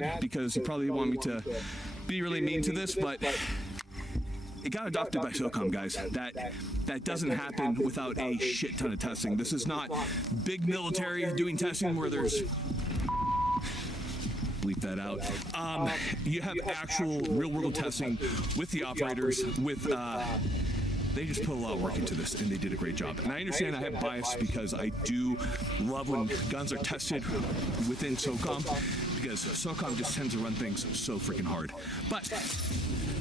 mad because you probably want me to be really mean to this, but it got adopted by SOCOM, guys. That doesn't happen without a shit ton of testing. This is not big military doing testing where there's... bleep that out. You have actual real-world testing with the operators, with... they just put a lot of work into this, and they did a great job. And I understand I have bias because I do love when guns are tested within SOCOM, because SOCOM just tends to run things so freaking hard. But,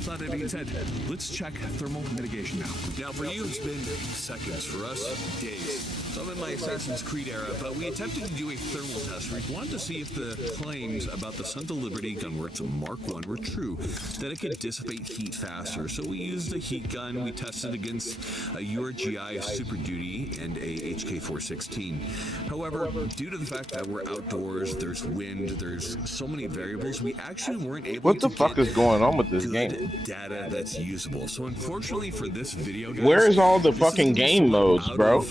that being said, let's check thermal mitigation now. Now, for you, it's been seconds. For us, days. So I'm in my Assassin's Creed era, but we attempted to do a thermal test. We wanted to see if the claims about the Sons of Liberty Gunworks Mark I were true, that it could dissipate heat faster. So we used a heat gun. We tested against a URGI Super Duty and a HK416. However, due to the fact that we're outdoors, there's wind, there's so many variables, we actually weren't able to What the fuck is going on with this game? Data that's usable. So unfortunately for this video, guys, where is all the fucking game modes, bro?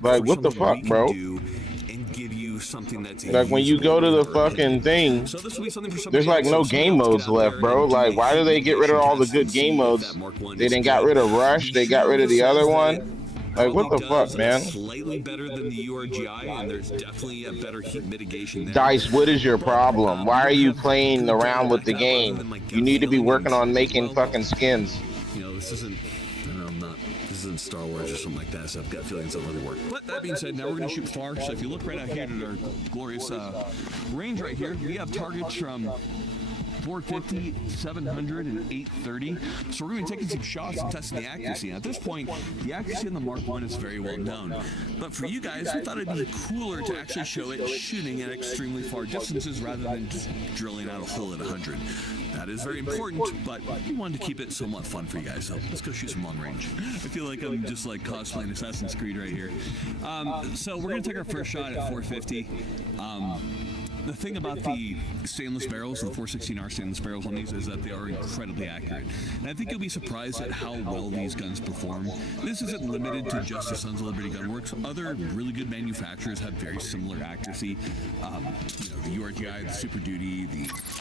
Like, what the fuck, bro? And give you something that's like when you go to the fucking thing, so this will be something for there's like no game modes left, bro. Like, why do they get rid of all the good game modes? They didn't got rid of Rush, they got rid of the other one. Like, what the fuck, man? Slightly better than the URGI, and there's definitely a better heat mitigation there. Dice, what is your problem? Why are you playing around with the game? You need to be working on making fucking skins. You know, this isn't, this isn't Star Wars or something like that, so I've got feelings don't really work. But that being said, now we're going to shoot far. So if you look right out here at our glorious range right here, we have targets from 450, 700, and 830. So we're going to be taking some shots and testing the accuracy. And at this point, the accuracy on the Mark I is very well known. But for you guys, we thought it'd be cooler to actually show it shooting at extremely far distances rather than just drilling out a hole at 100. That is very important, but we wanted to keep it somewhat fun for you guys. So let's go shoot some long range. I feel like I'm just like cosplaying Assassin's Creed right here. So we're going to take our first shot at 450. The thing about the stainless barrels, the 416R stainless barrels on these, is that they are incredibly accurate. And I think you'll be surprised at how well these guns perform. This isn't limited to just the Sons of Liberty Gunworks. Other really good manufacturers have very similar accuracy. You know, the URGI, the Super Duty,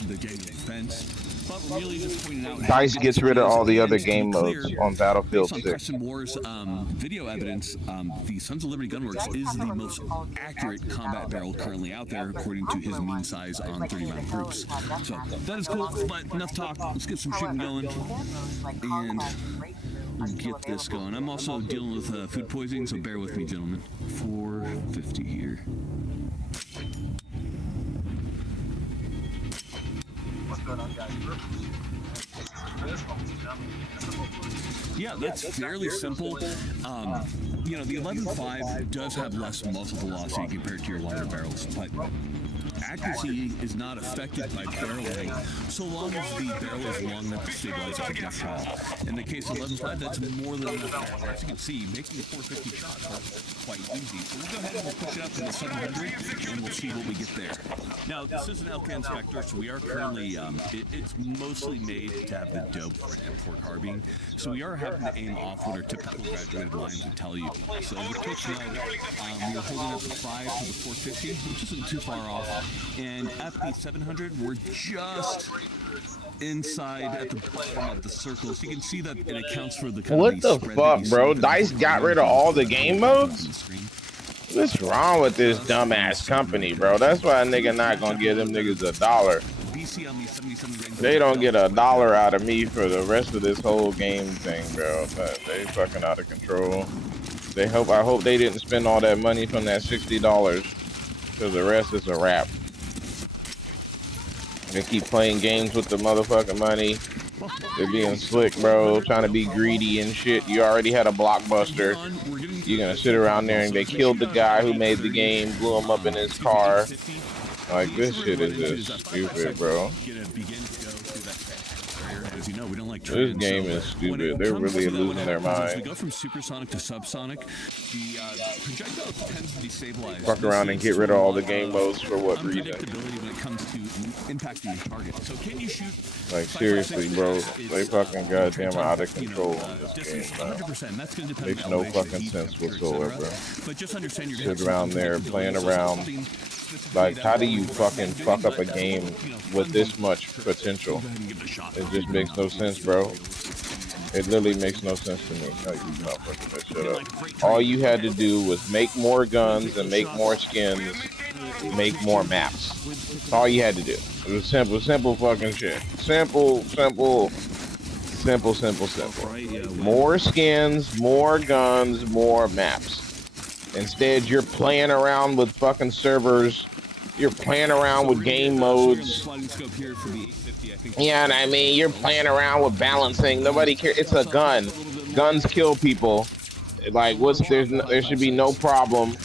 the Daniel Defense. But really just pointing out... DICE gets rid of all the other game modes on Battlefield 6. Crescent Wars video evidence, the Sons of Liberty Gunworks is the most accurate combat barrel currently out there, according to his mean size on 30-round groups. So that is cool, but enough talk. Let's get some shooting going and get this going. I'm also dealing with food poisoning, so bear with me, gentlemen. 450 here. What's going on, guys? Yeah, that's fairly simple. You know, the 11.5 does have less muzzle velocity compared to your longer barrels, but accuracy is not affected by barreling so long as the barrel is long enough to stabilize a projectile. In the case of 11.5, that's more than enough. As you can see, making the 450 shots are quite easy. So we'll go ahead and we'll push it up to the 700, and we'll see what we get there. Now, this is an LK inspector, so we are currently, it's mostly made to have the dope for an M4 carbine. So we are having to aim off what our typical graduated lines would tell you. So with pitch now, we are holding up the 5 to the 450, which isn't too far off. And at the 700, we're just inside at the bottom of the circle. So you can see that it accounts for the kind what of the fuck, bro? DICE got rid of all the game modes? What's wrong with this dumbass company, bro? That's why a nigga not gonna give them niggas $1. They don't get $1 out of me for the rest of this whole game thing, bro. They fucking out of control. I hope they didn't spend all that money from that $60, because the rest is a wrap. They keep playing games with the motherfucking money. They're being slick, bro, trying to be greedy and shit. You already had a blockbuster. You're gonna sit around there and they killed the guy who made the game, blew him up in his car. Like, this shit is just stupid, bro. As you know, we don't like this game is stupid. They're really losing their mind. We go from supersonic to subsonic. The projectile tends to destabilize. Fuck around and get rid of all the game modes for what reason? Unpredictability when it comes to impacting your target. So can you shoot? Like, seriously, bro, they fucking goddamn out of control in this game. 100%. That's going to depend. Makes no fucking sense whatsoever. But just understand you're sit around there playing around. Like, how do you fucking fuck up a game with this much potential? It just makes no sense, bro. It literally makes no sense to me. No, you motherfucker, shut up. All you had to do was make more guns and make more skins, make more maps. That's all you had to do. It was simple fucking shit. Simple. More skins, more guns, more maps. Instead, you're playing around with fucking servers. You're playing around with game modes. Yeah, and I mean, you're playing around with balancing. Nobody cares. It's a gun. Guns kill people. Like, there should be no problem.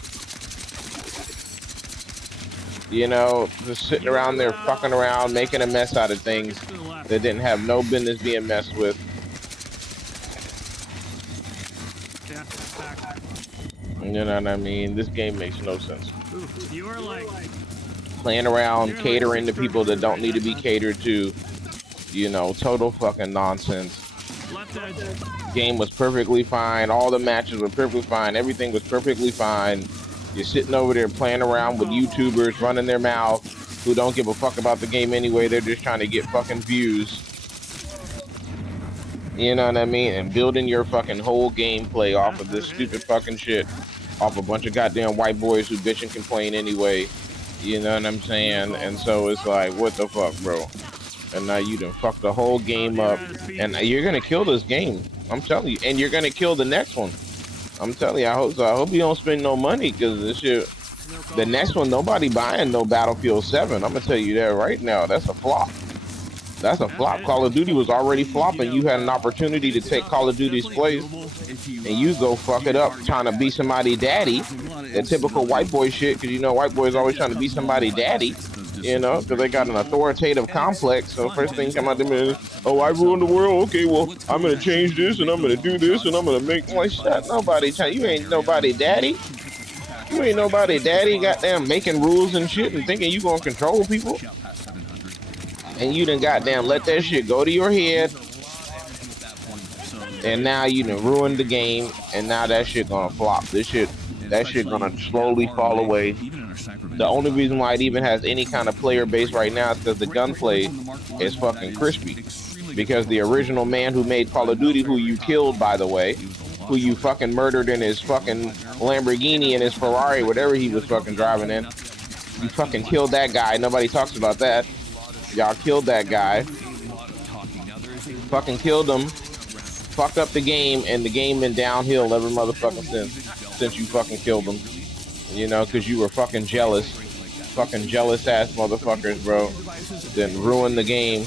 You know, just sitting around there fucking around, making a mess out of things that didn't have no business being messed with. You know what I mean? This game makes no sense. Playing around, catering to people that don't need to be catered to. You know, total fucking nonsense. Game was perfectly fine. All the matches were perfectly fine. Everything was perfectly fine. You're sitting over there playing around with YouTubers running their mouth who don't give a fuck about the game anyway. They're just trying to get fucking views. You know what I mean? And building your fucking whole gameplay off of this stupid fucking shit. Off a bunch of goddamn white boys who bitch and complain anyway. You know what I'm saying? And so it's like, what the fuck, bro? And now you done fucked the whole game up. And you're gonna kill this game. I'm telling you. And you're gonna kill the next one. I'm telling you, I hope you don't spend no money, because this shit, the next one, nobody buying no Battlefield 7. I'm gonna tell you that right now. That's a flop. That's a flop. Call of Duty was already flopping. You had an opportunity to take Call of Duty's place, and you go fuck it up trying to be somebody's daddy. That typical white boy shit, because you know white boys always trying to be somebody's daddy. You know, because they got an authoritative complex. So first thing come out to me is, oh, I ruined the world. Okay, well, I'm going to change this, and I'm going to do this, and I'm going to make my shit. Nobody, you ain't nobody daddy. You ain't nobody daddy, goddamn making rules and shit and thinking you going to control people. And you done goddamn let that shit go to your head. And now you done ruined the game, and now that shit going to flop. That shit going to slowly fall away. The only reason why it even has any kind of player base right now is because the gunplay is fucking crispy. Because the original man who made Call of Duty, who you killed, by the way, who you fucking murdered in his fucking Lamborghini and his Ferrari, whatever he was fucking driving in, you fucking killed that guy. Nobody talks about that. Y'all killed that guy. Fucking killed him. Fucked up the game, and the game been downhill every motherfucking since you fucking killed him. You know, because you were fucking jealous. Fucking jealous ass motherfuckers, bro. Then ruin the game.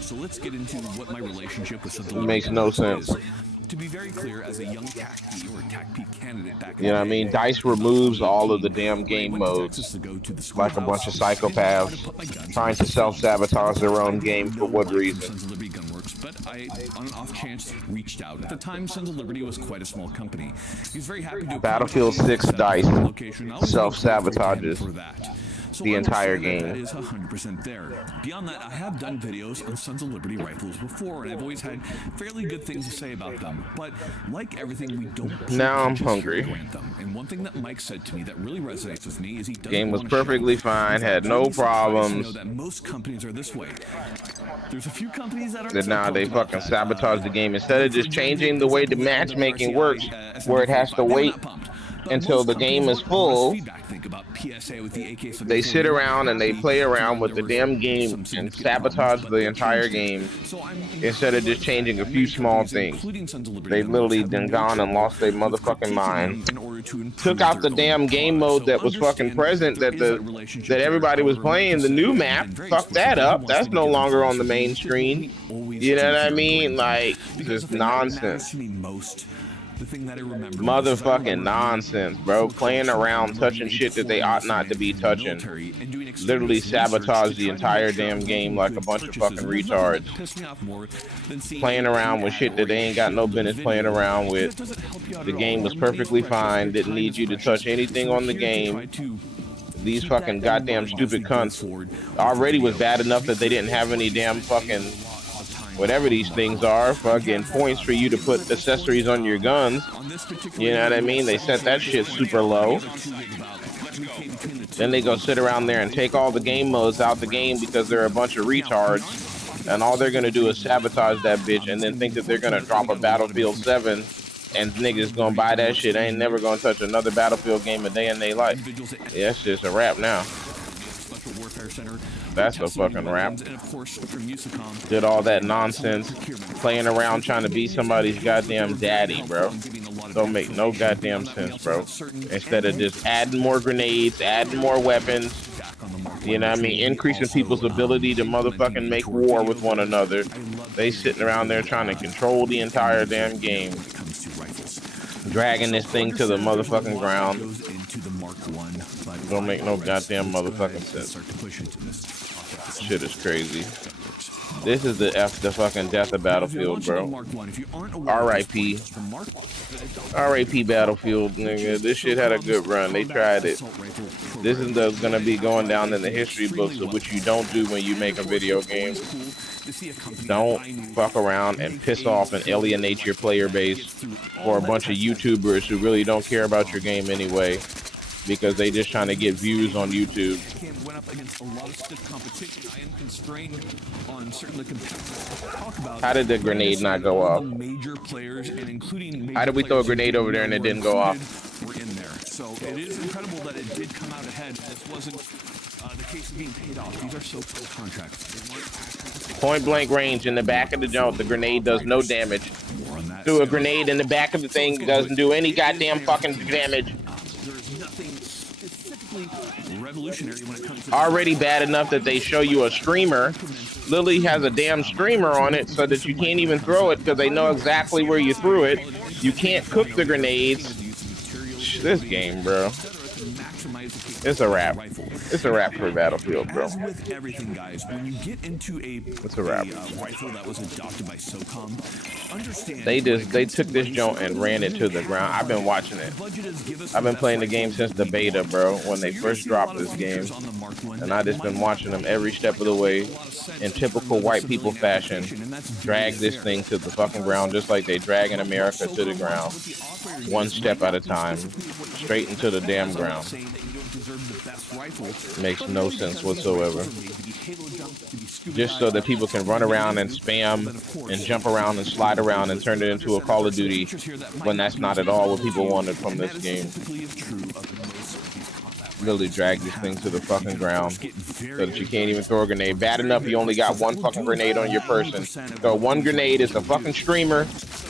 So let's get into what my relationship with It makes no sense. To be very clear, as a young TACP or TACP candidate back in You know what I mean? DICE removes all of the damn game modes. Like a bunch of psychopaths trying to self-sabotage their own game for what reason? But I, on an off chance, reached out. At the time, Sons of Liberty was quite a small company. He was very happy to Battlefield 6 DICE self-sabotages the entire game. That is 100% there. Beyond that, I have done videos on Sons of Liberty rifles before, and I've always had fairly good things to say about them. But like everything, we don't. Now I'm hungry. And one thing that Mike said to me that really resonates with me is he doesn't. Game was perfectly fine, had no problems. Know that most companies are this way. There's a few companies that are. That now they fucking sabotage the game instead of just changing the way the matchmaking works, where it has to wait until the game is full. They sit around and they play around with the damn game and sabotage the entire game instead of just changing a few small things. They've literally been gone and lost their motherfucking mind. Took out the damn game mode that was fucking present, that everybody was playing, the new map. Fuck that up. That's no longer on the main screen. You know what I mean? Like, just nonsense. The thing that I remember motherfucking nonsense, bro. Playing around, touching shit that they ought not to be touching. Literally sabotage the entire damn game like a bunch of fucking retards. Playing around with shit that they ain't got no business playing around with. The game was perfectly fine. Didn't need you to touch anything on the game. These fucking goddamn stupid cunts already was bad enough that they didn't have any damn fucking whatever these things are, fucking points for you to put accessories on your guns. You know what I mean? They set that shit super low. Then they go sit around there and take all the game modes out the game because they're a bunch of retards, and all they're gonna do is sabotage that bitch, and then think that they're gonna drop a Battlefield 7, and niggas gonna buy that shit. Ain't never gonna touch another Battlefield game a day in their life. Yeah, it's just a wrap now. That's a fucking wrap. Did all that nonsense, playing around trying to be somebody's goddamn daddy, bro. Don't make no goddamn sense, bro. Instead of just adding more grenades, adding more weapons, you know what I mean, increasing people's ability to motherfucking make war with one another. They sitting around there trying to control the entire damn game, dragging this thing to the motherfucking ground. Don't make no goddamn motherfucking sense. Shit is crazy. This is the fucking death of Battlefield, bro. R.I.P. R.I.P. Battlefield, nigga. This shit had a good run. They tried it. This is gonna be going down in the history books of what you don't do when you make a video game. Don't fuck around and piss off and alienate your player base for a bunch of YouTubers who really don't care about your game anyway, because they just trying to get views on YouTube. How did the grenade not go off? How did we throw a grenade over there and it didn't go off? So it is incredible that it did come out ahead. This wasn't the case of being paid off. These are so-called contracts. Point blank range in the back of the jump, the grenade does no damage. Threw a grenade in the back of the thing, doesn't do any goddamn fucking damage. There's nothing specifically revolutionary when it comes to already bad enough that they show you a streamer. Lily has a damn streamer on it so that you can't even throw it because they know exactly where you threw it. You can't cook the grenades. This game, bro. It's a wrap. It's a wrap for Battlefield, bro. As with everything, guys, when you get into it's a wrap. rifle that was adopted by SOCOM, understand they took this joint and ran it to the ground. I've been watching it. I've been playing the game since the beta, bro, when they first dropped this game, and I just been watching them every step of the way in typical white people fashion, drag this thing to the fucking ground just like they dragging America to the ground, one step at a time, straight into the damn ground. Makes no sense whatsoever. Just so that people can run around and spam and jump around and slide around and turn it into a Call of Duty, when that's not at all what people wanted from this game. Really drag this thing to the fucking ground so that you can't even throw a grenade. Bad enough you only got one fucking grenade on your person. So one grenade is a fucking streamer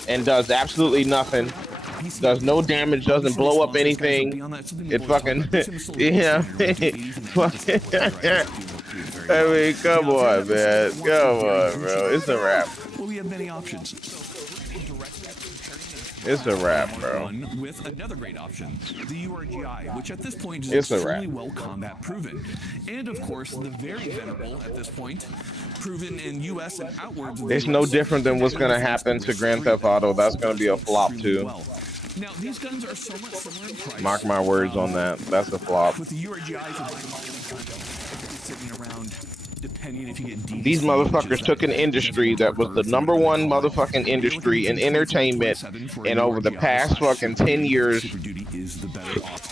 and does absolutely nothing. Does no damage, doesn't blow up anything. It fucking, yeah. I mean, come on, man. Come on, bro. It's a wrap. Well, we have many options. It's a wrap, bro. With another great option, the URGI, which at this point is It's a extremely wrap. well combat proven. And of course, the very venerable at this point, proven in US and outwards. It's no different than what's gonna happen to Grand Theft Auto. That's gonna be a flop too. Now, these guns are so much similar in price. Mark my words on that. That's a flop. With the URGI sitting around, depending if you get DDC, These motherfuckers took an industry that was the #1 motherfucking industry in entertainment, and over the past fucking 10 years,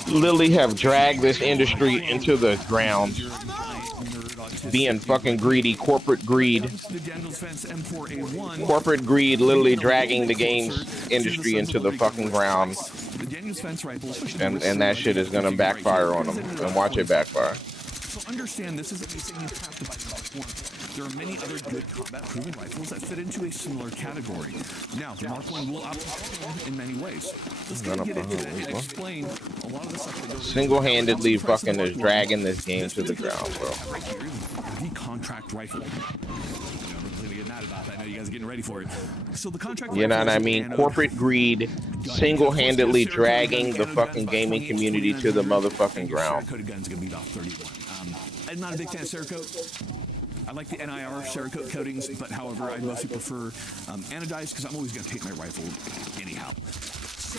literally have dragged this industry into the ground. Being fucking greedy, corporate greed. Corporate greed literally dragging the games industry into the fucking ground. And that shit is gonna backfire on them. And watch it backfire. So understand this isn't anything you have to buy Mark 1. There are many other good combat proven rifles that fit into a similar category. Now, the Mark 1 will outperform in many ways. Let's get into it and explain a lot of the stuff that goes Single-handedly fucking is dragging this game to the ground, bro. Right here, the contract rifle. I know you guys are getting ready for it. So the contract You know what I mean? Corporate greed, single-handedly dragging the fucking gaming community to the motherfucking ground. Cerakoted gun's gonna be about 31. I'm not a big fan of Cerakote. I like the NIR Cerakote coatings, but however, I mostly prefer anodized because I'm always gonna paint my rifle anyhow. So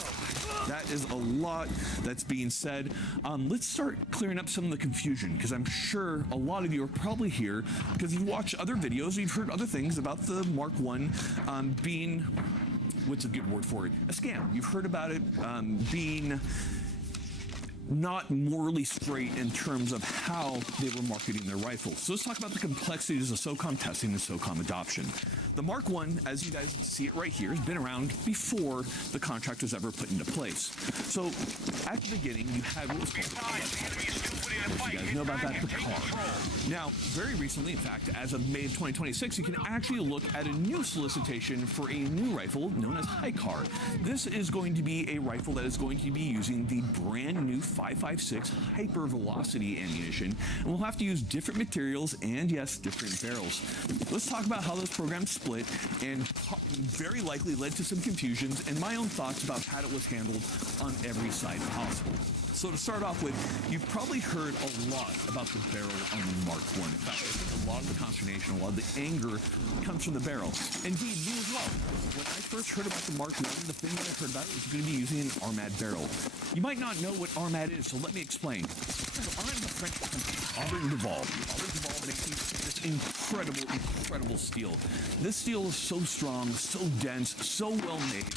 that is a lot that's being said. Let's start clearing up some of the confusion, because I'm sure a lot of you are probably here because you've watched other videos, you've heard other things about the Mark 1 being, what's a good word for it? A scam. You've heard about it being not morally straight in terms of how they were marketing their rifles. So let's talk about the complexities of SOCOM testing and SOCOM adoption. The Mark I, as you guys see it right here, has been around before the contract was ever put into place. So at the beginning, you had what was called, you guys know about that, the car. Now, very recently, in fact, as of May of 2026, you can actually look at a new solicitation for a new rifle known as HICAR. This is going to be a rifle that is going to be using the brand new 5.56 hyper velocity ammunition, and we'll have to use different materials and, yes, different barrels. Let's talk about how those programs split and very likely led to some confusions and my own thoughts about how it was handled on every side possible. So to start off with, you've probably heard a lot about the barrel on the Mark I. In fact, I think a lot of the consternation, a lot of the anger comes from the barrel. Indeed, me as well. When I first heard about the Mark I, the thing that I heard about it was going to be using an Armad barrel. You might not know what Armad is, so let me explain. Armad is a French company, Auburn Duval. Auburn Duval makes this incredible steel. This steel is so strong, so dense, so well made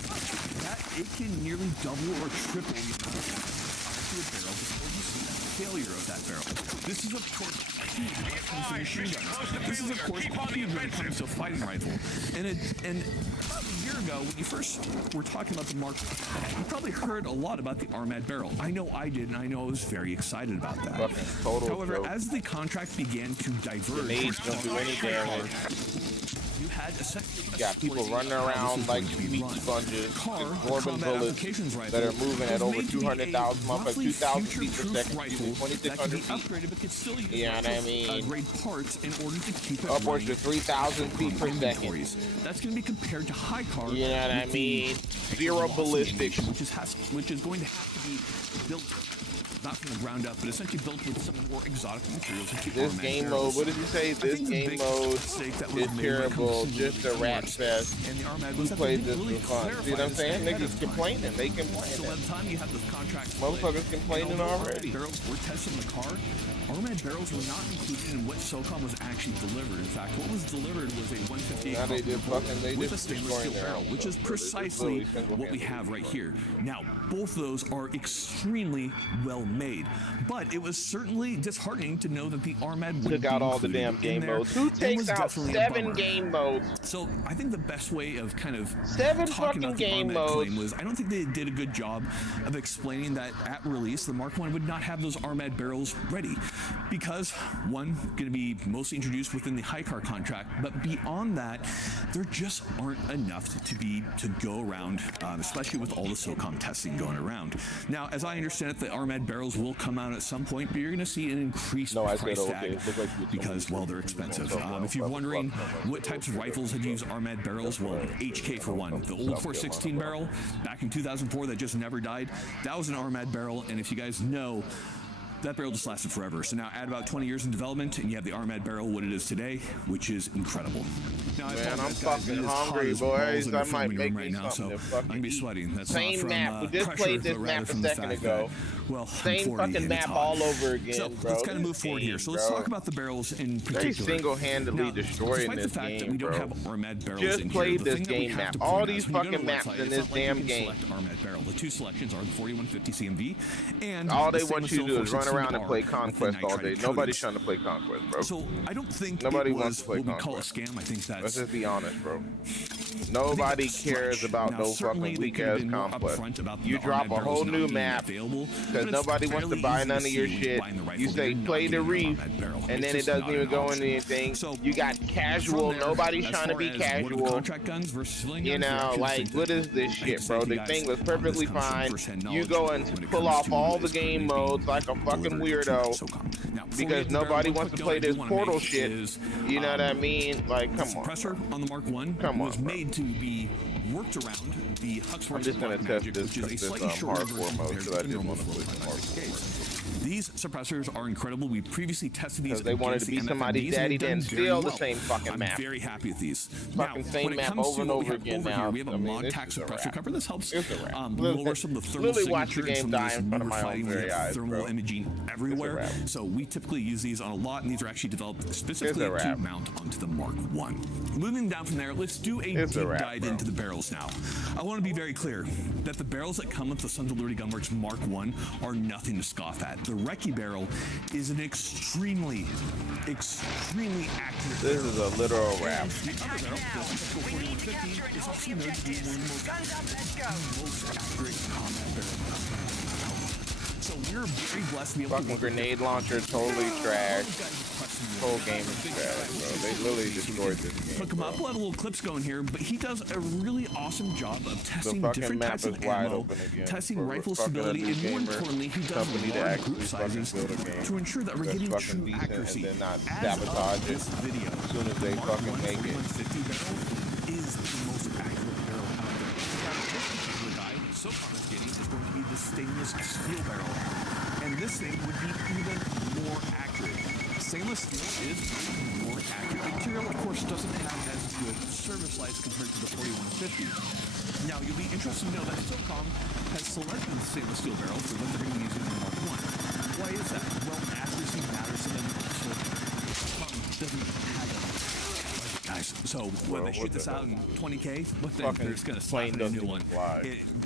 that it can nearly double or triple the amount of a barrel before you see the failure of that barrel. This is, of course, huge when it comes to machine guns. This is, of course, huge when it comes to a fighting rifle. And about a year ago, when you first were talking about the Mark, you probably heard a lot about the Armad barrel. I know I did, and I know I was very excited about that. However, as the contract began to diverge, you had essentially got people running around like meat sponges, absorbing bullets that are moving at over 200,000, up at 2,000 feet per second, using 2,600 feet. You know what I mean? Upwards to 3,000 feet per second. That's going to be compared to HICAR. You know what I mean? Zero ballistics. Which is going to have to be built not from the ground up, but essentially built with some more exotic materials. This game mode, what did you say? This game mode is terrible, just a rat fest. Who played this for fun? See what I'm saying? Niggas complaining, they complaining. So by the time you have this contract, motherfuckers complaining already. Barrels were tested in the car. Armad barrels were not included in what SOCOM was actually delivered. In fact, what was delivered was a 158 with a stainless steel barrel, which is precisely what we have right here. Now, both of those are extremely well made, but it was certainly disheartening to know that the Armad took out all the damn game modes. Who takes out 7 game modes? So I think the best way of kind of 7 talking fucking about the game Armad modes claim was I don't think they did a good job of explaining that at release the Mark I would not have those Armad barrels ready. Because, one, going to be mostly introduced within the HICAR contract, but beyond that, there just aren't enough to go around, especially with all the SOCOM testing going around. Now, as I understand it, the Armad barrels will come out at some point, but you're going to see an increased price tag because, well, they're expensive. If you're wondering what types of rifles have used Armad barrels, well, HK for one. The old 416 barrel back in 2004 that just never died, that was an Armad barrel, and if you guys know, that barrel just lasted forever. So now add about 20 years in development, and you have the Armad barrel, what it is today, which is incredible. Now, man, I'm fucking hungry, boys. I might make right me now, so I'm gonna be sweating. That's same not from, map. We just played this map a second ago. Well, same fucking map all over again, so bro. Let's kind of move forward here. So let's talk about the barrels in particular. They single-handedly destroying this game, bro. Just played this game map. All these fucking maps in this damn game. The two selections are the 4150 CMV, and all they want you to do is run around and play Conquest all day. Nobody's trying to play Conquest, bro. So I don't think nobody wants to play what we call a Conquest. scam. I think that's. Let's just be honest, bro. Nobody cares about no fucking weak ass Conquest. You drop a whole new map because nobody wants to buy none of your shit. You say play the Reef, and then it doesn't even go into anything. You got casual. Nobody's trying to be casual. You know, like what is this shit, bro? The thing was perfectly fine. You go and pull off all the game modes like a fucking weirdo because nobody wants to play this Portal shit. You know what I mean? Like, come on. Suppressor on the Mark I was made to be worked around the Huxley. I'm just gonna test this hardcore mode because I didn't want to play some hardcore. These suppressors are incredible. We previously tested these Because they wanted to be against the somebody's MFMDs, and daddy, they've then done very steal the well. same fucking map. I'm very happy with these. Fucking same when it map comes over to and what we over have again over now. here, we have a I mean, mod this tax is a suppressor wrap. cover. This helps It's a wrap. lower some of the thermal Literally watch the signature and game some die of in front of this my own fighting. We very have eyes, thermal bro. imaging everywhere. wrap. So we typically use these on a lot, and these are actually developed specifically to wrap. mount onto the Mark 1. Moving down from there, let's do a It's a deep wrap, dive bro. into the barrels now. I want to be very clear that the barrels that come with the Sons of Liberty Gunworks Mark 1 are nothing to scoff at. The Recce barrel is an extremely accurate This barrel. is a literal wrap. The other barrel, the Typical 4150, is also known to be one of the most accurate combat barrels. So we're very blessed to be able to Fucking work with grenade launcher, totally trash. Whole game is trash, bro. They literally destroyed this game. Hook him up. We'll have a little clips going here, but he does a really awesome job of testing fucking different map types of is wide ammo, open again testing for rifle fucking a stability, new and more gamer importantly, he does company to large actually group fucking sizes build a game to ensure that we're that's getting fucking true decent accuracy. and then not As sabotage of this it video, as soon as they Mark fucking 1 make it. 4150 barrel is the most accurate barrel out there. Now, this particular guy, SOCOM is getting, is going to be the stainless steel barrel. And this thing would be even more accurate. Stainless steel is more accurate material. Of course, doesn't have as good service life compared to the 4150. Now, you'll be interested to know that SOCOM has selected the stainless steel barrel for what they're going to be using in the Mark 1. Why is that? Well, accuracy matters to them. So, SOCOM doesn't have it. Guys, so when they shoot this out in 20K, what they're just going to slap in a new one.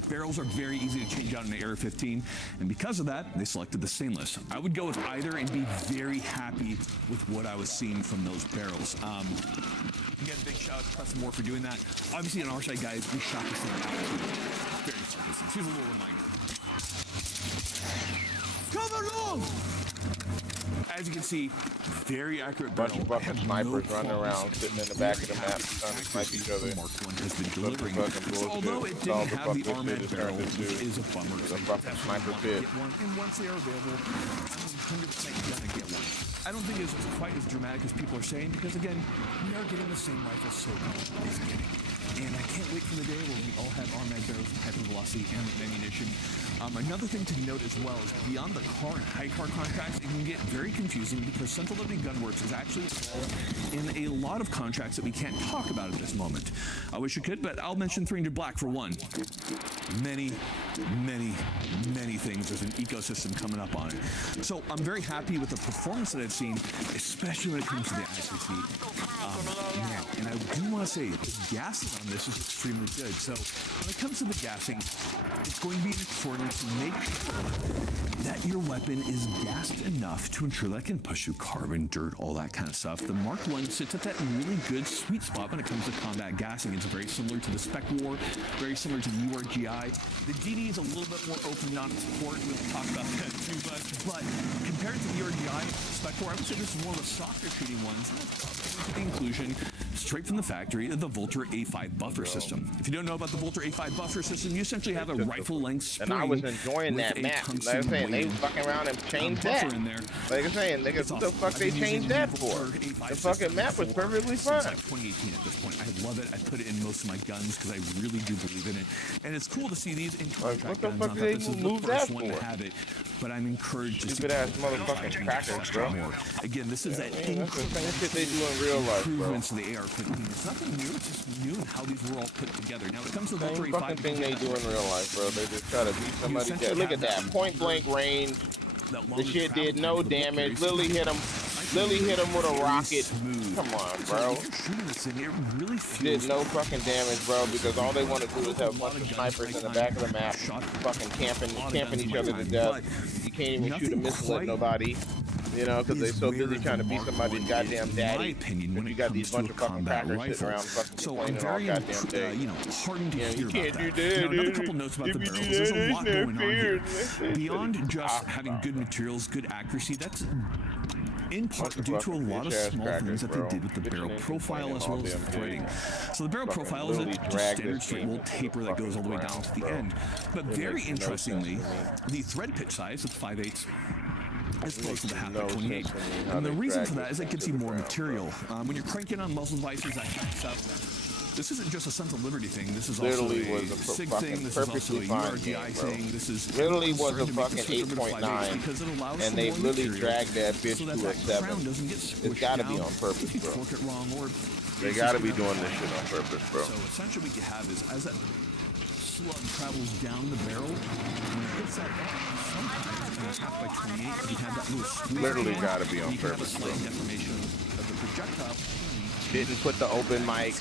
Barrels are very easy to change out in the AR-15, and because of that, they selected the stainless. I would go with either and be very happy with what I was seeing from those barrels. Again, big shout out to Preston Moore for doing that. Obviously, on our side, guys, we shot this thing out. Very far distance. Here's a little reminder. Come along! As you can see, very accurate Bunch barrel. of fucking I have snipers no running qualms. around, sitting in the back of the map, trying to snipe each other. Mark 1 has been delivering. fucking So bullshit. although it It's all didn't the have fuck the this armament shit is barrel, turned into. which is a bummer. It's a I fucking definitely sniper want to pit. get one, and once they are available, I'm 100% gonna get one. I don't think it's quite as dramatic as people are saying, because again, we are getting the same rifle SOCOM is getting. And I can't wait for the day where we all have armament barrels with hyper velocity and ammunition. Another thing to note as well is beyond the car and high car contracts, it can get very confusing because Central Liberty Gunworks is actually involved in a lot of contracts that we can't talk about at this moment. I wish I could, but I'll mention 300 Black for one. Many things. There's an ecosystem coming up on it. So I'm very happy with the performance that I've seen, especially when it comes to the accuracy. And I do want to say the gassing on this is extremely good. So when it comes to the gassing, it's going to be important to make sure that your weapon is gassed enough to ensure that it can push through carbon, dirt, all that kind of stuff. The Mark 1 sits at that really good sweet spot when it comes to combat gassing. It's very similar to the Spec War, very similar to the URGI. The DD is a little bit more open on its port. We'll talk about that too, but compared to the URGI, Spec War, I would say this is one of the softer shooting ones. The inclusion, straight from the factory, of the Vulture A5 buffer system. If you don't know about the Vulture A5 buffer system, you essentially have a rifle-length spring. And I was enjoying that map. Like I'm saying, they fucking around and changed that. In there. Like I'm saying, nigga, what the fuck they changed that for? The fucking map was perfectly fine. Since like 2018 at this point. I love it. I put it in most of my guns because I really do believe in it. And it's cool to see these in Like, contract what the guns. fuck Not did that they this is move the that first one for? to have it, but I'm encouraged to see Stupid ass motherfucking crackers, bro. more. Again, this is that That's the same shit they do in real life, bro. improvements to the AR-15. It's nothing new. It's just new in how these were all put together. Now, when it comes to the Same Vulture fucking A5, thing they do in real life, bro. They just try to beat somebody essentially dead. Look at have that. Point blank range. that The longer shit travel did time no for the Vulture damage. is Lily hit him. Lily hit him with a very rocket. smooth. Come on, So bro. if you're shooting this thing, it really Did feels no fucking damage, bro, because all they want to do is have a bunch of snipers in the back of the map, fucking camping each other to death. You can't even shoot a missile at nobody, you know, because they're so busy trying to beat somebody's goddamn daddy. But you got these bunch of fucking crackers sitting around fucking So I'm complaining all very goddamn day. heartened to Yeah, hear you can't about do that. that. Now, another couple notes about the If you barrels. do There's that, a lot it's going on here. fair. Beyond just having good materials, good accuracy, that's in part Bunch of due to a fucking lot of bitch-ass small crackers, things that bro. they did with the Bitching barrel and profile complaining as all well as damn day. threading. So the barrel Fucking profile is a literally just drag standard this straight game wool into taper that fucking goes all the way down ground, to the bro. end. But It very makes no interestingly, sense to the thread pitch size of 5/8 as opposed to the half no by 28. sense to me how And the they reason drag for that this is it gives into you the more ground, material. When you're cranking on muzzle devices, that kind of stuff, this isn't just a Sons of Liberty thing. This is Literally also was a a SIG fucking thing. This is also a perfectly fine URDI game, bro. thing. This is Literally was a starting to make fucking the switch over to 8.9, because it allows and for they more really material dragged that bitch so that to a that 7. crown doesn't get squished It's gotta be down on purpose, if you bro. torque it wrong, or They it's gotta just be gonna doing have this a shit on purpose, bro. So essentially what you have is as that slug travels down the barrel, when it hits that sometimes half by 28, you have that little squeeze. Literally again, gotta be on and you can have a purpose, bro. slight deformation of the projectile. Didn't put the open mics.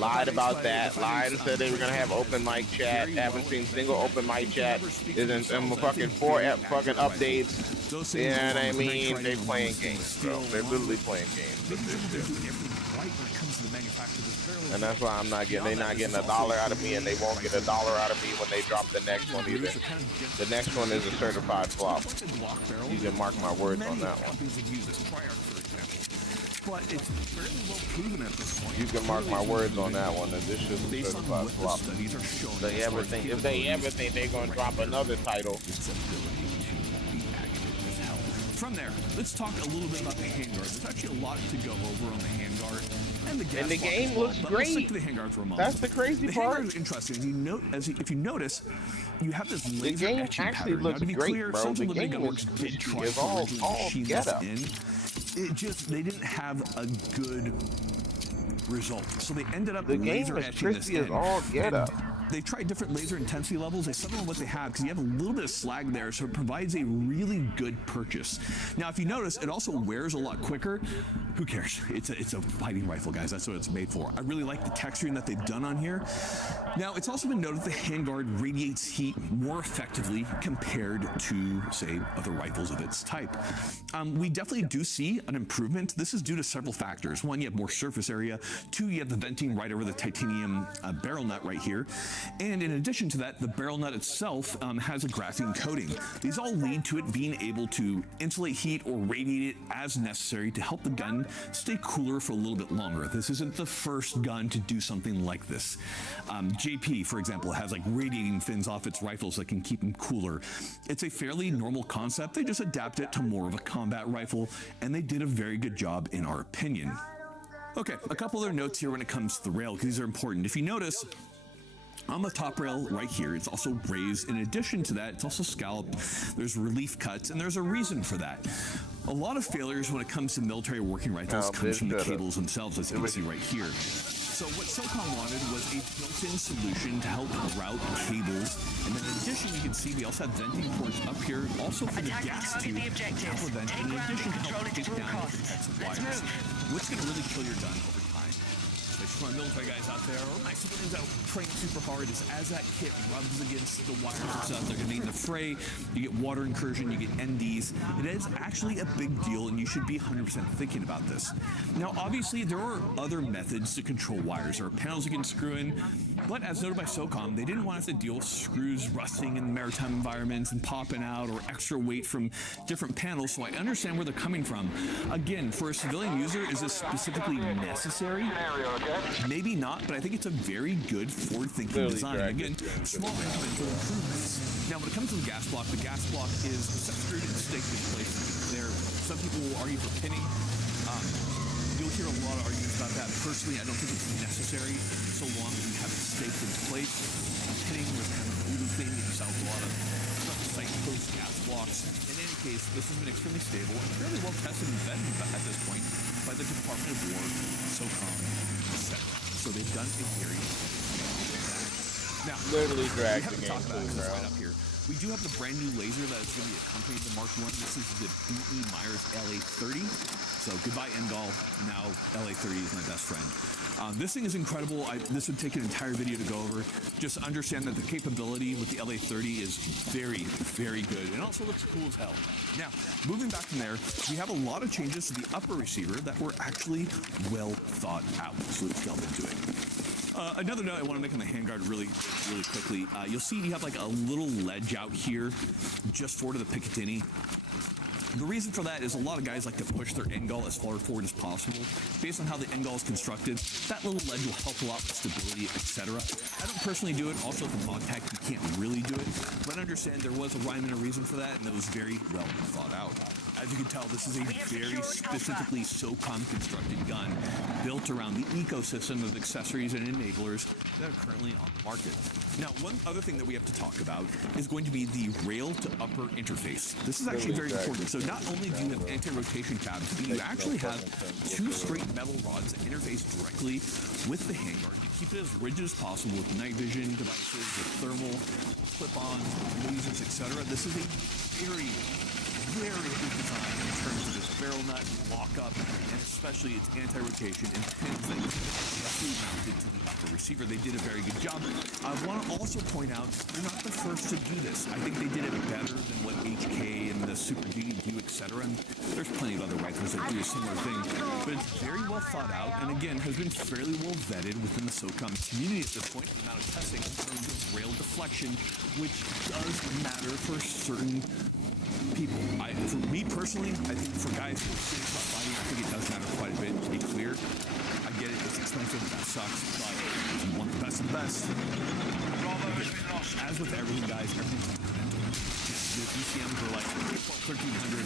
Lied about that. Lied and said they were gonna have open mic chat. Haven't seen single open mic chat. Isn't some fucking 4 fucking updates. You know what I mean? They playing games, bro. They're literally playing games with this shit. And that's why I'm not getting. They're not getting $1 out of me, and they won't get $1 out of me when they drop the next one either. The next one is a certified flop. You can mark my words on that one. But it's fairly well proven at this point. You can mark my words on that one. That this is a Based on certified what the flop. studies are showing, If they ever think they're gonna drop another title, its ability to be accurate as hell. From there, let's talk a little bit about the handguard. There's actually a lot to go over on the handguard and the gas And the block game as well, looks but let's stick great. to the handguard for a moment. That's the crazy the part. handguard is interesting. If you notice, you have this laser game etching actually pattern. looks now, to be great, clear, bro. Sons The of Liberty game Gunworks is- did try is to all machine get this up. in. It just they didn't have a good result, so they ended up the game laser is etching this crispy as in. all get And up. they tried different laser intensity levels. They settled on what they have because you have a little bit of slag there, so it provides a really good purchase. Now, if you notice, it also wears a lot quicker. Who cares? It's a fighting rifle, guys. That's what it's made for. I really like the texturing that they've done on here. Now, it's also been noted the handguard radiates heat more effectively compared to, say, other rifles of its type. We definitely do see an improvement. This is due to several factors. One, you have more surface area. Two, you have the venting right over the titanium barrel nut right here. And in addition to that, the barrel nut itself has a graphene coating. These all lead to it being able to insulate heat or radiate it as necessary to help the gun stay cooler for a little bit longer. This isn't the first gun to do something like this. JP, for example, has like radiating fins off its rifles that can keep them cooler. It's a fairly normal concept. They just adapt it to more of a combat rifle, and they did a very good job in our opinion. Okay, a couple other notes here when it comes to the rail, because these are important. If you notice, on the top rail right here, it's also raised. In addition to that, it's also scalloped. There's relief cuts, and there's a reason for that. A lot of failures when it comes to military working rifles comes from the cables themselves, as you can see right here. So what SOCOM wanted was a built-in solution to help route cables. And then in addition, you can see we also have venting ports up here, also for the gas tube, help prevent, in addition to help take down different types of wires. What's going to really kill your gun over time? For my military guys out there, or my civilians out praying super hard, is as that kit rubs against the wires and stuff, they're going to be in the fray. You get water incursion, you get NDs. It is actually a big deal, and you should be 100% thinking about this. Now, obviously, there are other methods to control wires. There are panels you can screw in, but as noted by SOCOM, they didn't want us to deal with screws rusting in maritime environments and popping out, or extra weight from different panels, so I understand where they're coming from. Again, for a civilian user, is this specifically necessary? Maybe not, but I think it's a very good forward-thinking design. Again, small incremental improvements. Now, when it comes to the gas block is screwed and staked in place. There, some people will argue for pinning. You'll hear a lot of arguments about that. Personally, I don't think it's necessary so long as you have it staked in place. Pinning was kind of a voodoo thing that you saw a lot of site post gas blocks. In any case, this has been extremely stable and fairly well tested and vetted at this point by the Department of War, SOCOM, etc. So they've done a very now, literally dragged we haven't the game talked about too, this bro. right up here. We do have the brand new laser that is going to be accompanying the Mark 1. This is the B.E. Myers LA30. So goodbye Engall. Now LA30 is my best friend. This thing is incredible. This would take an entire video to go over. Just understand that the capability with the LA30 is very, very good. And also looks cool as hell. Now, moving back from there, we have a lot of changes to the upper receiver that were actually well thought out. So let's delve into it. Another note I want to make on the handguard really quickly. You'll see you have like a little ledge out here just forward of the Picatinny. The reason for that is a lot of guys like to push their end gull as far forward as possible. Based on how the end gull is constructed, that little ledge will help a lot with stability, etc. I don't personally do it. Also, with the mod pack, you can't really do it. But understand there was a rhyme and a reason for that, and it was very well thought out. As you can tell, this is a very specifically SOCOM constructed gun built around the ecosystem of accessories and enablers that are currently on the market. Now, one other thing that we have to talk about is going to be the rail to upper interface. This is actually very important. So not only do you have anti-rotation tabs, but you actually have two straight metal rods that interface directly with the handguard to keep it as rigid as possible with night vision devices, with thermal, clip-ons, lasers, etc. This is a very good design in terms of its barrel nut, lockup, and especially its anti-rotation and pins that directly mounted to the upper receiver. They did a very good job. I want to also point out, they're not the first to do this. I think they did it better than what HK and the Super DD do, etc. And there's plenty of other rifles that do a similar thing. But it's very well thought out, and again, has been fairly well vetted within the SOCOM community at this point, the amount of testing in terms of rail deflection, which does matter for certain people. For me personally, I think for guys who are serious about fighting, I think it does matter quite a bit to be clear. I get it, it's expensive, that sucks, but if you want the best of the best, as with everything, guys, everything's incremental. The ECMs are like 1,300.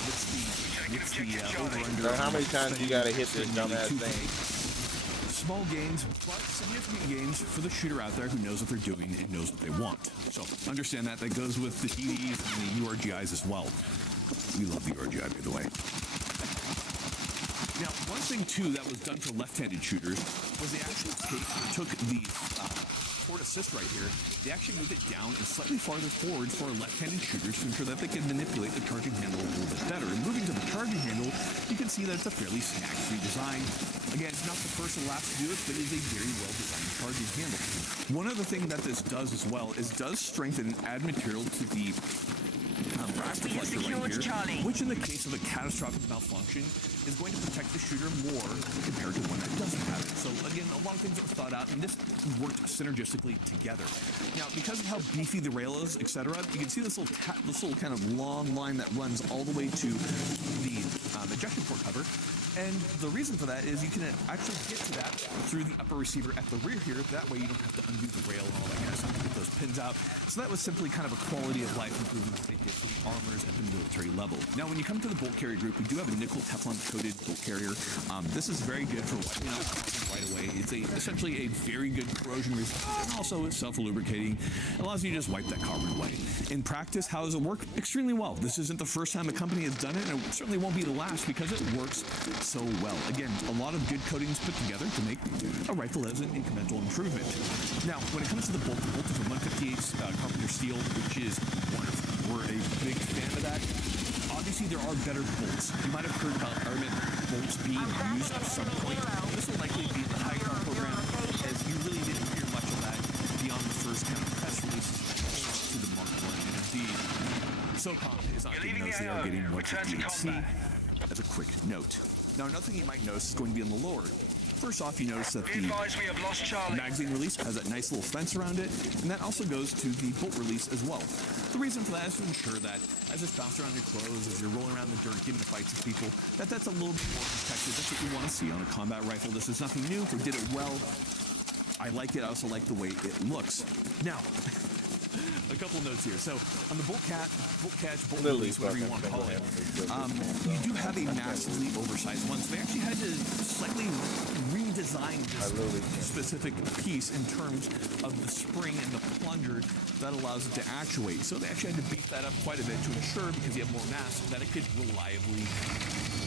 What's the over-under? How many times you gotta hit this dumbass thing? Small gains, but significant gains for the shooter out there who knows what they're doing and knows what they want. So understand that. That goes with the DDs and the URGIs as well. We love the URGI, by the way. Now, one thing too that was done for left-handed shooters was they actually took the port assist right here. They actually moved it down and slightly farther forward for left-handed shooters to ensure that they can manipulate the charging handle a little bit better. And moving to the charging handle, you can see that it's a fairly snack-free design. Again, it's not the first or last to do it, but it is a very well-designed charging handle. One other thing that this does as well is does strengthen and add material to the brass deflector right here, which in the case of a catastrophic malfunction is going to protect the shooter more compared to one that doesn't have it. So again, a lot of things are thought out, and this worked synergistically together. Now, because of how beefy the rail is, etc., you can see this little kind of long line that runs all the way to the ejection port cover. And the reason for that is you can actually get to that through the upper receiver at the rear here. That way you don't have to undo the rail and all that kind of stuff to get those pins out. So that was simply kind of a quality of life improvement that they did for the armors at the military level. Now, when you come to the bolt carrier group, we do have a nickel Teflon coated bolt carrier. This is very good for wiping out carbon right away. It's essentially a very good corrosion resistant and also it's self-lubricating. It allows you to just wipe that carbon away. In practice, how does it work? Extremely well. This isn't the first time a company has done it, and it certainly won't be the last because it works so well. Again, a lot of good coatings put together to make a rifle as an incremental improvement. Now, when it comes to the bolt is a 158 Carpenter steel, which is wonderful. We're a big fan of that. Obviously, there are better bolts. You might have heard about Armament bolts being used at some point. This will likely be the high car program, as you really didn't hear much of that beyond the first kind of press releases to the Mark I. And indeed, SOCOM is not giving those. They are getting 158C as a quick note. Now, another thing you might notice is going to be on the lower. First off, you notice that the magazine release has that nice little fence around it, and that also goes to the bolt release as well. The reason for that is to ensure that as it's bounced around your clothes, as you're rolling around the dirt, getting into fights with people, that's a little bit more protected. That's what you want to see on a combat rifle. This is nothing new. They did it well. I like it. I also like the way it looks. Now, a couple notes here. So on the bolt catch, bolt release, whatever you want to call it, you do have a massively oversized one. So they actually had to slightly redesign this specific piece in terms of the spring and the plunger that allows it to actuate. So they actually had to beef that up quite a bit to ensure, because you have more mass, that it could reliably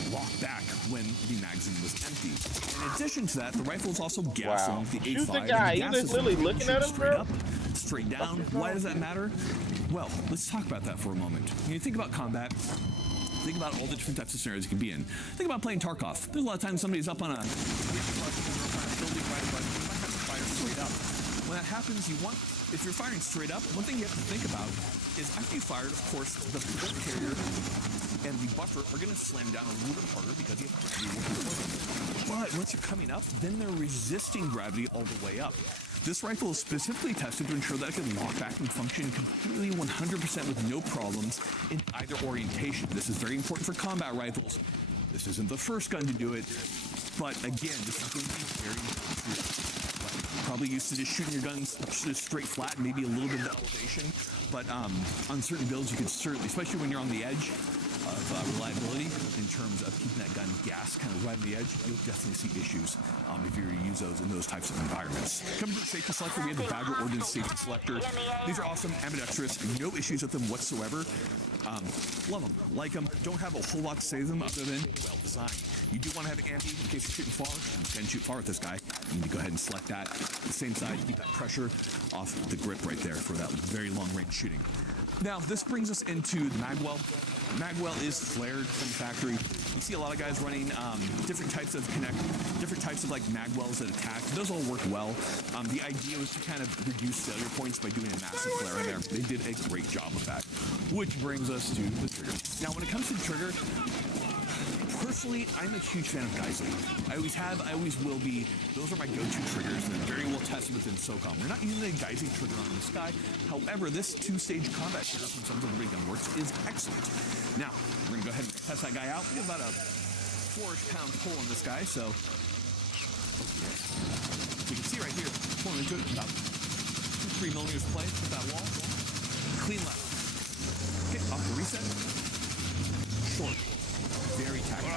lock back when the magazine was empty. In addition to that, the rifle is also gassing the A5. Shoot the guy. He was literally looking at him, straight up, straight down. Why does that matter? Well, let's talk about that for a moment. When you think about combat, think about all the different types of scenarios you can be in. Think about playing Tarkov. There's a lot of times somebody's up on a building right above you, you might have to fire straight up. When that happens, if you're firing straight up, one thing you have to think about is after you fired, of course, the bolt carrier and the buffer are going to slam down a little bit harder because you have to But once you're coming up, then they're resisting gravity all the way up. This rifle is specifically tested to ensure that it can lock back and function completely 100% with no problems in either orientation. This is very important for combat rifles. This isn't the first gun to do it, but again, this is going to be very important for Probably used to just shooting your guns just straight flat, maybe a little bit of elevation. But on certain builds, you can certainly, especially when you're on the edge of reliability in terms of keeping that gun gas kind of right on the edge, you'll definitely see issues if you were to use those in those types of environments. Coming to the safety selector, we have the Bagger Ordnance Safety Selector. These are awesome, ambidextrous, no issues with them whatsoever. Love them, like them, don't have a whole lot to say to them other than well designed. You do want to have ambi in case you're shooting far. You can shoot far with this guy. You need to go ahead and select that. The same side, keep that pressure off the grip right there for that very long range shooting. Now, this brings us into the magwell. Magwell is flared from the factory. You see a lot of guys running different types of different types of like magwells that attack. Those all work well. The idea was to kind of reduce failure points by doing a massive flare in there. They did a great job of that. Which brings us to the trigger. Now, when it comes to the trigger, personally, I'm a huge fan of Geisel. I always have, I always will be. Those are my go-to triggers. They're very well tested within SOCOM. We're not using a Geisel trigger on this guy. However, this two-stage combat trigger from Sons of Liberty Gun Works is excellent. Now, we're going to go ahead and test that guy out. We have about a 4-ish pound pull on this guy, so you can see right here, pulling into it, about 2-3 millimeters play with that wall. Clean left. Hit off the reset. Short. Very tactical.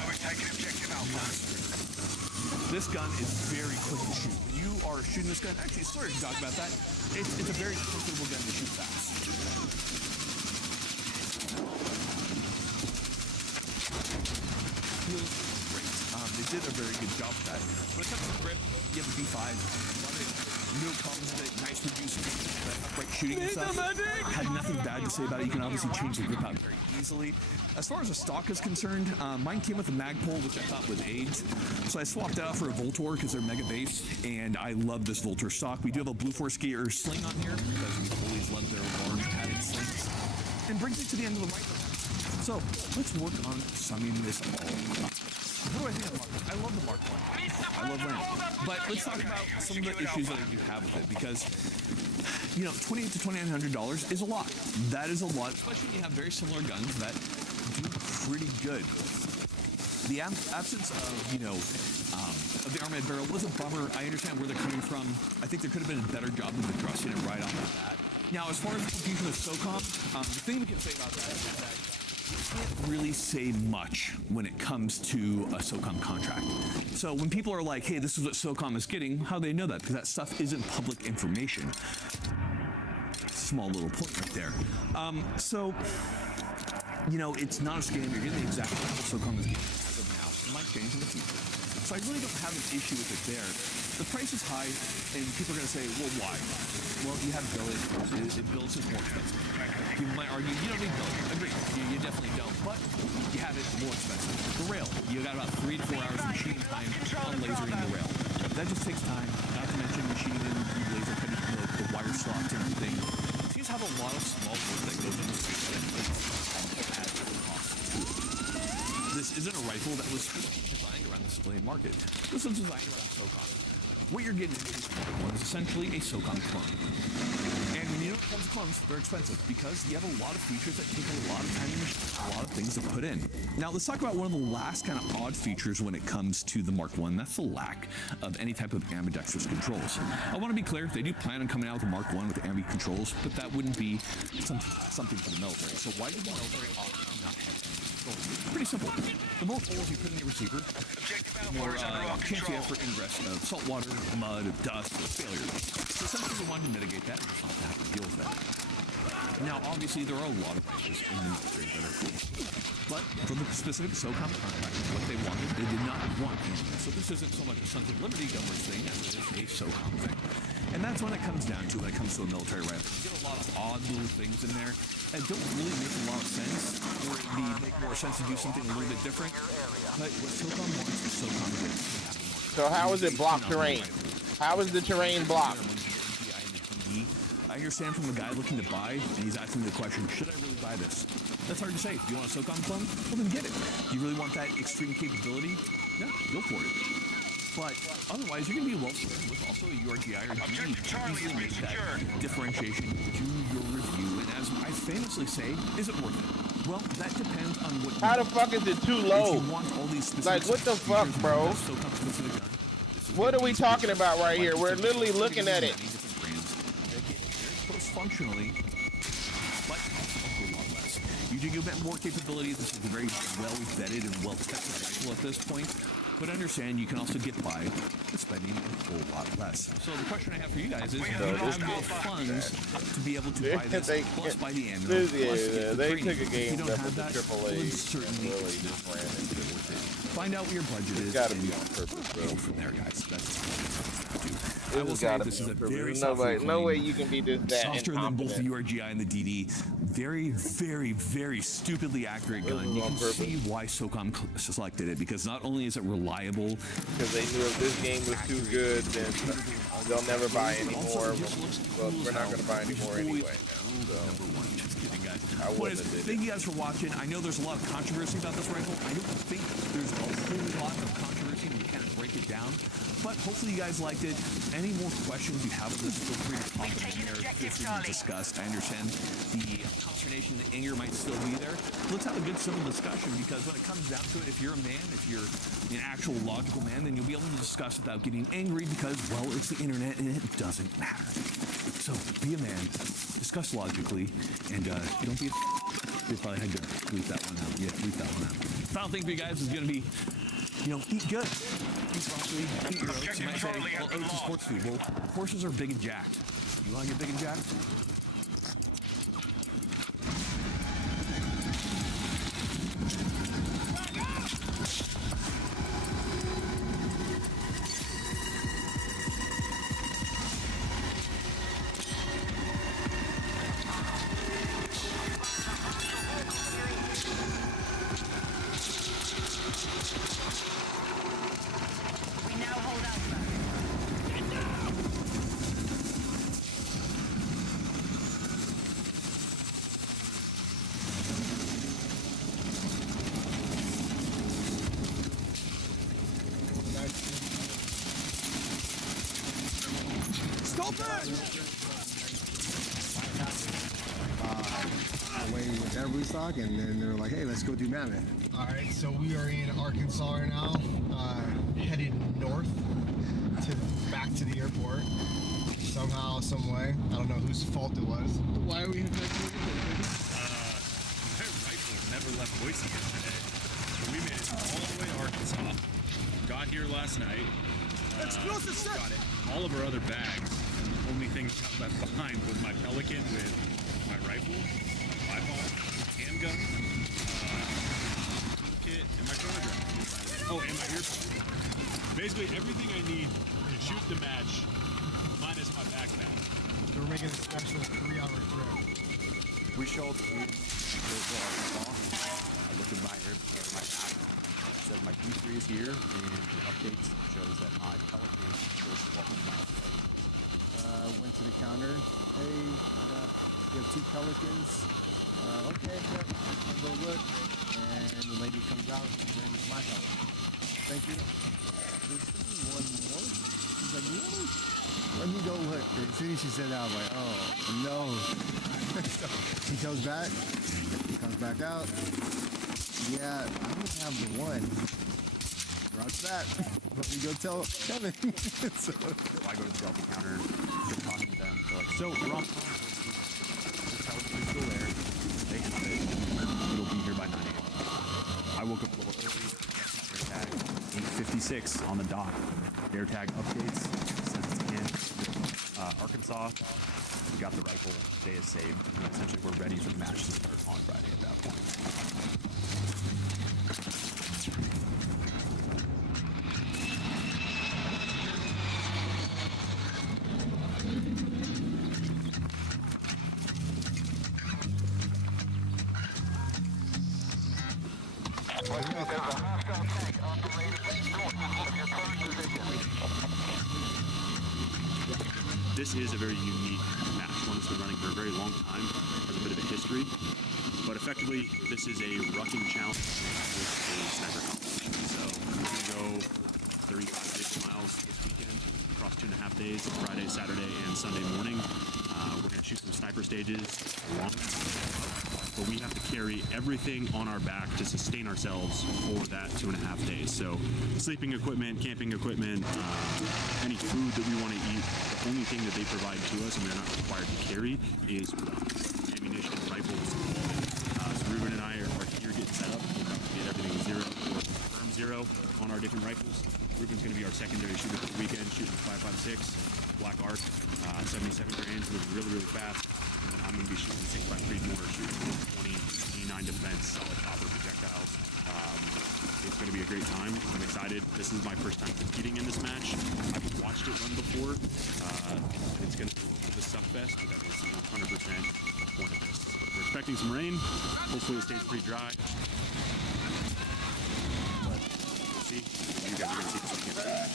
This gun is very quick to shoot. When you are shooting this gun, actually, sorry to talk about that. It's a very comfortable gun to shoot fast. Feels great. They did a very good job with that. When it comes to grip, you have a B5. No problems with it. Nice reduced upright shooting and stuff. Had nothing bad to say about it. You can obviously change the grip out very easily. As far as the stock is concerned, mine came with a Magpul, which I thought was AIDS. So I swapped that out for a Voltor because they're mega base, and I love this Voltor stock. We do have a Blue Force Gear sling on here because we always love their large padded slings. And brings it to the end of the rifle. So let's work on summing this all up. What do I think of the Mark 1? I love the Mark 1. I love RAM. But let's talk about some of the issues that I do have with it, because you know, $2,800 to $2,900 is a lot. That is a lot, especially when you have very similar guns that do pretty good. The absence of, you know, of the armored barrel was a bummer. I understand where they're coming from. I think there could have been a better job of addressing it right off the bat. Now, as far as the confusion with SOCOM, the thing we can say about that is that you can't really say much when it comes to a SOCOM contract. So when people are like, hey, this is what SOCOM is getting, how do they know that? Because that stuff isn't public information. Small little point right there. So, you know, it's not a scam. You're getting the exact level SOCOM is getting as of now. It might change in the future. So I really don't have an issue with it there. The price is high, and people are going to say, well, why? Well, you have billet. It builds is more expensive. People might argue, you don't need billet. Agreed. You definitely don't. But you have it more expensive. The rail. You got about 3 to 4 hours of machining time on lasering the rail. That just takes time. Not to mention machining and laser cutting the wire slots and everything. So you just have a lot of small work that goes into it. This isn't a rifle that was designed around the civilian market. This was designed around SOCOM. What you're getting into is essentially a SOCOM clone. And when you know it comes to clones, they're expensive because you have a lot of features that take a lot of time and a lot of things to put in. Now let's talk about one of the last kind of odd features when it comes to the Mark 1. That's the lack of any type of ambidextrous controls. I want to be clear, they do plan on coming out with a Mark 1 with ambi controls, but that wouldn't be something for the military. So why did the military opt not to have ambi controls? Pretty simple. The more holes you put in the receiver, the more chance you have for ingress of salt water, mud, dust, or failure. So essentially we wanted to mitigate that and just not to have to deal with that. Now, obviously, there are a lot of rifles in the military that are cool. But for the specific SOCOM contract, what they wanted, they did not want ambi. So this isn't so much a Sons of Liberty Gun Works thing as it is a SOCOM thing. And that's when it comes down to when it comes to a military rifle. You get a lot of odd little things in there that don't really make a lot of sense, or it'd make more sense to do something a little bit different. But what SOCOM wants is SOCOM did. So how is it blocked terrain? How is the terrain blocked? I understand from the guy looking to buy, and he's asking the question, should I really buy this? That's hard to say. Do you want a SOCOM clone? Well, then get it. Do you really want that extreme capability? Yeah, go for it. But otherwise, you're going to be well served with also a URGI or GE to easily make that differentiation to your review. And as I famously say, is it worth it? Well, that depends on what. How the fuck is it too low? If you want all these specific like, what the fuck, bro? SOCOM specific gun, this What are we talking about right here? We're literally looking at it. Close functionally, but also a lot less. You do get more capability. This is a very well vetted and well tested rifle at this point. But understand, you can also get by with spending a whole lot less. So the question I have for you guys is, do you have enough funds to be able to buy this, plus buy the ammo, plus get the they training? took a If game you don't that have was that, AAA. well, then certainly Really it's just not ran into it. worth it. Find out what your budget is. Gotta and be on purpose, bro. go from there, guys. That's I will This say gotta this be is a on purpose. very There's no way you can be this that softer than both the incompetent. URGI and the DD. Very, very, very stupidly accurate gun. You can see why SOCOM selected it, because not only is it reliable, Because they knew if this game was too good, then they'll never buy any more. Well, we're not gonna buy any more anyway. number one. Just kidding, guys. I wouldn't have did it. Thank you guys for watching. I know there's a lot of controversy about this rifle. I don't think there's a whole lot of controversy when you kind of break it down. But hopefully you guys liked it. Any more questions you have on this, feel free to pop them in there. Feel free to discuss. I understand the consternation, the anger might still be there. Let's have a good civil discussion, because when it comes down to it, if you're a man, if you're an actual logical man, then you'll be able to discuss without getting angry, because, well, it's the internet and it doesn't matter. So be a man, discuss logically, and don't be a you probably had to leave that one out. Yeah, leave that one out. Final thing for you guys is going to be, eat good. Eat broccoli, eat your oats. You might say, well, oats is sports food. Well, horses are big and jacked. You want to get big and jacked? We now hold Alpha. Stop it! Away with their restock, and then they're like, hey, let's go do Mammoth. All right, so we are in Arkansas right now, headed north back to the airport. Somehow, some way. I don't know whose fault it was. Why are we headed back to the airport? My rifle never left Boise yesterday. So we made it all the way to Arkansas. Got here last night. Got it. All of our other bags. And the only thing left behind was my Pelican with my rifle, my bipod, handgun, toolkit, and my chronograph. Oh, and my earphone. Basically everything I need to shoot the match, minus my backpack. So we're making a special 3-hour trip. We showed in Arkansas. I looked at my app. It says my P3 is here, and the updates shows that my Pelican is 1,200 miles away. Went to the counter. Hey, you have 2 Pelicans. Okay, yep. I'll go look. And the lady comes out and brings my Pelican. Thank you. There's one more. She's like, really? Let me go look. And as soon as she said that, I was like, oh, no. So she comes back out. Yeah, I don't have the one. Roger that. Let me go tell Kevin. So I go to the Delta counter, start talking to them. They're like, so we're on phone. The Pelican is still there. They have it. It'll be here by 9 a.m. I woke up a little early. Air tag 8:56 on the dot. Air tag updates. Says it's in Arkansas. We got the rifle. Day is saved. And essentially, we're ready for the match to start on Friday at that point. This is a very unique match, one that's been running for a very long time, has a bit of a history, but effectively this is a rucking challenge with a sniper competition. So we're going to go 35 50 miles this weekend across 2.5 days, Friday, Saturday, and Sunday morning. We're going to shoot some sniper stages along but we have to carry everything on our back to sustain ourselves for that 2.5 days. So sleeping equipment, camping equipment, any food that we want to eat, the only thing that they provide to us and we're not required to carry is ammunition, rifles, so Ruben and I are here getting set up. We're about to get everything zero or firm zero on our different rifles. Ruben's going to be our secondary shooter for the weekend, shooting 5.56, Black Arc, 77 grains, moving really, really fast. And then I'm going to be shooting 6x Creedmoor, shooting 120, E9 defense, solid copper projectiles. It's going to be a great time. I'm excited. This is my first time competing in this match. I've watched it run before. It's going to be a little bit of a suck fest, but that is 100% the point of this. We're expecting some rain. Hopefully it stays pretty dry. But we'll see. You guys are going to see this weekend.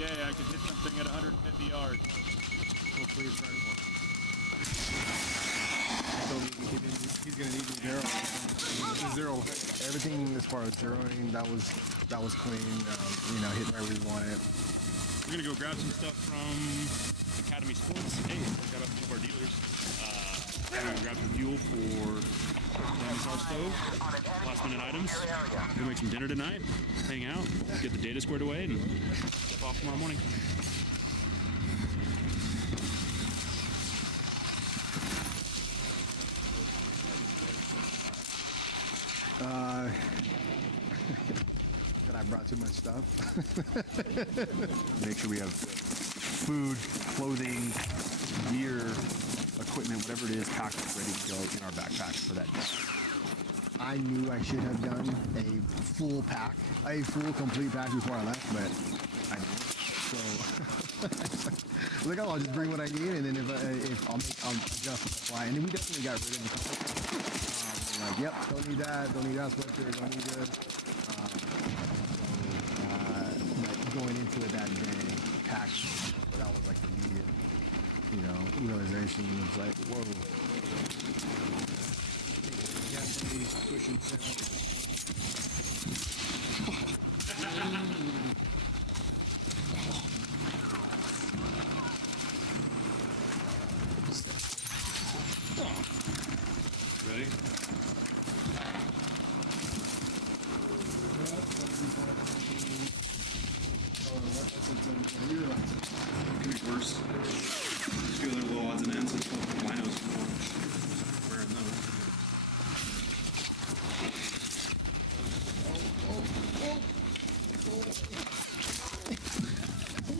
Yeah, I can hit something at 150 yards. Hopefully it's right one. So he's gonna need zero. Everything as far as zeroing, that was clean. Hitting where we wanted. We're gonna go grab some stuff from Academy Sports. Hey, got up one of our dealers. We're gonna grab some fuel for our stove, last minute items. We'll make some dinner tonight, hang out, get the data squared away, and step off tomorrow morning. That I brought too much stuff. Make sure we have food, clothing, gear, equipment, whatever it is, packed ready to go in our backpacks for that day. I knew I should have done a full complete pack before I left, but I didn't. So like, I'll just bring what I need, and then if I'll adjust on the fly. And then we definitely got rid of a couple things. Like, yep, don't need that sweatshirt, don't need this. But going into it that day, packed, so that was like immediate, realization. It was like, whoa. Definitely pushing 7. Ready? Could be worse. Feel their low odds and ends and winos wearing those.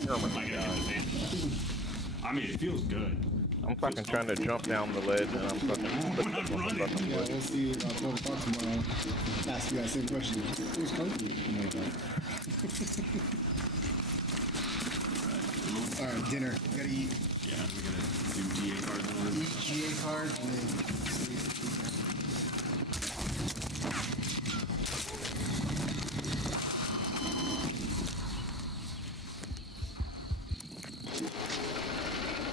Oh my God. I mean, it feels good. I'm fucking trying to jump down the ledge and I'm fucking Yeah, we'll see about 12 o'clock tomorrow. Ask you that same question. Who's comfy? Oh my God. Alright, dinner. We gotta eat. Yeah, we gotta do GA cards in order. Eat GA cards and then sleep.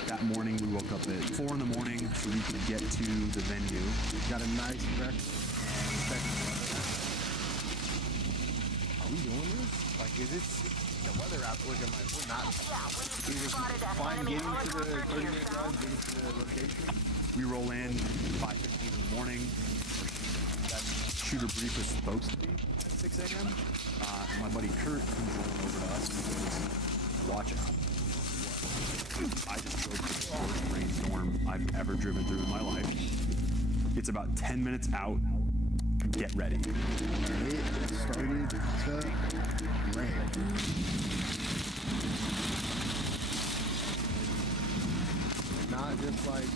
That morning we woke up at 4 in the morning so we could get to the venue. Got a nice breakfast. Are we doing this? Like, is it the weather out looking like we're not? We was fine getting to the 30-minute drive, getting to the location. We roll in 5:15 in the morning. That shooter brief was supposed to be at 6 a.m. My buddy Kurt comes rolling over to us and says, "Watch out." I just drove through the worst rainstorm I've ever driven through in my life. It's about 10 minutes out. Get ready. It started to rain. Not just like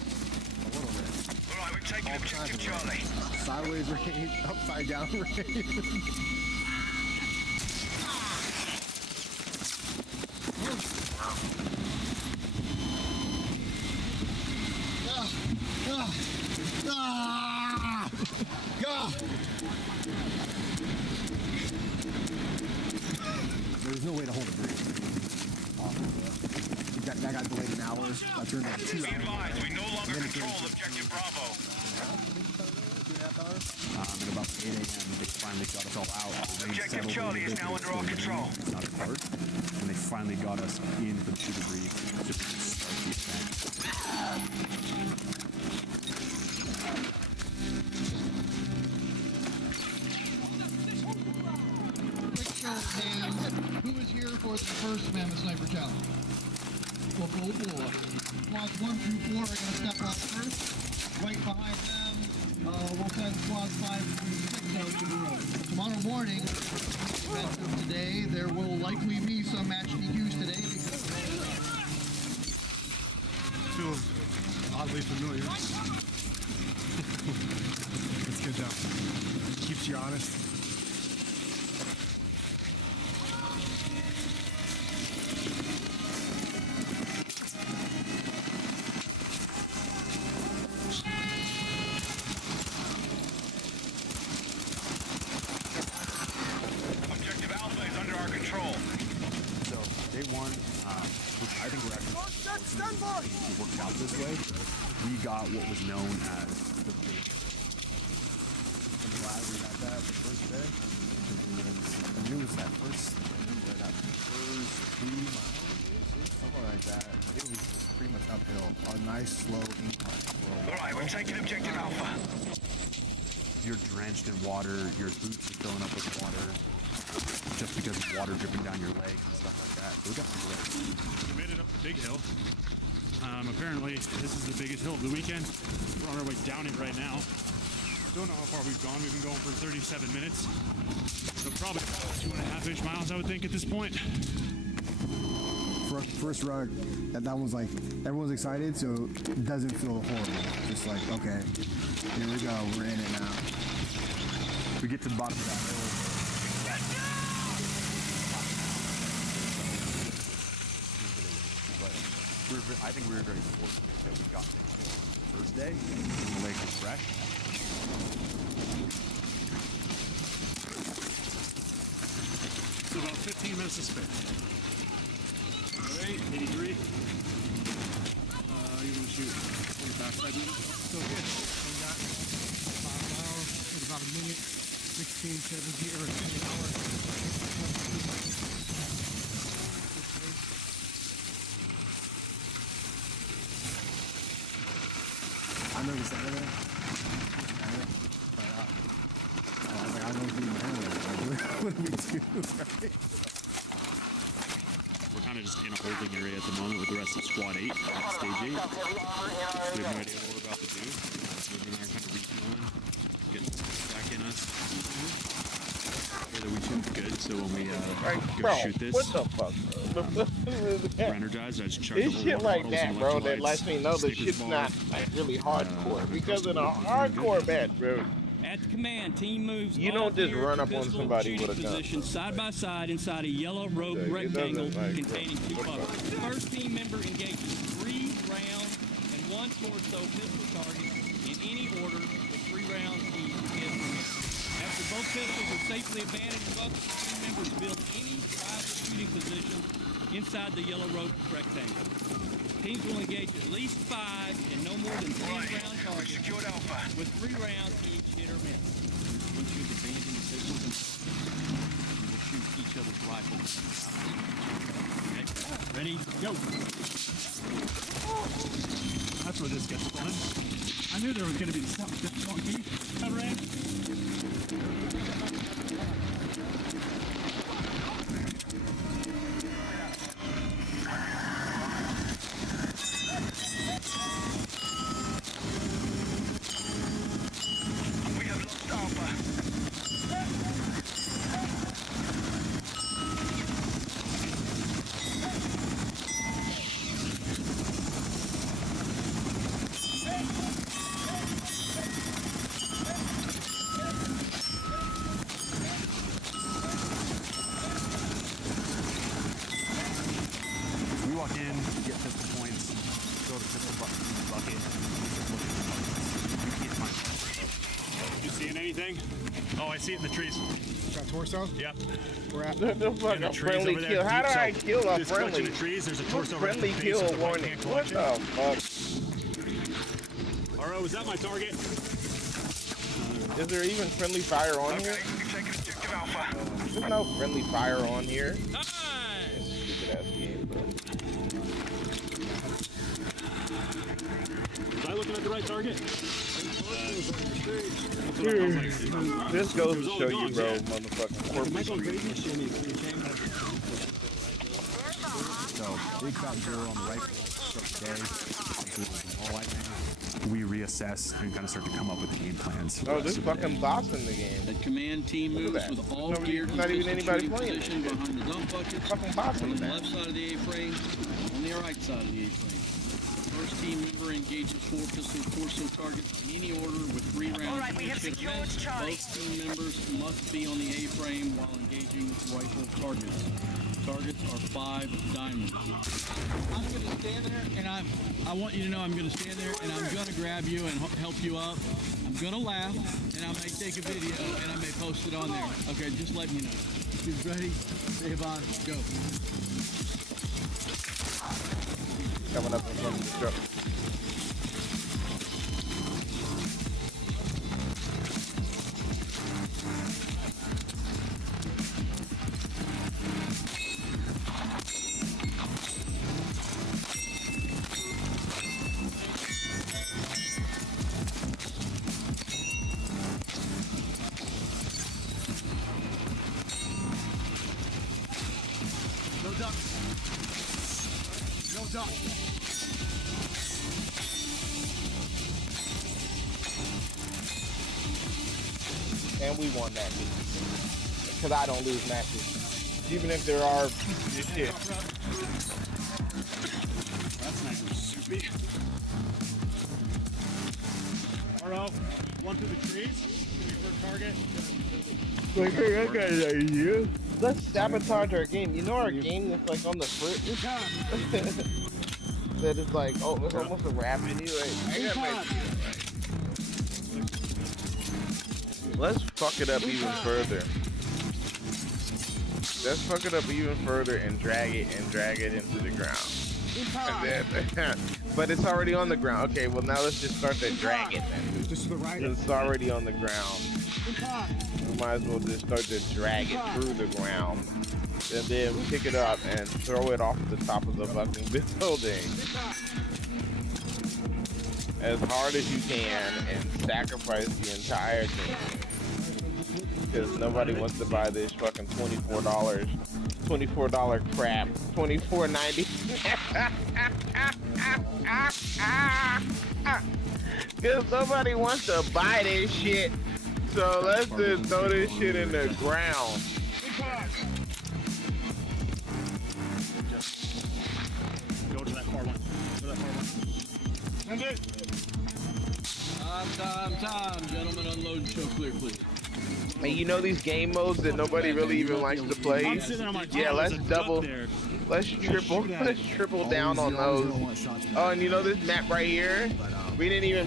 a little bit. All right, we're taking objective Charlie. Sideways rain, upside down rain. small debris. That got delayed an hour. That turned into 2 Be hours. advised, we no longer control objective Bravo. At about 8 a.m., they finally got us all out. The rain Objective settled a Charlie little is bit, now but under our it's still control. raining. It's not as hard. And they finally got us in for the two debris so we could start the event. Quick show of hands. Who is here for the first Mammoth Sniper Challenge? Well, squads 1 through 4 are going to step up first. Right behind them, we'll send squads 5 through 6 out to the road. Tomorrow morning, event of today, there will likely be some match DQs today because Feels oddly familiar. It's good though. Keeps you honest. Objective Alpha is under our control. So, day one, which I think we're actually it worked out this way. We got what was known as the big. I'm glad we got that the first day. I knew it was that first sprint, or that first 3 miles, somewhere like that. It was pretty much uphill. A nice slow incline. Alright, we're taking objective Alpha. You're drenched in water, your boots are filling up with water, just because of water dripping down your legs and stuff like that. So we got some great. We made it up the big hill. Apparently, this is the biggest hill of the weekend. We're on our way down it right now. Don't know how far we've gone. We've been going for 37 minutes. So probably 2.5-ish miles, I would think, at this point. First rug, that one's like, everyone's excited, so it doesn't feel horrible. Just like, okay, here we go, we're in it now. We get to the bottom of that hill. But I think we were very fortunate that we got there the first day when the lake was fresh. So about 15 minutes to spare. Alright, 83. You want to shoot on the backside? So good. We got 5 miles in about a minute, 16, 17, or an hour. I know the center there. I was like, I know who my hand is. Like, what do we do? Right? We're kind of just in a holding area at the moment with the rest of Squad 8, Stage 8. We have no idea what we're about to do. We're kind of refueling, getting back in us. We shoot good, so when we go shoot this, What the fuck, bro? we're energized. I just charge It's the shit water like bottles that, and bro, that electrolytes, lets me know that Snickers shit's bars. not like really hardcore. Because in a hardcore match, bro, At the command, team moves. you all don't just gear run to up on visible somebody with a shooting gun. position side by side inside a yellow rope Yeah, it rectangle doesn't, like, containing 2 what the buckets. First team member engages 3 rounds and 1 torso pistol target in any order with 3 rounds each. After both pistols are safely abandoned and buckets, team members build any private shooting position inside the yellow rope rectangle. Teams will engage at least 5 and no more than 10 round targets Secured Alpha. with 3 rounds each hit or miss. Once you've abandoned the pistols and you will shoot each other's rifles. Okay. Ready? Go! That's where this gets fun. I knew there was going to be something funky. I ran. We have lost Alpha. We walk in, get pistol points, go to pistol bucket, look at the buckets. We can't find it. You seeing anything? Oh, I see it in the trees. Got torso? Yep. We're at The fuck, the a trees friendly over there, kill. How do deep, I so kill a this collection friendly? of trees, there's a torso right Friendly at the base kill of the white warning. hand What collection. the fuck? Alright, was that my target? Is there even friendly fire on here? There's no friendly fire on here. Stupid ass game, bro. Was I looking at the right target? This goes to show you, bro, motherfucking corporate. So, big fat zero on the right day. All right, we reassess and kind of start to come up with game plans. Oh, there's fucking boss in the game. The command team Look at moves that. with all Nobody- gear not even to anybody shooting playing position this shit. behind the dump buckets. Fucking boss on in the that. left side of the A-frame, on the right side of the A-frame. First team member engages 4 pistol torso targets in any order with 3 rounds. All right, we have each. secured Charlie. Both team members must be on the A-frame while engaging rifle targets. Targets are 5 diamonds. I'm going to stand there, and I want you to know I'm going to stand there, and I'm going to grab you and help you up. I'm going to laugh, and I may take a video, and I may post it on there. Okay, just let me know. You ready? Say bye. Go. Coming up in front of the truck. No duck. No duck. And we won that meet. Because I don't lose matches. Even if there are pieces of shit. That's nice and soupy. Alright, one through the trees. First target. I got an idea. Let's sabotage our game. You know our game that's like on the foot? That is like, oh, it's almost a rapid. I got my idea. Let's fuck it up even further. Let's fuck it up even further and drag it into the ground. And then, but it's already on the ground. Okay, well now let's just start to drag it then. Just to the right. It's already on the ground. We might as well just start to drag it through the ground. And then pick it up and throw it off the top of the fucking building. As hard as you can and sacrifice the entire thing. Because nobody wants to buy this fucking $24 crap. $24.90. Because nobody wants to buy this shit. So let's just throw this shit in the ground. Go to that far one. Go to that far one. Send it. Time. Gentlemen, unload and show clear, please. And you know these game modes that nobody really even likes to play? I'm sitting on my Yeah, let's there's a double, duck there. let's triple down on those. Oh, and you know this map right here? We didn't even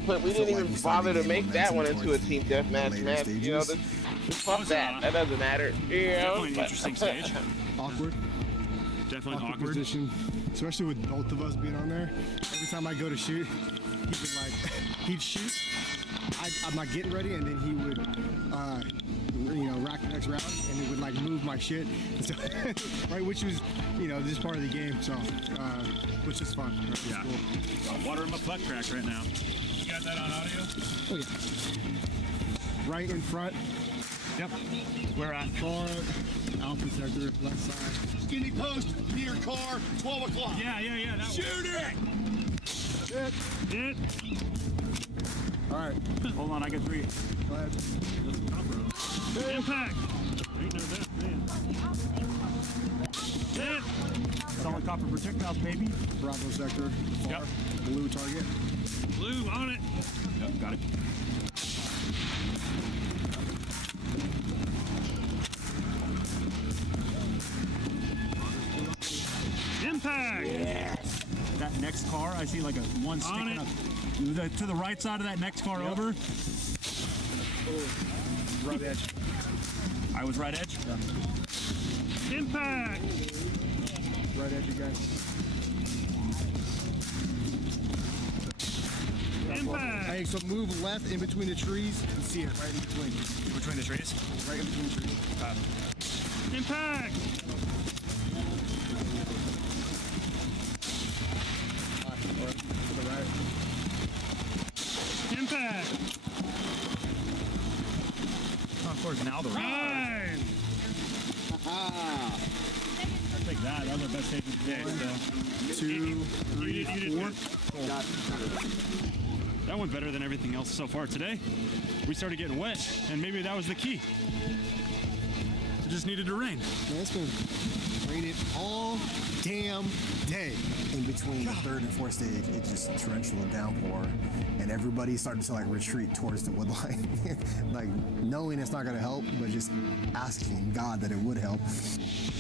bother to make that one into a team deathmatch match. You know, this fuck that. That doesn't matter. Yeah. Definitely an interesting stage. Awkward. Definitely Awkward awkward. position, especially with both of us being on there. Every time I go to shoot, he'd shoot. I'm not getting ready, and then he would, rack the next round, and it would like move my shit, so, right? Which was, just part of the game. So, which is fun. Right? Yeah. Cool. Water in my butt crack right now. You got that on audio? Oh yeah. Right in front. Yep. Where at? Car, Alpha sector, left side. Skinny post near car, 12 o'clock. Yeah. That Shoot it! Hit. All right. Hold on, I got 3. Go ahead. That's the top row. Impact. Ain't no that, man. Hit. Solid copper projectiles, baby. Bravo sector. Far. Yep. Blue target. Blue on it. Yep, got it. Impact! Yes! That next car, I see like a one sticking up. To the right side of that next car over. Right edge. I was right edge. Impact! Right edge, you guys. Impact! Hey, so move left in between the trees and see it right in between. Between the trees? Right in between the trees. Impact! Or to the right. Impact! Oh, of course, now the Time! Ah. I'll take that. That was our best save of the day. So. 2, 3, 4. That went better than everything else so far today. We started getting wet, and maybe that was the key. It just needed to rain. Man, it's been raining all damn day. In between the third and fourth stage, it's just torrential downpour, and everybody started to like retreat towards the wood line, like knowing it's not going to help, but just asking God that it would help.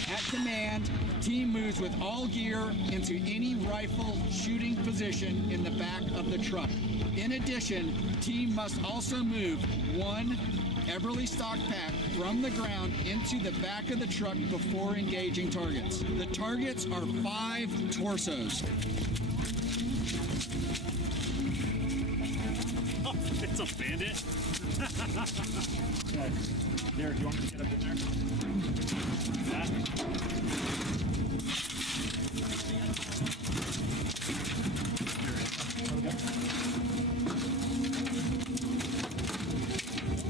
At command, team moves with all gear into any rifle shooting position in the back of the truck. In addition, team must also move one Eberly stock pack from the ground into the back of the truck before engaging targets. The targets are 5 torsos. Oh, it's a bandit. Derek, you want me to get up in there? That.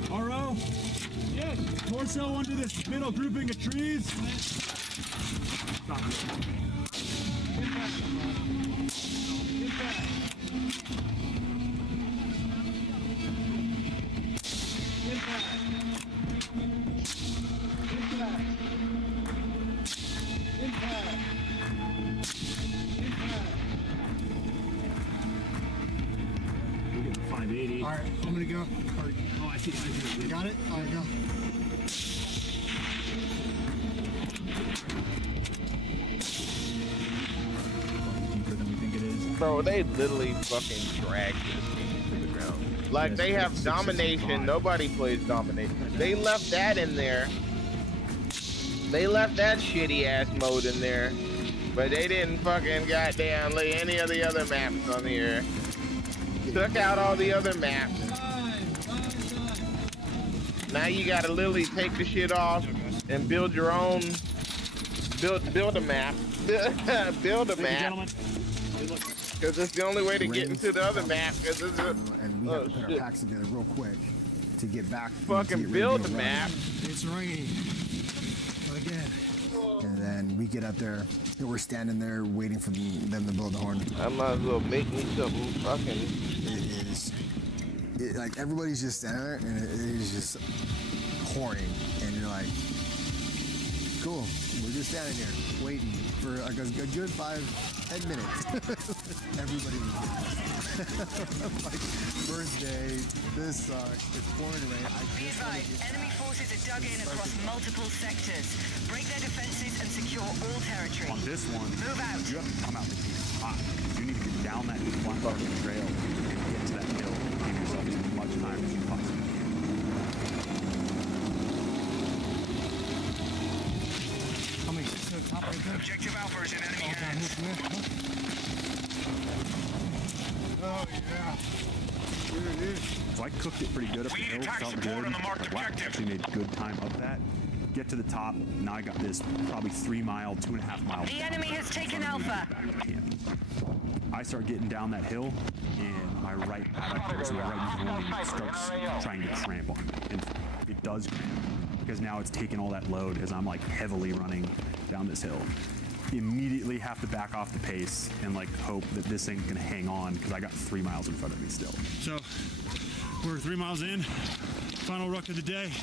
RO? Yes. Torso under this middle grouping of trees. Stop. Impact. Impact. Impact. Impact. Impact. Impact. We're getting 580. All right, I'm gonna go. Oh, I see. You got it? All right, go. Deeper than we think it is. Bro, they literally fucking dragged this game to the ground. Like, Yes, they have 665. domination. Nobody plays domination. They left that in there. They left that shitty ass mode in there. But they didn't fucking goddamn lay any of the other maps on here. Took out all the other maps. Now you gotta literally take the shit off and build your own. Build a map. Build a map. Because it's the only way to get into the other map. Cause it's And we have to put our packs together real quick to get back. Fucking build the map. It's raining again. And then we get up there, and we're standing there waiting for them to blow the horn. I might as well make me something fucking. Like everybody's just standing there, and it is just pouring, and you're like, cool. We're just standing here waiting for like a good 5-10 minutes. Everybody was good. Like, first day, this sucks. It's pouring rain. I just want to get Enemy forces are dug in across multiple sectors. Break their defenses and secure all territory. On this one, Move out. you have to come out the gate hot. You need to get down that one part of the trail and get to that hill and give yourself as much time as you possibly can. Coming to the top right there. Objective Alpha is in enemy hands. Oh, yeah. Here it is. So I cooked it pretty good up the We need hill, attack felt support good. on the marked Like, wow, objective. actually made good time up that. Get to the top, now I got this probably 3 mile, 2.5 mile. The enemy has taken Alpha. I start getting down that hill, and my right paddock, so my right groin starts trying to cramp on me. And it does cramp, because now it's taking all that load as I'm like heavily running down this hill. Immediately have to back off the pace and like hope that this thing's gonna hang on, because I got 3 miles in front of me still. So, we're 3 miles in. Final ruck of the day.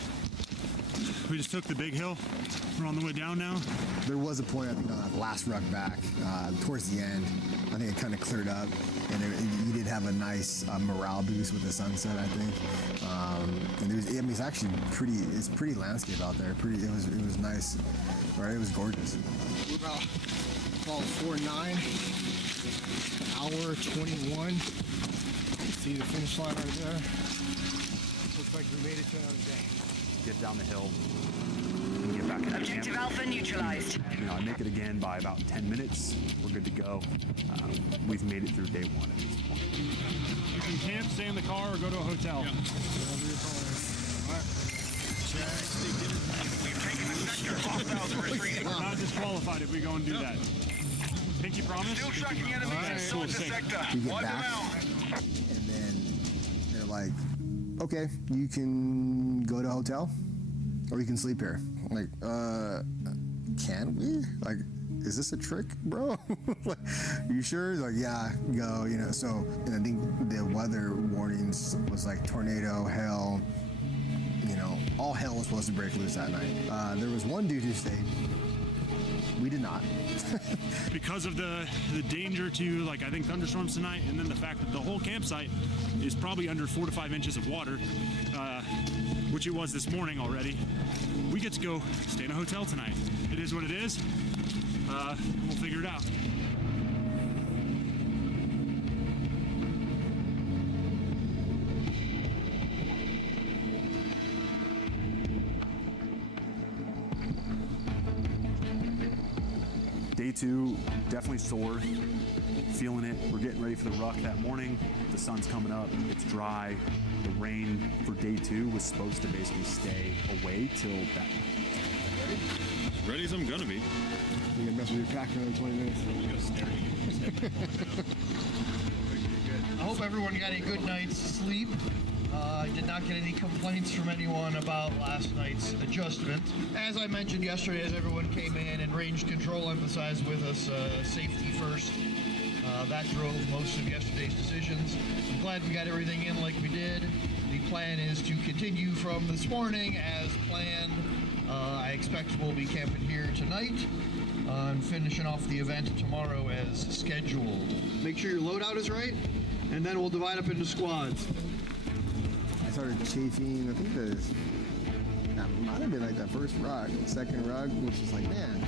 We just took the big hill. We're on the way down now. There was a point, I think, on that last rug back, towards the end, I think it kind of cleared up, and you did have a nice morale boost with the sunset, I think. And it was, I mean, it's actually it's pretty landscape out there. It was nice, right? It was gorgeous. We're about 4:09, hour 21. See the finish line right there. Looks like we made it to another day. Get down the hill, back into Objective camp. Alpha neutralized. You know, I make it again by about 10 minutes. We're good to go. We've made it through day 1 at this point. You can camp, stay in the car, or go to a hotel. Whatever your call is. We're not disqualified if we go and do that. Pinky promise? Still tracking enemies inside the sector. We get Wipe them back, out. and then they're like, okay, you can go to a hotel, or you can sleep here. I'm like, can we? Like, is this a trick, bro? Like, you sure? Like, yeah, go, you know. So, and I think the weather warnings was like tornado, hail, you know, all hell was supposed to break loose that night. There was one dude who stayed. We did not. Because of the danger to, like, I think thunderstorms tonight, and then the fact that the whole campsite is probably under 4 to 5 inches of water, which it was this morning already, we get to go stay in a hotel tonight. It is what it is. We'll figure it out. Day 2, definitely sore, feeling it. We're getting ready for the ruck that morning. The sun's coming up, it's dry. The rain for day 2 was supposed to basically stay away till that night. Ready as I'm gonna be. You're gonna mess with your pack for another 20 minutes. I hope everyone got a good night's sleep. I did not get any complaints from anyone about last night's adjustment. As I mentioned yesterday, as everyone came in and range control emphasized with us safety first. That drove most of yesterday's decisions. I'm glad we got everything in like we did. The plan is to continue from this morning as planned. I expect we'll be camping here tonight and finishing off the event tomorrow as scheduled. Make sure your loadout is right, and then we'll divide up into squads. I started chafing, I think that might have been like that first rug, second rug, which is like, man,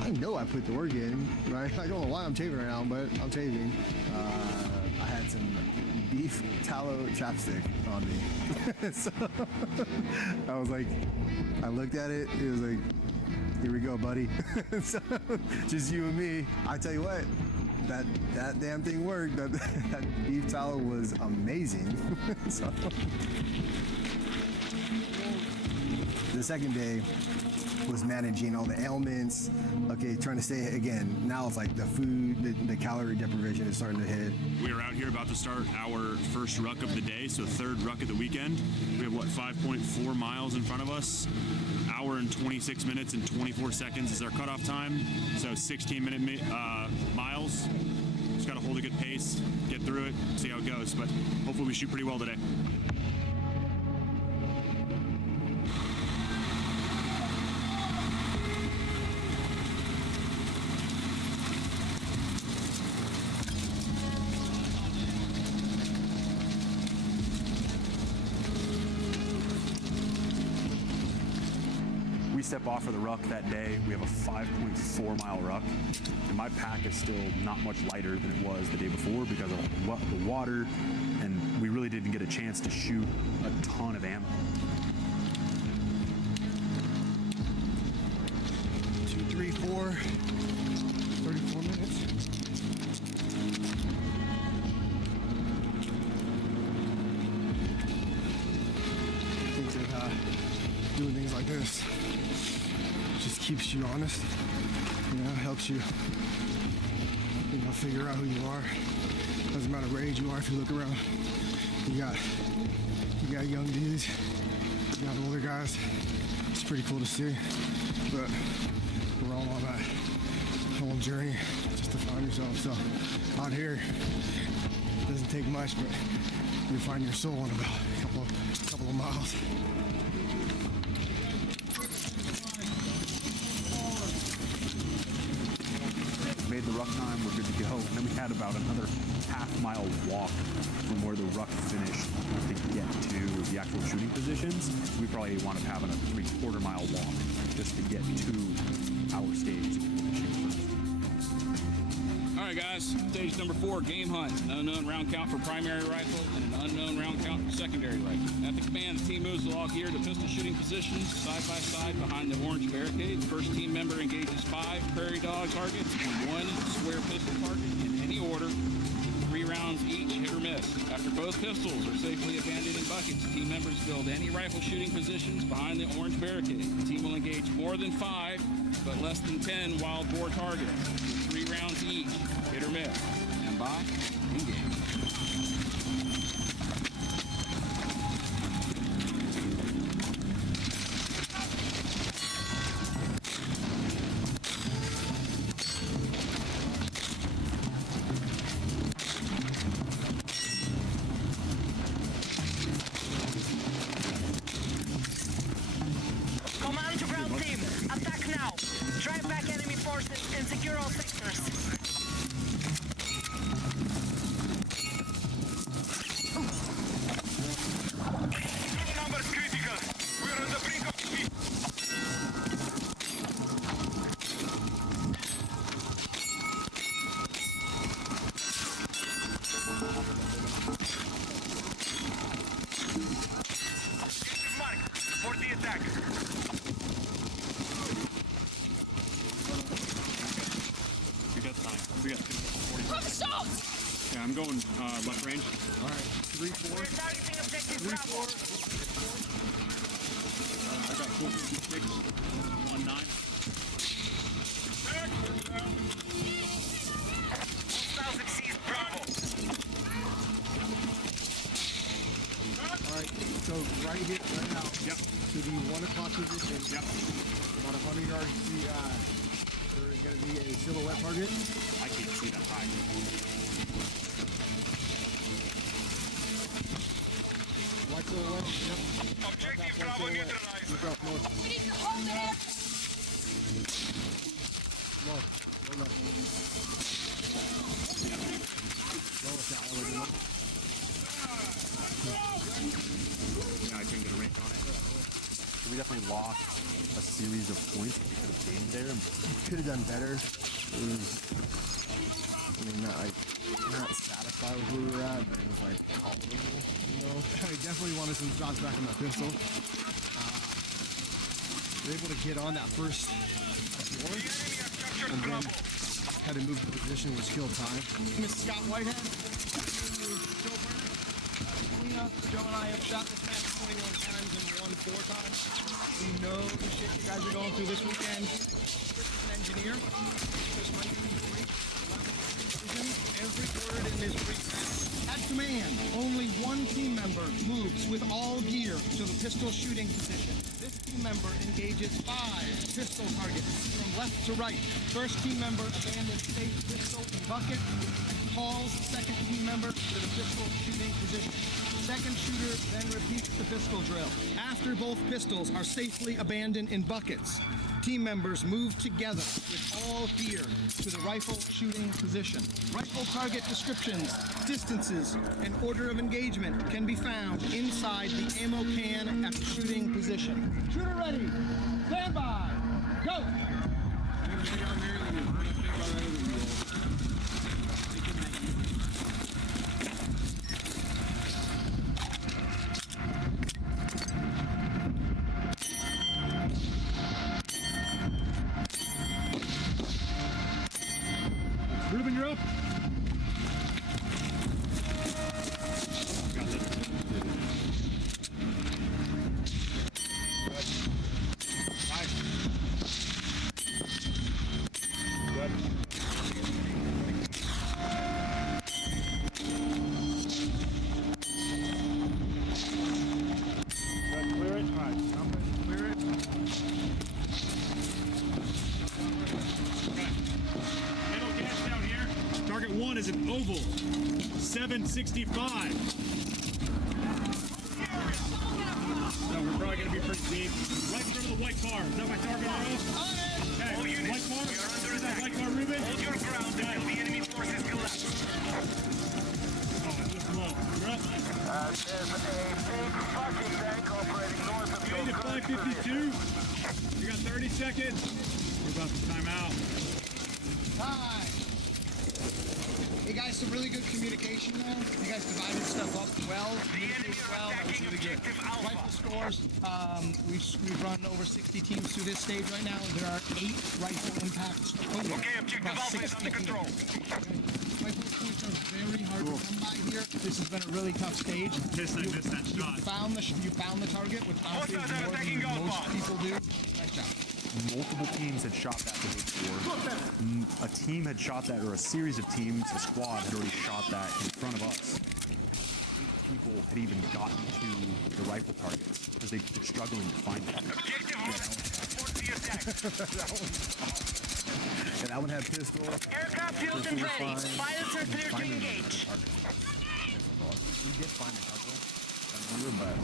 I know I put the work in, right? I don't know why I'm chafing right now, but I'm chafing. I had some beef tallow chapstick on me. So I was like, I looked at it, it was like, here we go, buddy. So, just you and me. I tell you what, that damn thing worked. That beef tallow was amazing. So, the second day was managing all the ailments. Okay, trying to stay again. Now it's like the food, the calorie deprivation is starting to hit. We are out here about to start our first ruck of the day, so third ruck of the weekend. We have, what, 5.4 miles in front of us. Hour and 26 minutes and 24 seconds is our cutoff time, so 16-minute miles. Just got to hold a good pace, get through it, see how it goes, but hopefully we shoot pretty well today. We step off for the ruck that day. We have a 5.4 mile ruck, and my pack is still not much lighter than it was the day before because of the water, and we really didn't get a chance to shoot a ton of ammo. 2, 3, 4, 34 minutes. I think that doing things like this just keeps you honest, you know, helps you, figure out who you are. Doesn't matter what age you are. If you look around, you got young dudes, you got older guys. It's pretty cool to see, but we're all on that whole journey just to find yourself. So out here, it doesn't take much, but you find your soul in about a couple of miles. Made the ruck time, we're good to go. And then we had about another half-mile walk from where the ruck finished to get to the actual shooting positions. We probably wound up having a 3/4 mile walk just to get to our stage. All right, guys. Stage number 4, game hunt. An unknown round count for primary rifle and an unknown round count for secondary rifle. At the command, the team moves with all gear to pistol shooting positions, side by side behind the orange barricade. First team member engages 5 prairie dog targets and 1 square pistol target in any order. 3 rounds each, hit or miss. After both pistols are safely abandoned in buckets, team members build any rifle shooting positions behind the orange barricade. The team will engage more than 5, but less than 10 wild boar targets. With 3 rounds each, hit or miss. Stand by, engage. Command to ground team. Attack now. Drive back enemy forces and secure all sectors. Numbers critical. We're on the brink of defeat. Objective marked for the attack. We got time. We got 40. Yeah, I'm going left range. All right, 3-4. We're targeting objective 3-4. I got 456, 19. Hostiles exceed Bravo. All right, so right here, right now. Yep. To the 1 o'clock position. Yep. About 100 yards, you see there's going to be a silhouette target. I can't see that high. White silhouette. Yep. Objective Bravo neutralized. Look up north. We need to hold it. North. Go north. North, yeah, already north. Yeah, I couldn't get a range on it. So we definitely lost a series of points we could have gained there. Could have done better. It was, I mean, not satisfied with where we were at, but it was like tolerable, you know. I definitely wanted some shots back on my pistol. We're able to get on that first floor, and then had to move the position, which killed time. Miss Scott Whitehead. Joe and I have shot this match 21 times and won 4 times. We know the shit you guys are going through this weekend. Chris is an engineer. Chris might be great. Every word in this brief. At command, only 1 team member moves with all gear to the pistol shooting position. This team member engages 5 pistol targets from left to right. First team member abandons safe pistol in bucket. Calls second team member to the pistol shooting position. Second shooter then repeats the pistol drill. After both pistols are safely abandoned in buckets, team members move together with all gear to the rifle shooting position. Rifle target descriptions, distances, and order of engagement can be found inside the ammo can at the shooting position. Shooter ready. Stand by. Go. Ruben, you're up. Clear it. All right. Clear it. Target 1 is an oval, 765. So we're probably going to be pretty deep. Right in front of the white car. Is that my target auto? Okay, All units, white car. you're under Is that attack. white car, Ruben? Hold your ground until the enemy forces collapse. Oh, I just low. You're up. There's a big fucking tank operating north of Gained at 552. You got 30 seconds. We're about to time out. Time. some really good communication there. You guys divided stuff up well, communicated well. That was really good. Rifle scores, we've run over 60 teams through this stage right now. There are 8 rifle impacts total. Okay, objective Alpha is under control. Rifle points are very hard to come by here. This has been a really tough stage. I missed that shot. You found the target, which honestly is more than most people do. Nice job. Multiple teams had shot that the day before. A team had shot that, or a series of teams, a squad had already shot that in front of us. 8 people had even gotten to the rifle targets because they're struggling to find it. And that one had pistol. Aircraft fueled and ready. Pilots are clear to engage. We did find a couple. I remember,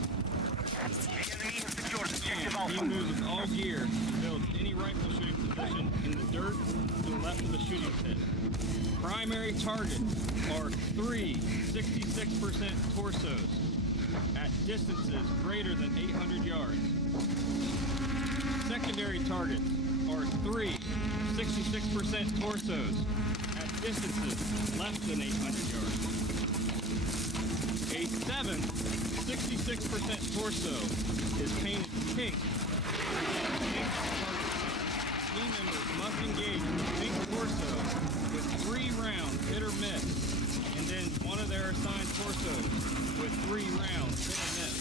Team moves with all gear to build any rifle shooting position in the dirt to the left of the shooting pit. Primary targets are 3 66% torsos at distances greater than 800 yards. Secondary targets are 3 66% torsos at distances less than 800 yards. A 7th 66% torso is painted pink. Team members must engage with pink torso with 3 rounds hit or miss, and then one of their assigned torsos with 3 rounds hit or miss.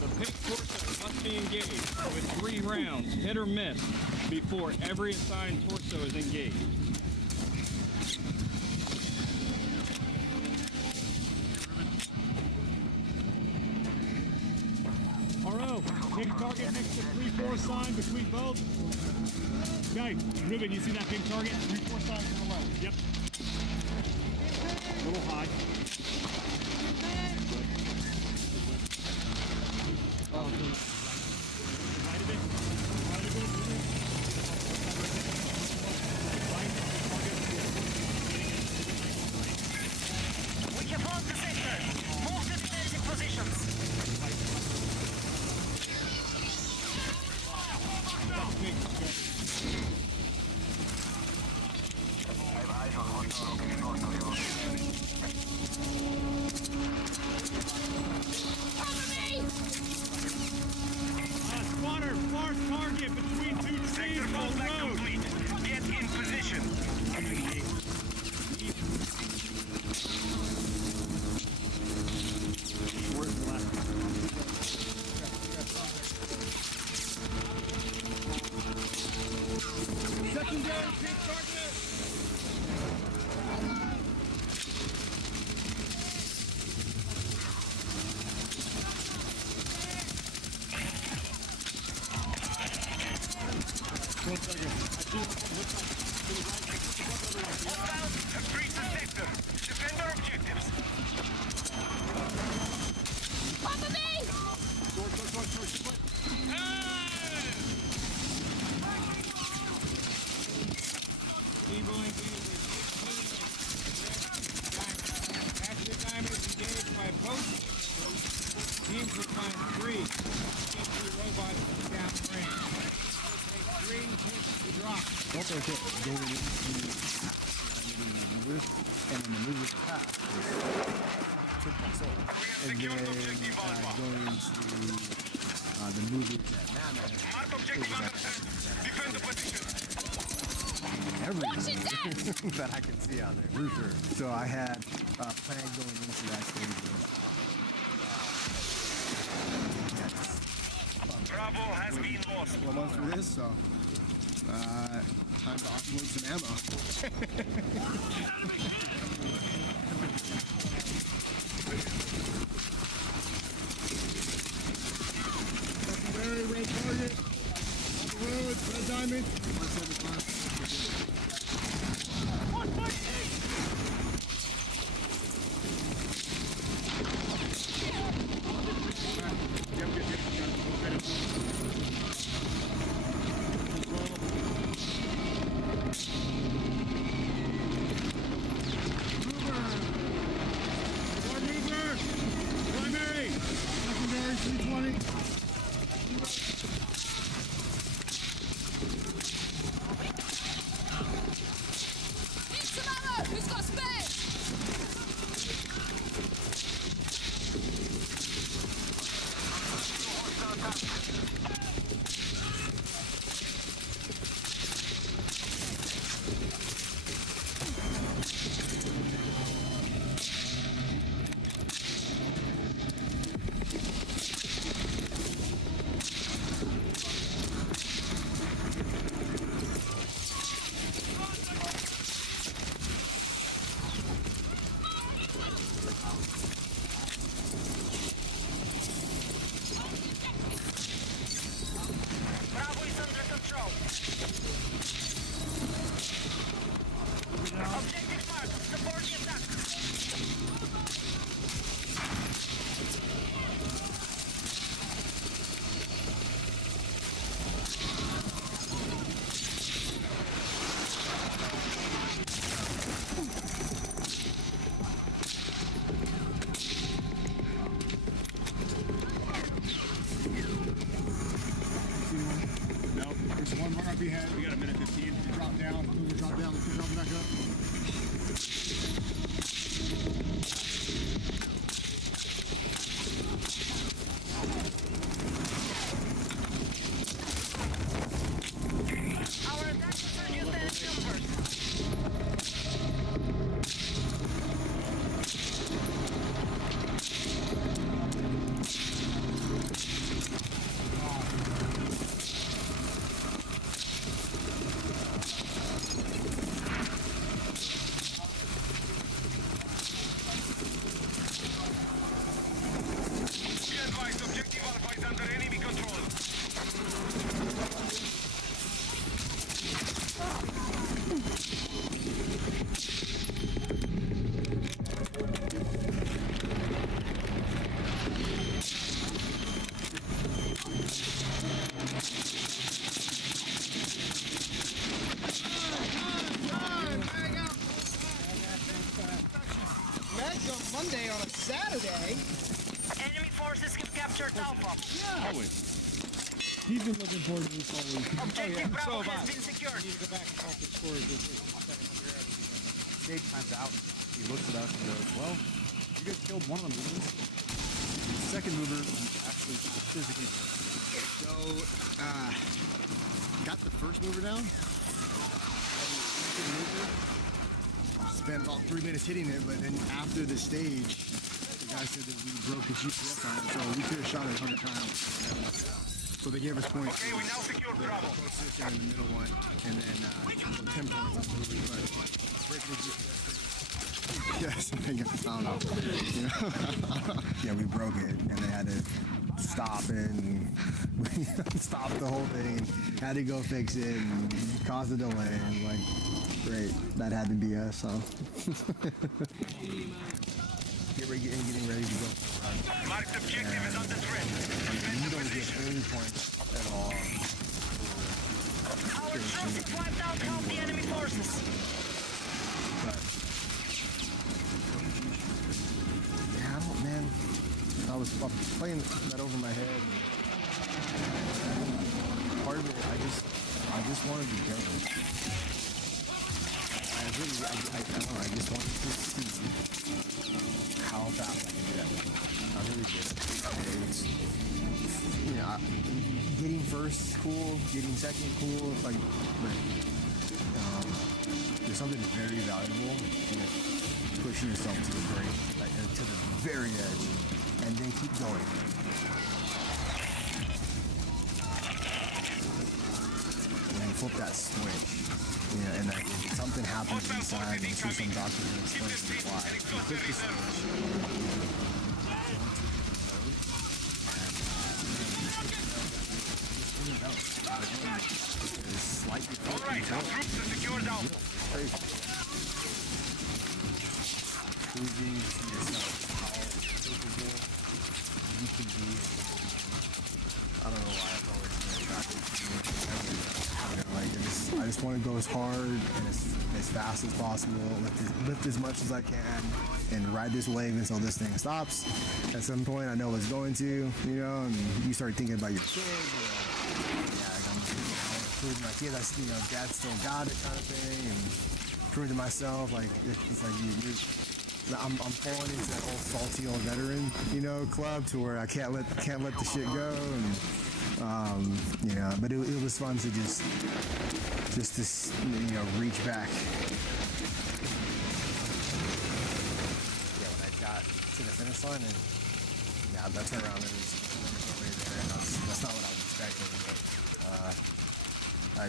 The pink torso must be engaged with 3 rounds hit or miss before every assigned torso is engaged. RO, pink target next to 3-4 sign between both. Okay, Ruben, you see that pink target? 3-4 sign to the left. Yep. A little high. We have lost the sector. Move to defensive positions. Squatter, far target between 2 trees on the road. Get in position. Secondary pink target. Hostiles have breached the sector. Defend our objectives. Papa me! Active timers engaged by both teams will find 3 robots downrange. It will take 3 hits to drop. Also, going into maneuvers, and then maneuvers pass took my soul. And then going to the movies at Mammoth, Defend the position. everything that I can see out there. Ruther. So I had a plan going into that stage. Bravo has been lost. 12 months for this, so time to offload some ammo. Secondary red target on the road, red diamond. 175. Sunday on a Saturday. Enemy forces have captured Alpha. Yeah. Always. He's been looking forward to this all week. Objective Bravo has been secured. We need to go back and talk to the scores real quick. Stage times out. He looks at us and goes, well, you guys killed one of the movers. The second mover actually physically. So, got the first mover down. Spent about 3 minutes hitting it, but then after the stage, the guy said that we broke the GPS on it, so we could have shot it 100 times. So they gave us points. Okay, we now secure Bravo. The closest and the middle one, and then 10 points on movie, but breaking the GPS. Yes, I don't know. You know? Yeah, we broke it, and they had to stop it, and we stopped the whole thing, and had to go fix it, and caused a delay, and like, great, that had to be us, huh? Getting ready to go. Marked objective is under threat. You don't get any points at all. Our troops have wiped out half the enemy forces. Yeah, I don't, man. I was playing that over my head. Part of it, I just wanted to go. I don't know, I just wanted to see how fast I can do that. I really did. It's, you know, getting first, cool. Getting second, cool. Like, but there's something very valuable in pushing yourself to the brink, like to the very edge, and then keep going. When you flip that switch, you know, and like if something happens inside, and see some doctor can explain to the why. You flip the switch. Slightly all right, our troops have secured Alpha. Crazy. Proving to yourself how capable you can be. I don't know why I've always been attracted to it. You know, like I just want to go as hard and as fast as possible, lift as much as I can, and ride this wave until this thing stops. At some point, I know it's going to, you know, and you start thinking about your kids. Prove my kids, you know, dad still got it kind of thing, and prove to myself, like, it's like I'm falling into that old salty old veteran, you know, club to where I can't let the shit go, and you know, but it was fun to just to, you know, reach back. Yeah, when I got to the finish line, and yeah, that turnaround, it was way there, and that's not what I was expecting, but I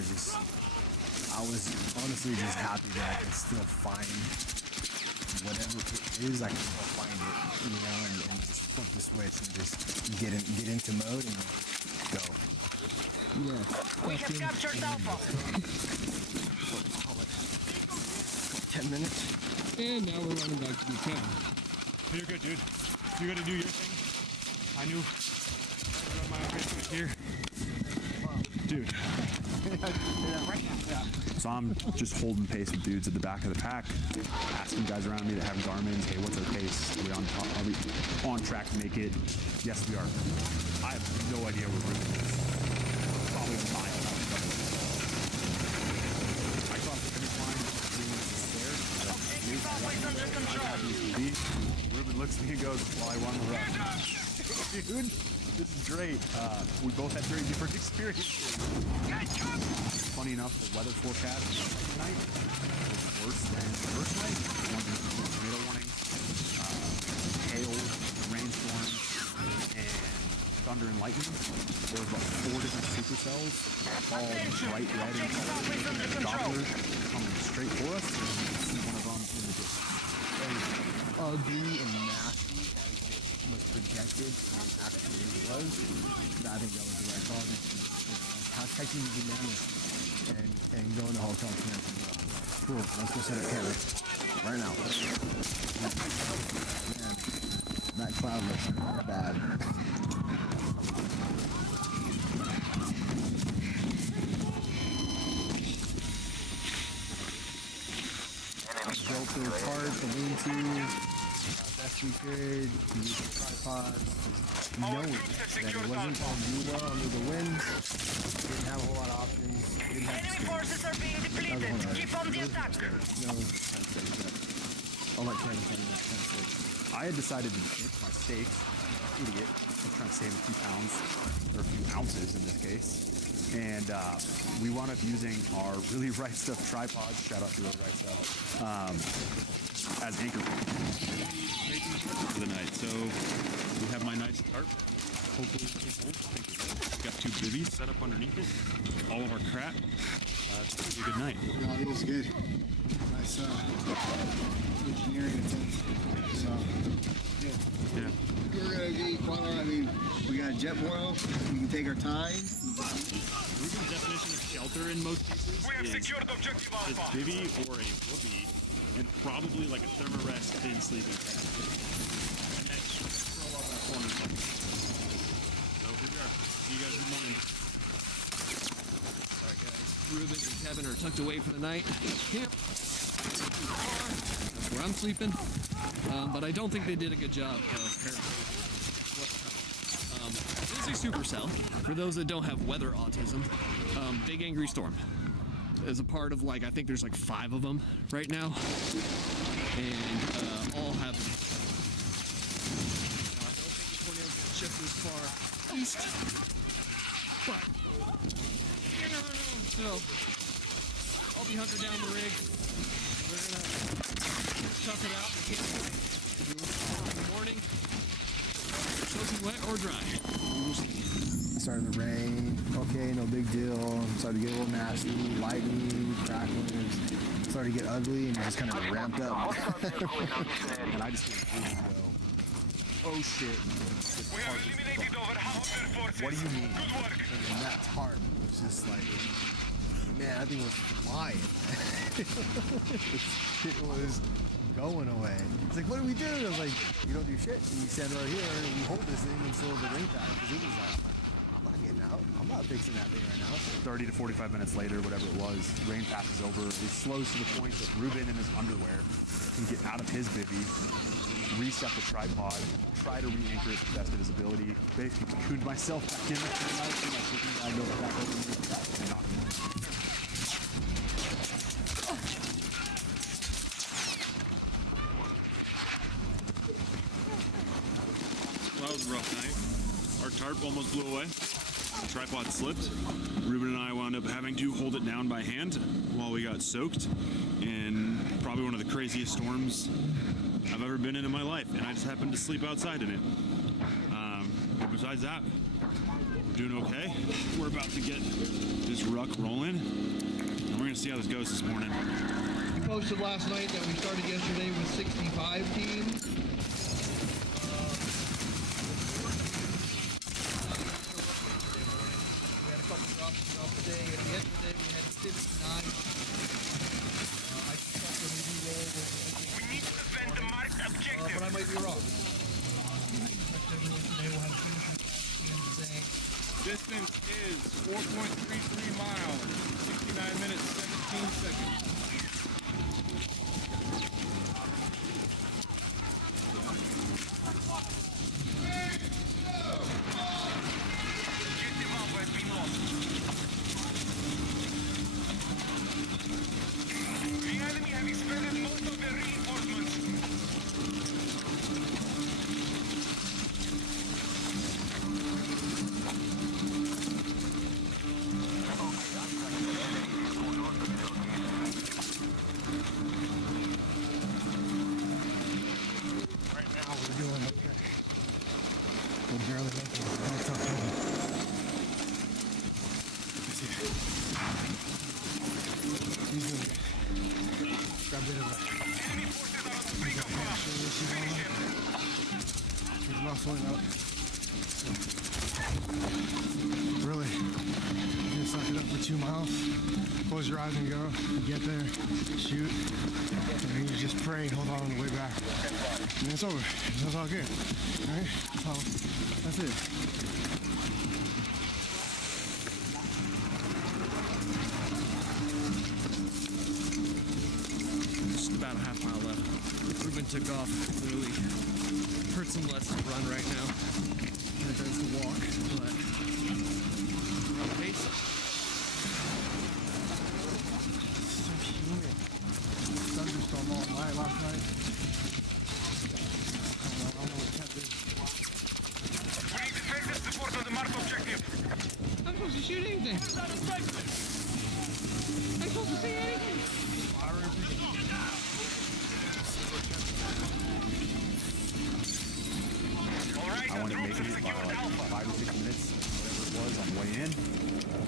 was honestly just happy that I can still find whatever it is. I can still find it, you know, and just flip the switch and just get into mode and go. Yeah. We have captured Alpha. 10 minutes. And now we're running back to the camp. You're good, dude. You gotta do your thing. I knew. I got my Facebook here. Dude. So I'm just holding pace with dudes at the back of the pack, asking guys around me that have Garmin's, hey, what's our pace? Are we on track to make it? Yes, we are. I have no idea where we're doing this. Probably a mile. I crossed the finish line 3 minutes to spare. Ruben looks at me and goes, well, I won the rush. Dude, this is great. We both had very different experiences. Funny enough, the weather forecast tonight was worse than the first night. Tornado warnings, hail, rainstorms, and thunder and lightning. There was about 4 different supercells, all bright red and Doppler coming straight for us. And you can see one of them in the distance. As ugly and nasty as it was projected and actually was, I think that was the right call. How catching the bananas and go in the hotel camp. Cool, let's go set up camp right now. Man, that cloud looks bad. Built their part, the lean-to, best we could, use the tripod, knowing that it wasn't going to do well under the winds. Didn't have a whole lot of options. Didn't have Enemy forces are being depleted. Keep on the attack. No, I'll let Kevin tell you that 10-6. I had decided to dip my steaks. Idiot. I'm trying to save a few pounds, or a few ounces in this case. And we wound up using our Really Right Stuff tripod, shout out to Really Right Stuff, as anchor for the night. So we have my nice tarp. Hopefully it holds. Got 2 bivvies set up underneath it. All of our crap. It's going to be a good night. No, it was good. Nice engineering attempt. So, yeah. We're going to be quite on. I mean, we got a jet boil. We can take our time. The definition of shelter in most cases We have secured objective is Alpha. bivvy or a whoopee, and probably like a thermarest thin sleeping bag. And then just throw up in a corner somewhere. So here we are. See you guys in the morning. Alright guys, Ruben and Kevin are tucked away for the night. Camp. That's where I'm sleeping. But I don't think they did a good job of this is a supercell. For those that don't have weather autism, Big Angry Storm is a part of, like, I think there's like 5 of them right now. And all have I don't think the tornado's gonna shift this far east. But so I'll be hunkered down the rig. We're gonna tough it out in the campsite. In the morning, soaking wet or dry. We'll see. Starting to rain. Okay, no big deal. Started to get a little nasty. Lightning, cracklings. Started to get ugly, and it just kind of ramped up. And I just didn't go. Oh shit. We have eliminated over half their forces. What do you mean? Good work. And that tarp was just like, man, that thing was flying. It was going away. It's like, what do we do? And I was like, you don't do shit. You stand right here and you hold this thing until the rain passes. Because it was like, I'm not getting out. I'm not fixing that thing right now. 30 to 45 minutes later, whatever it was, rain passes over. It slows to the point that Ruben in his underwear can get out of his bivvy, reset the tripod, try to re-anchor it to the best of his ability. Basically, cocooned myself back in there for the night, my sleeping bag over back over and knocked me out. Well, that was a rough night. Our tarp almost blew away. The tripod slipped. Ruben and I wound up having to hold it down by hand while we got soaked in probably one of the craziest storms I've ever been in my life. And I just happened to sleep outside in it. But besides that, we're doing okay. We're about to get this ruck rolling. And we're going to see how this goes this morning. We posted last night that we started yesterday with 65 teams. We had a couple drops throughout the day. At the end of the day, we had 59. I suspect that we re-rolled. We need to defend the marked objective. But I might be wrong. I expect everyone today will have finished at the end of the day. Distance is 4.33 miles, 69 minutes, 17 seconds. Objective Alpha has been lost. The enemy have expended most of their reinforcements. Right now, we're doing okay. We're barely making it. Oh, it's okay. He's doing good. Got a bit of a... He's muscling up. Really, you just suck it up for 2 miles. Close your eyes and go. You get there, shoot, and then you just pray and hold on the way back. And it's over. It's all good. All right? That's it. Just about a half mile left. Ruben took off. Literally hurts him less to run right now than it does to walk, but we're on pace. So humid. Thunderstorm all night last night. I don't know what kept it. We need defensive support on the marked objective. I'm supposed to shoot anything. I'm supposed to see anything. I wanted to make it by like 5 or 6 minutes, whatever it was, on the way in.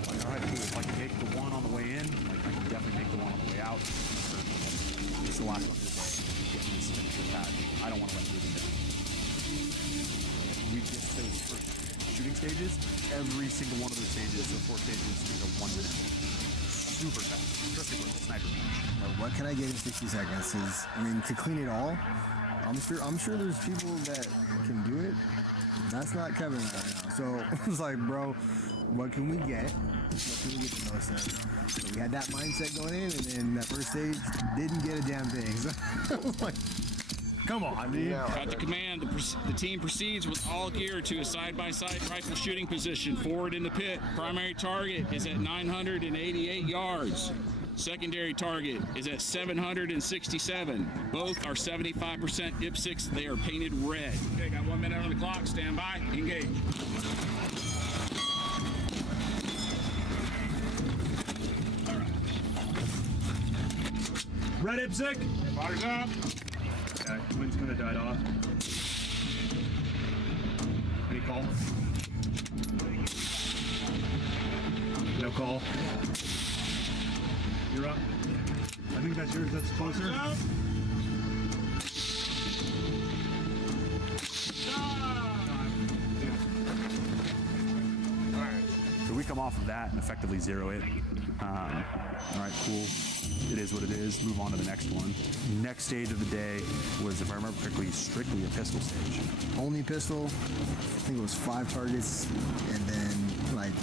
Like, all right, cool. If I can make the one on the way in, like, I can definitely make the one on the way out. It's the last one of the day. Getting this finisher patch. I don't want to let Ruben down. We get those first shooting stages. Every single one of those stages, so 4 stages, is a 1 minute. Super fast, especially for a sniper match. What can I get in 60 seconds? I mean, to clean it all, I'm sure there's people that can do it. That's not Kevin right now. So it's like, bro, what can we get? What can we get the most of? So we had that mindset going in, and then that first stage didn't get a damn thing. So I was like, come on, dude. At the command, the team proceeds with all gear to a side-by-side rifle shooting position forward in the pit. Primary target is at 988 yards. Secondary target is at 767. Both are 75% IPSCs. They are painted red. Okay, got 1 minute on the clock. Stand by. Engage. All right. Red IPSC. Fires up. Okay, wind's gonna die off. Any call? No call. You're up. I think that's yours. That's closer. So we come off of that and effectively zero it. All right, cool. It is what it is. Move on to the next one. Next stage of the day was, if I remember correctly, strictly a pistol stage. Only pistol. I think it was 5 targets, and then like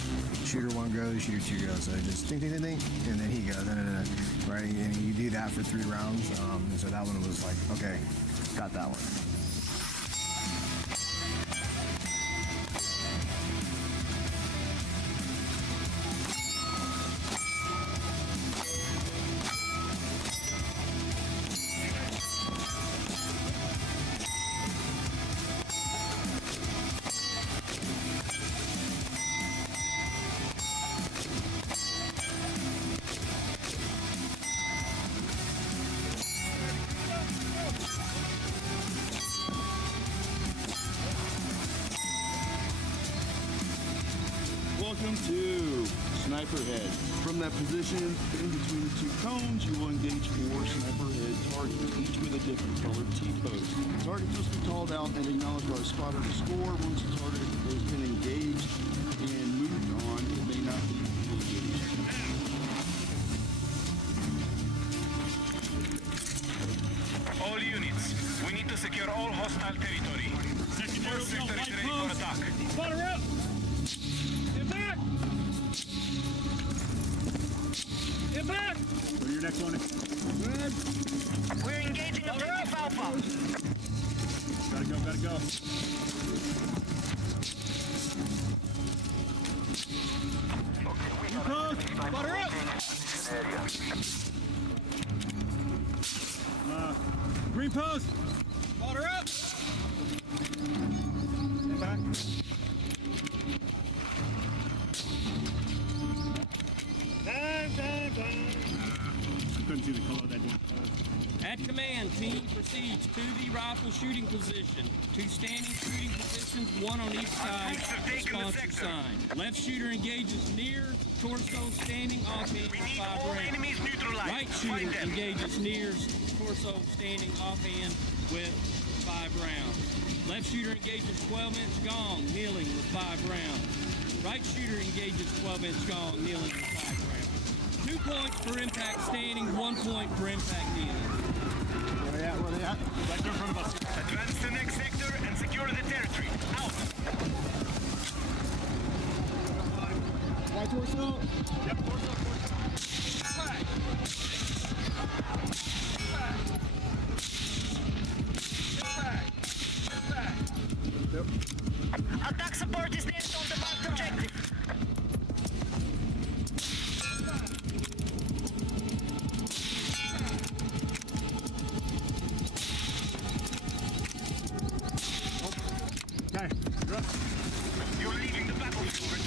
shooter 1 goes, shooter 2 goes. So just ding, ding, ding, ding, and then he goes, right? And you do that for 3 rounds. And so that one was like, okay, got that one. Welcome to Sniper Head. From that position, in between the 2 cones, you will engage 4 Sniper Head targets, each with a different colored T-post. Targets must be called out and acknowledged by a spotter to score. Once the target has been engaged and moved on, it may not be engaged. All units, we need to secure all hostile territory. First sector is ready for attack. Spotter up! Get back! Get back! Go to your next one. Red. We're engaging objective Alpha. Gotta go, gotta go. Post! Spotter up! Green post. Spotter up! Stand back. I couldn't see the color of that damn post. At command, team proceeds to the rifle shooting position. 2 standing shooting positions, 1 on each side. Sponsor sign. Left shooter engages near torso, standing offhand for 5 rounds. Right shooter engages near torso, standing offhand with 5 rounds. Left shooter engages 12-inch gong, kneeling with 5 rounds. Right shooter engages 12-inch gong, kneeling with 5 rounds. 2 points for impact standing, 1 point for impact kneeling. Where they at? Where they at? Right there in front of us. Advance to the next sector and secure the territory. Out! Right torso? Yep, torso.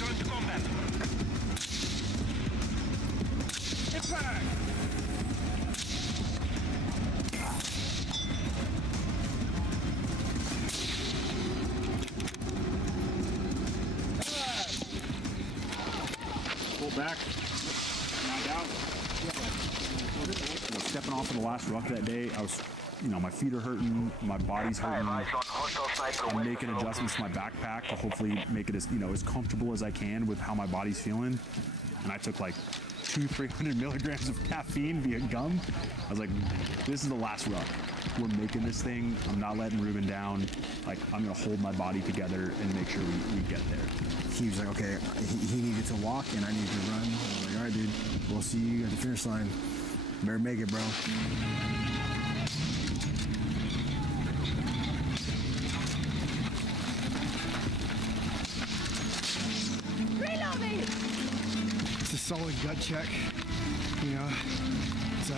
Join to combat. Impact! Pull back. Knock out. Stepping off of the last rock that day, I was, my feet are hurting, my body's hurting. I'm making adjustments to my backpack to hopefully make it as, as comfortable as I can with how my body's feeling. And I took like 200-300 milligrams of caffeine via gum. I was like, this is the last ruck. We're making this thing. I'm not letting Ruben down. Like, I'm gonna hold my body together and make sure we get there. He was like, okay, he needed to walk and I needed to run. I was like, all right, dude, we'll see you at the finish line. Better make it, bro. Reloading! It's a solid gut check, it's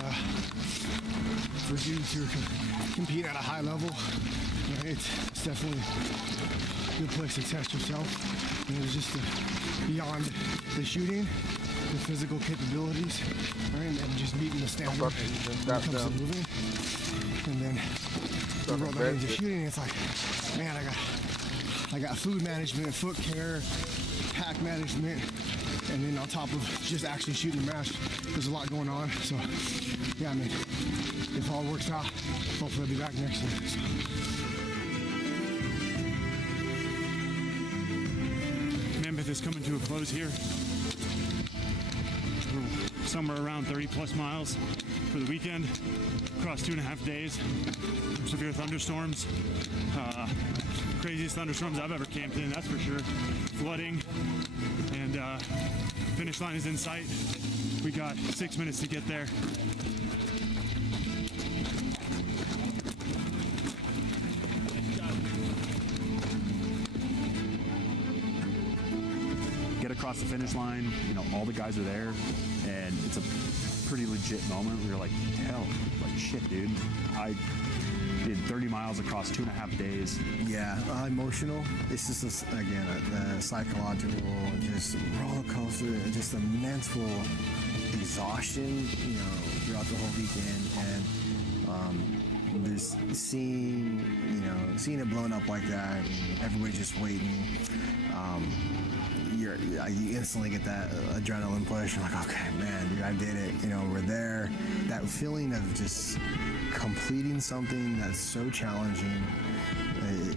for dudes who compete at a high level, it's definitely a good place to test yourself. It's just beyond the shooting, the physical capabilities, right, and just meeting the standard when it comes to moving. And then you roll that into shooting, it's like, man, I got food management, foot care, pack management, and then on top of just actually shooting the match, there's a lot going on. So, yeah, I mean, if all works out, hopefully I'll be back next year. So. Mammoth is coming to a close here. We're somewhere around 30 plus miles for the weekend, across 2.5 days. Severe thunderstorms, craziest thunderstorms I've ever camped in, that's for sure. Flooding, and finish line is in sight. We got 6 minutes to get there. Get across the finish line, all the guys are there, and it's a pretty legit moment. We were like, hell, like shit, dude. I did 30 miles across 2.5 days. Yeah, emotional. It's just, again, a psychological, just roller coaster, just a mental exhaustion, throughout the whole weekend. And just seeing it blown up like that, and everybody just waiting. You instantly get that adrenaline push. You're like, okay, man, dude, I did it. We're there. That feeling of just completing something that's so challenging,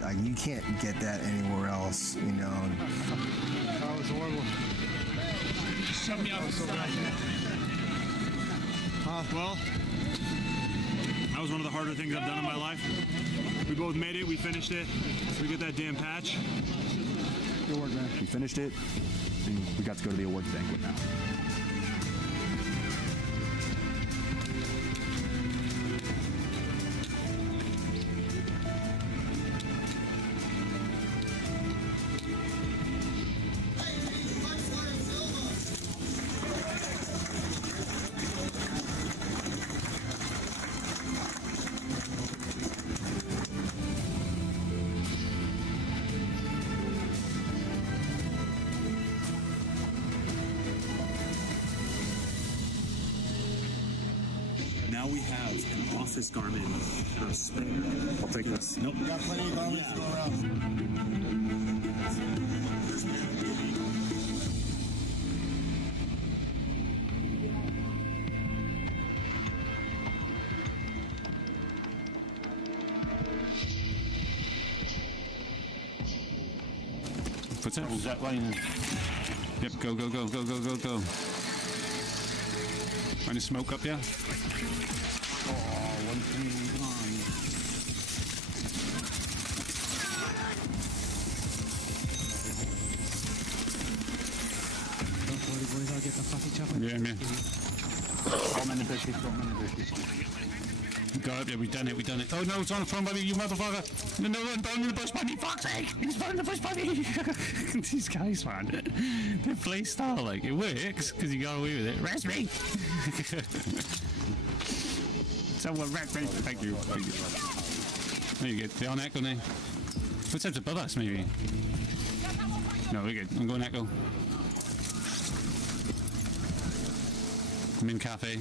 like you can't get that anywhere else. That was horrible. Shut me up. Well, that was one of the harder things I've done in my life. We both made it. We finished it. We get that damn patch. Good work, man. We finished it, and we got to go to the awards banquet now. Now we have an office garment and a spare. I'll take this. Nope. We got plenty of garments to go around. Potential jet line. Yep, go, go, go, go, go, go, go. Find a smoke up there? One thing Don't worry, boys, I'll get the fucking chopper. Yeah, man. One minute, biscuits. Got it, yeah, we done it. Oh no, it's on the front, buddy, you motherfucker. No, don't the push button, fuck's sake. He's found the push button. These guys, man. They play style, like, it works, because you got away with it. Rest me. Someone rest me. Thank you. There you go. They're on Echo now. Footsteps above us, maybe. No, we're good. I'm going Echo. I'm in cafe.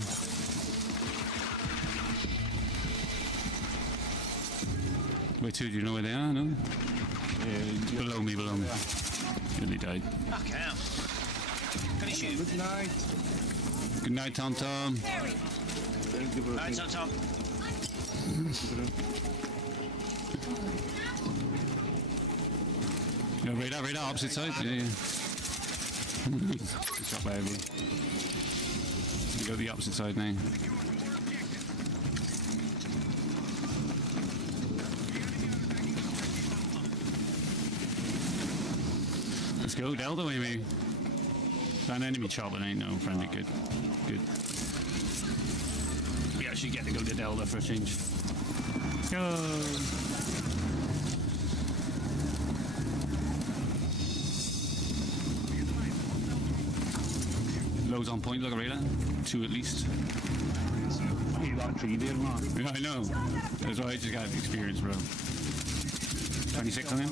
Where to? Do you know where they are? No? Yeah, below me. Nearly died. Fuck hell. Finish you. Good night. Good night, Tom Tom. Night, Tom Tom. Yeah, radar, opposite side. Yeah. Good shot by everyone. You go the opposite side now. Let's go, Delta way, maybe. An enemy chopping ain't no friendly. Good. We actually get to go to Delta for a change. Let's go. Loads on point, look at radar. 2 at least. You got a tree there, man. Yeah, I know. That's why I just got experience, bro. 26 on him?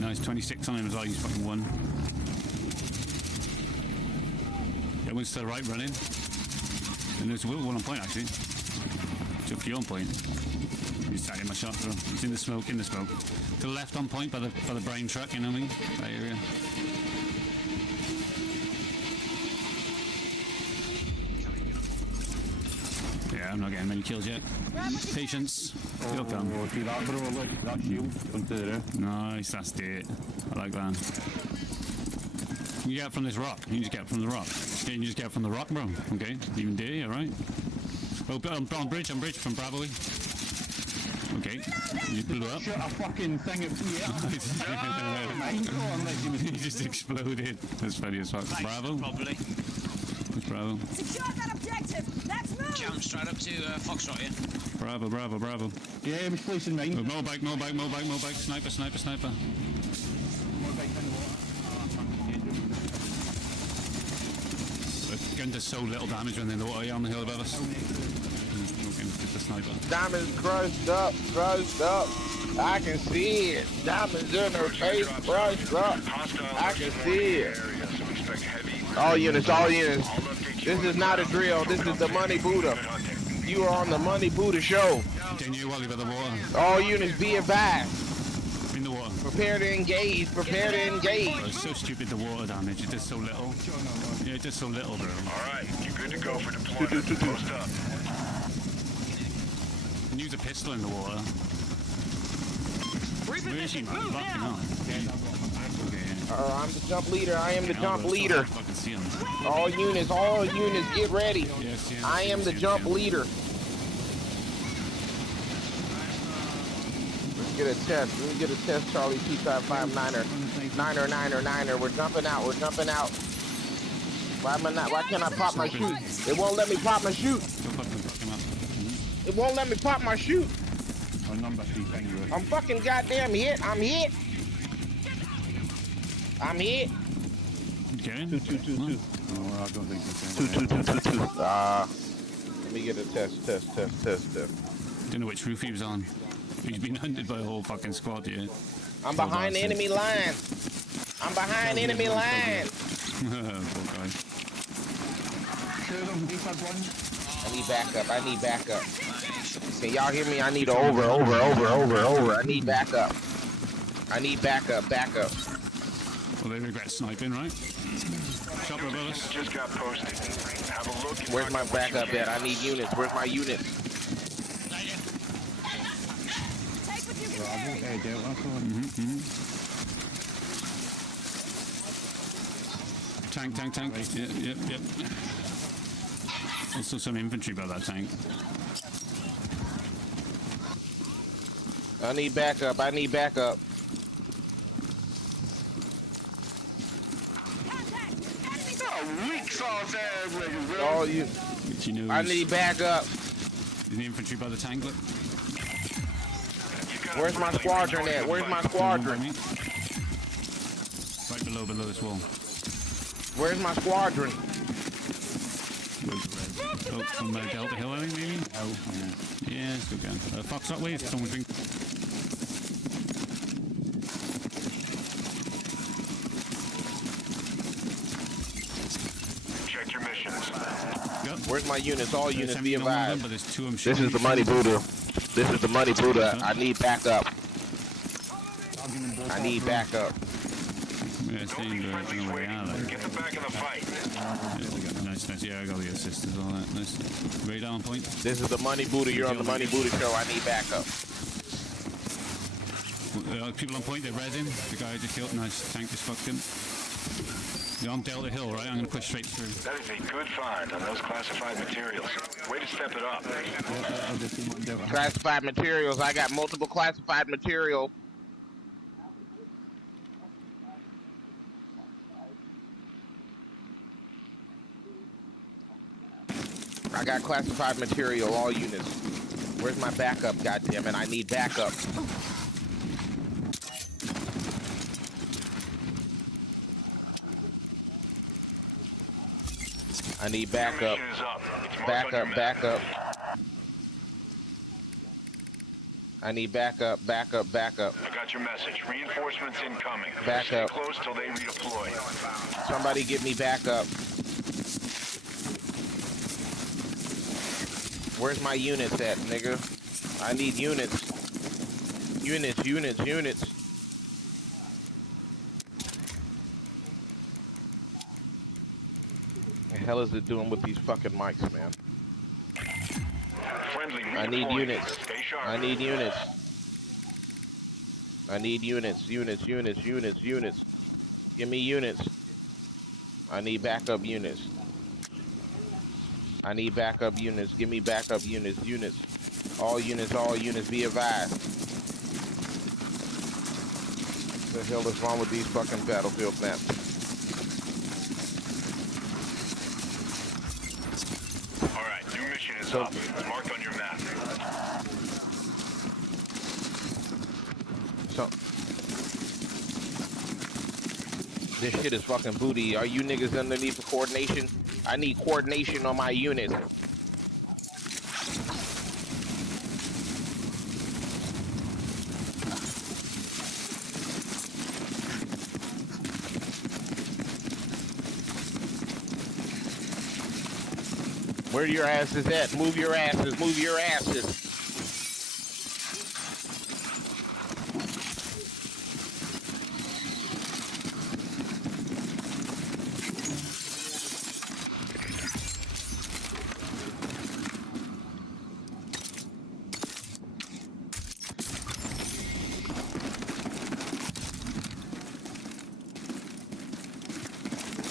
Nice, 26 on him as well. He's fucking won. Yeah, one's to the right running. And there's Will one on point, actually. Took you on point. He's tagging my shot through. He's in the smoke. To the left on point by the brain truck, you know what I mean? That area. Yeah, I'm not getting many kills yet. Patience. Still come. See that, bro? Look, that shield. Come to there. Nice, that's it. I like that. You get it from this rock. You just get it from the rock. Yeah, you just get it from the rock, bro. Okay, even day, alright. Oh, on bridge from Bravo. Okay, you blew up. Shut a fucking thing at He just exploded. That's funny as fuck. Bravo. Probably. It's Bravo. Secure that objective. Let's move. Jump straight up to Foxtrot, yeah? Bravo. Yeah, he was placing mine. More bike. Sniper. Gun does so little damage when they're in the water on the hill above us. Get the sniper. Diamonds crushed up. I can see it. Diamonds in her face, crushed up. I can see it. All units. This is not a drill. This is the Money Buddha. You are on the Money Buddha show. Continue while you're by the water. All units be advised. In the water. Prepare to engage. Oh, it's so stupid, the water damage. It does so little. Yeah, it does so little, bro. Alright, you're good to go for deployment. Post up. You can use a pistol in the water. Where is he, man? Fucking hell. I'm the jump leader. I am the jump leader. Fucking see him. All units, get ready. Yes, I am the jump leader. Let's get a test. Let me get a test, Charlie T-59er. Niner. We're jumping out. Why can't I pop my chute? It won't let me pop my chute. It won't let me pop my chute. I'm fucking goddamn hit. I'm hit. Okay. 2. No, I don't think so. 2. Let me get a test. Don't know which roof he was on. He's been hunted by a whole fucking squad, yeah. I'm behind enemy lines. Poor guy. I need backup. Can y'all hear me? I need over. I need backup. Well, they regret sniping, right? Chopper above us. Just got posted. Have a look. Where's my backup at? I need units. Where's my units? Tank. Yep. Also some infantry by that tank. I need backup. All you. I need backup. Is the infantry by the tank? Look. Where's my squadron at? Right below this wall. Where's my squadron? Oh, from Delta Hill, I think, maybe? Oh, yeah, let's go again. Foxtrot way, if someone's been... Check your missions. Yep. Where's my units? All units be Them, advised. but there's 2 of them. This is the money Buddha. This is the money Buddha. I need backup. I need backup. Yeah, staying there. Get them back in the fight. Nice. Yeah, I got the assist as well. Nice. Radar on point. This is the money Buddha. You're on the money Buddha show. I need backup. People on point, they read him. The guy just killed. Nice. Tank just fucked him. You're on Delta Hill, right? I'm gonna push straight through. That is a good find on those classified materials. Way to step it up. Classified materials. I got multiple classified materials. I got classified material, all units. Where's my backup, goddammit? I need backup. I need backup. Backup. I need backup. I got your message. Reinforcements incoming. Backup. Stay close till they redeploy. Somebody get me backup. Where's my units at, nigga? I need units. Units. The hell is it doing with these fucking mics, man? I need units. I need units. Units. Give me units. I need backup units. Give me backup units. All units, be advised. What the hell is wrong with these fucking battlefield maps? Alright, new mission is up. It's marked on your map. So, this shit is fucking booty. Are you niggas underneath the coordination? I need coordination on my unit. Where your asses at? Move your asses.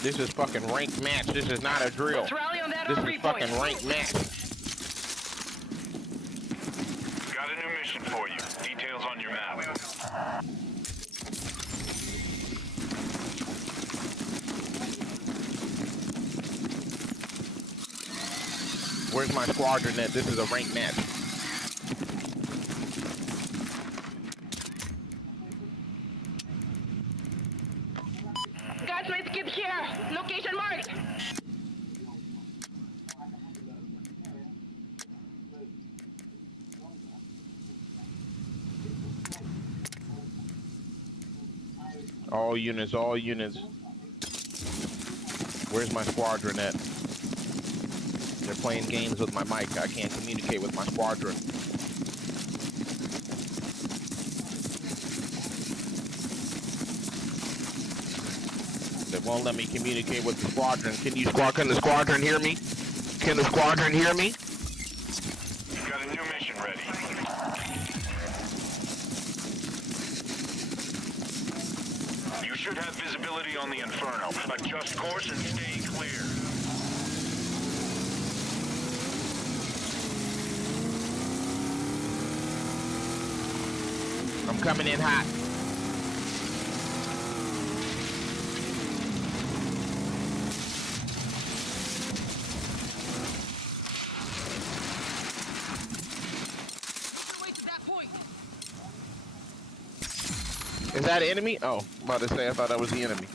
This is fucking ranked match. This is not a drill. Let's rally on that This RV is fucking point. ranked match. Got a new mission for you. Details on your map. Where's my squadron at? This is a ranked match. Guys, let's get here. Location marked. All units. Where's my squadron at? They're playing games with my mic. I can't communicate with my squadron. They won't let me communicate with the squadron. Can the squadron hear me? Can the squadron hear me? You've got a new mission ready. You should have visibility on the Inferno. Adjust course and stay clear. I'm coming in hot. Is that an enemy? Oh, I'm about to say, I thought that was the enemy.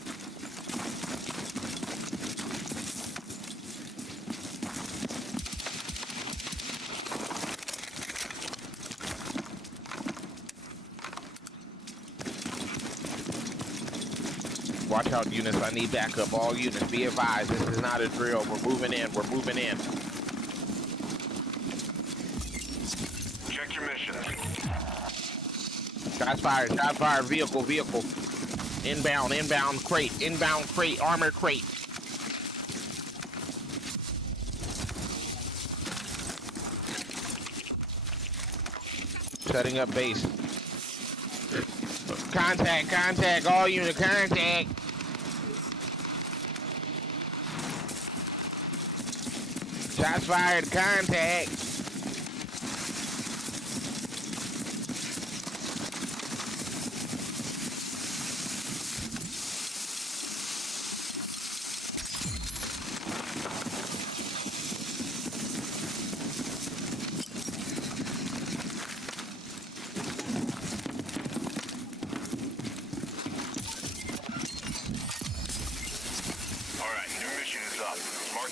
Watch out, units. I need backup. All units, be advised. This is not a drill. We're moving in. missions. Shots fired, vehicle. Inbound crate, armor crate. Setting up base. Contact, all unit, contact. Shots fired, contact.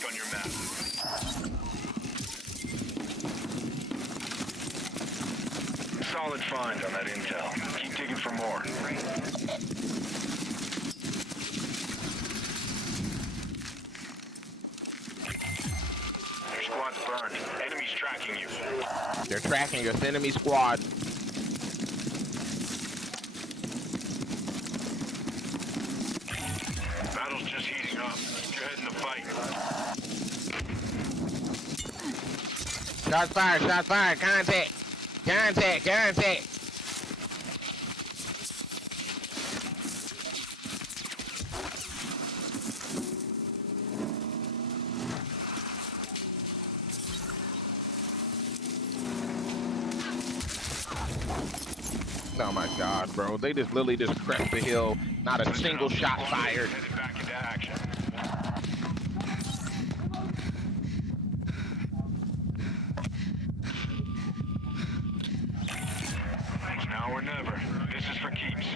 On your map. Solid find on that intel. Keep digging for more. Your squad's burned. Enemies tracking you. They're tracking us. Enemy squad. Battle's just heating up. Keep your head in the fight. Shots fired, contact. Oh my God, bro. They just literally just crest the hill. Not a single shot fired. Headed back into action. It's now or never. This is for keeps.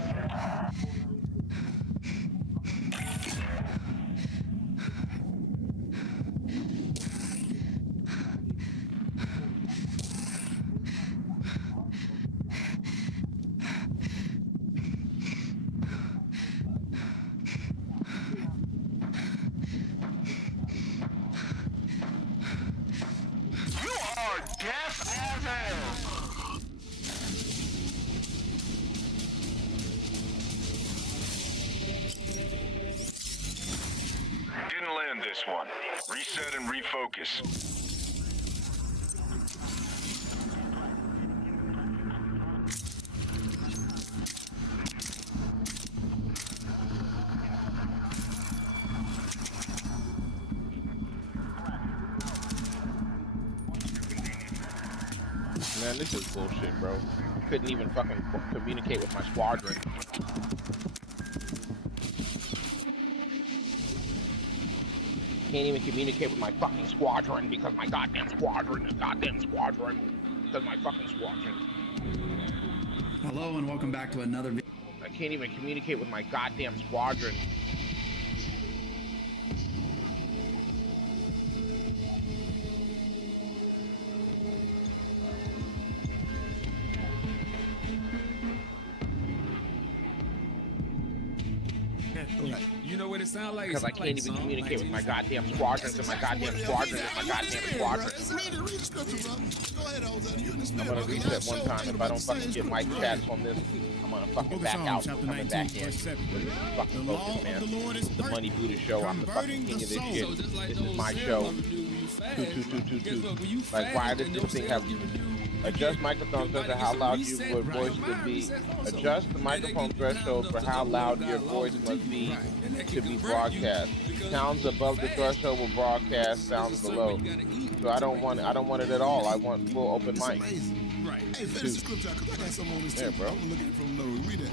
Didn't land this one. Reset and refocus. Man, this is bullshit, bro. Couldn't even fucking communicate with my squadron. Can't even communicate with my fucking squadron because my goddamn squadron is because my fucking squadron. Hello and welcome back to another video. I can't even communicate with my goddamn squadron. You know what it sounds like? Because I can't even communicate with my goddamn squadrons and my goddamn squadron and my goddamn squadron. I'm gonna reset one time. If I don't fucking get mic chats on this, I'm gonna fucking back out. I'm coming back in. Fucking focus, man. The Money Buddha Show. I'm the fucking king of this shit. This is my show. 22222. Like, why does this thing have... Adjust microphone threshold for how loud your voice could be. Adjust the microphone threshold for how loud your voice must be to be broadcast. Sounds above the threshold will broadcast. Sounds below. So I don't want it at all. I want full open mic. Right. Hey, finish the scripture because I got something on this too. Bro. I'm looking at it from the Read that.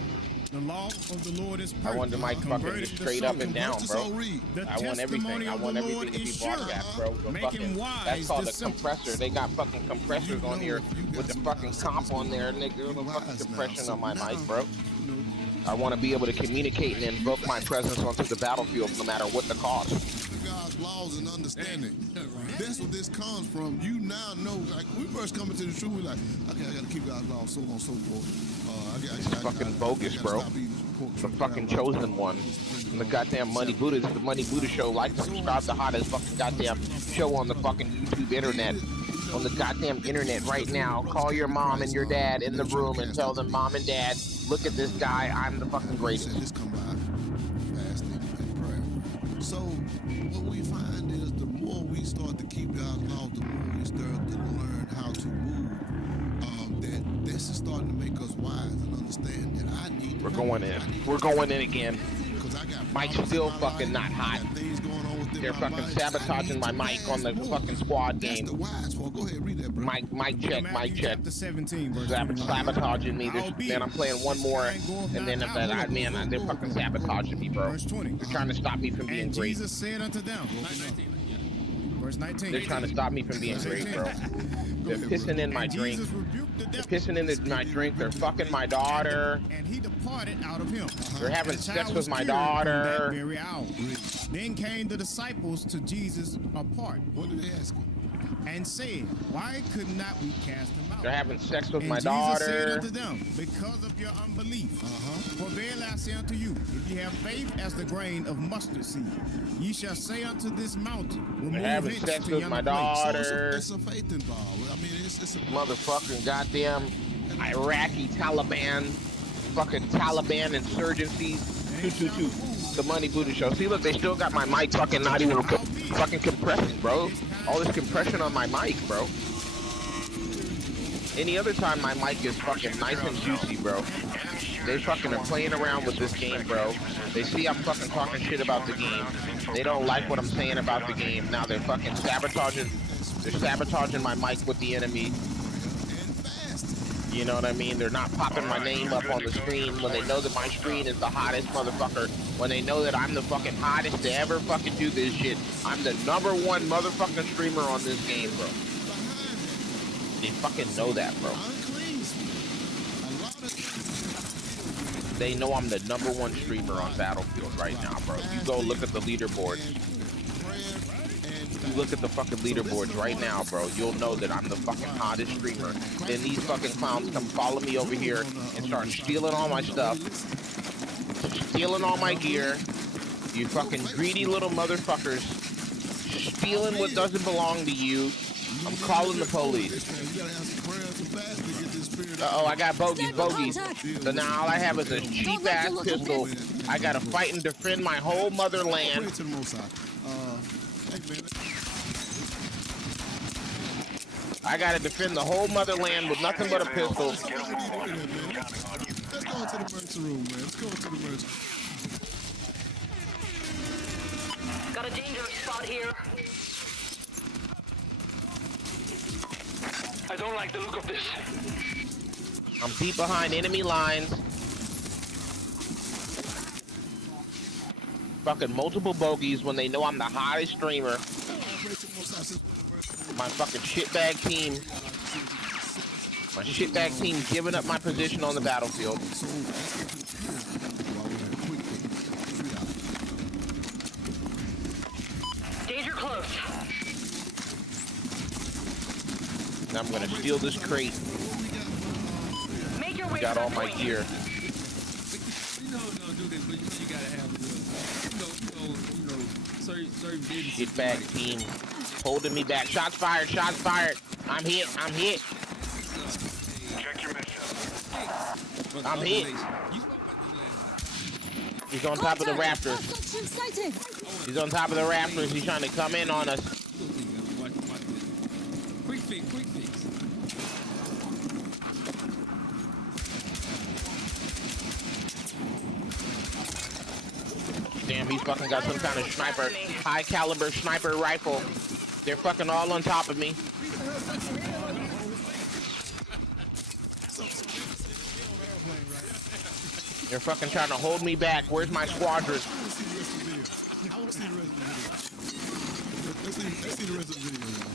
The law of the Lord is perfect. I want the mic fucking just straight up and down, bro. I want everything. I want everything to be broadcast, bro. That's called a compressor. They got fucking compressors on here with the fucking comp on there. Nigga, there's no fucking compression on my mic, bro. I want to be able to communicate and invoke my presence onto the battlefield no matter what the cost. God's laws and understanding. That's what this comes from. You now know, like, when we first come into the truth, we're like, okay, I gotta keep God's laws, so on and so forth. It's fucking bogus, bro. The fucking chosen one. And the goddamn Money Buddha. This is the Money Buddha Show. Like and subscribe to the hottest fucking goddamn show on the fucking YouTube internet. on the goddamn internet right now. Call your mom and your dad in the room and tell them, Mom and Dad, look at this guy. I'm the fucking greatest. This come by fasting and prayer. So what we find is the more we start to keep God's laws, the more we start to learn how to move. That this is starting to make us wise and understand that I need. We're going in. We're going in again. Mike's still fucking not hot. They're fucking sabotaging my mic on the fucking squad game. Mic check. Sabotaging me. Man, I'm playing one more, and then they're fucking sabotaging me, bro. They're trying to stop me from being great. Jesus said unto them, verse 19. They're trying to stop me from being great, bro. They're pissing in my drink. They're pissing in my drink. They're fucking my daughter. And he departed out of him. They're having sex with my daughter. Then came the disciples to Jesus apart. What did they ask him? And said, why could not we cast him out? They're having sex with and my Jesus daughter. said unto them, because of your unbelief. For verily I say unto you, if ye have faith as the grain of mustard seed, ye shall say unto this mountain, remove having hence sex to with yonder my place. daughter. It's a faith involved. I mean, it's a motherfucking goddamn Iraqi Taliban, fucking Taliban insurgencies. 222. The Money Buddha Show. See, look, they still got my mic fucking not even fucking compressing, bro. All this compression on my mic, bro. Any other time my mic is fucking nice and juicy, bro. They fucking are playing around with this game, bro. They see I'm fucking talking shit about the game. They don't like what I'm saying about the game. Now they're fucking sabotaging. They're sabotaging my mic with the enemy. You know what I mean? They're not popping my name up on the screen when they know that my screen is the hottest motherfucker. When they know that I'm the fucking hottest to ever fucking do this shit. I'm the #1 motherfucking streamer on this game, bro. They fucking know that, bro. They know I'm the #1 streamer on Battlefield right now, bro. You go look at the leaderboards. You look at the fucking leaderboards right now, bro. You'll know that I'm the fucking hottest streamer. Then these fucking clowns come follow me over here and start stealing all my stuff. Stealing all my gear. You fucking greedy little motherfuckers. Stealing what doesn't belong to you. I'm calling the police. Uh-oh, I got bogeys. So now all I have is a cheap-ass pistol. I gotta fight and defend my whole motherland. I gotta defend the whole motherland with nothing but a pistol. Let's go into the merch room, man. Let's go into the merch room. Got a dangerous spot here. I don't like the look of this. I'm deep behind enemy lines. Fucking multiple bogeys when they know I'm the hottest streamer. My fucking shitbag team. My shitbag team giving up my position on the battlefield. Danger close. Now I'm gonna steal this crate. Make your way Got to all the my point. gear. Shitbag team holding me back. Shots fired, shots fired. I'm hit, I'm hit. Check your mission. I'm hit. He's on top of the Raptors. He's on top of the Raptors. He's trying to come in on us. Quick fix, quick fix. Damn, he's fucking got some kind of sniper, high caliber sniper rifle. They're fucking all on top of me. They're fucking trying to hold me back. Where's my squadron? I want to see the rest of the video. Let's see the rest of the video, y'all.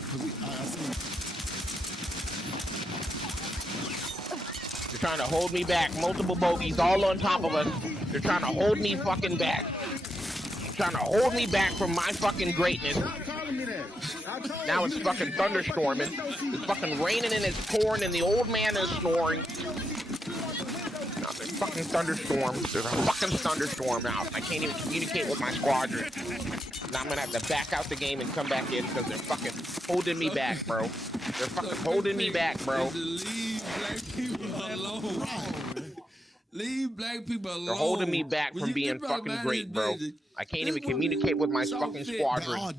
They're trying to hold me back. Multiple bogeys all on top of us. They're trying to hold me fucking back. Trying to hold me back from my fucking greatness. Now it's fucking thunderstorming. It's fucking raining and it's pouring and the old man is snoring. There's fucking thunderstorms. There's a fucking thunderstorm out. I can't even communicate with my squadron. Now I'm gonna have to back out the game and come back in because they're fucking holding me back, bro. They're fucking holding me back, bro. Leave black people alone. Leave black people alone. They're holding me back from being fucking great, bro. I can't even communicate with my fucking squadron.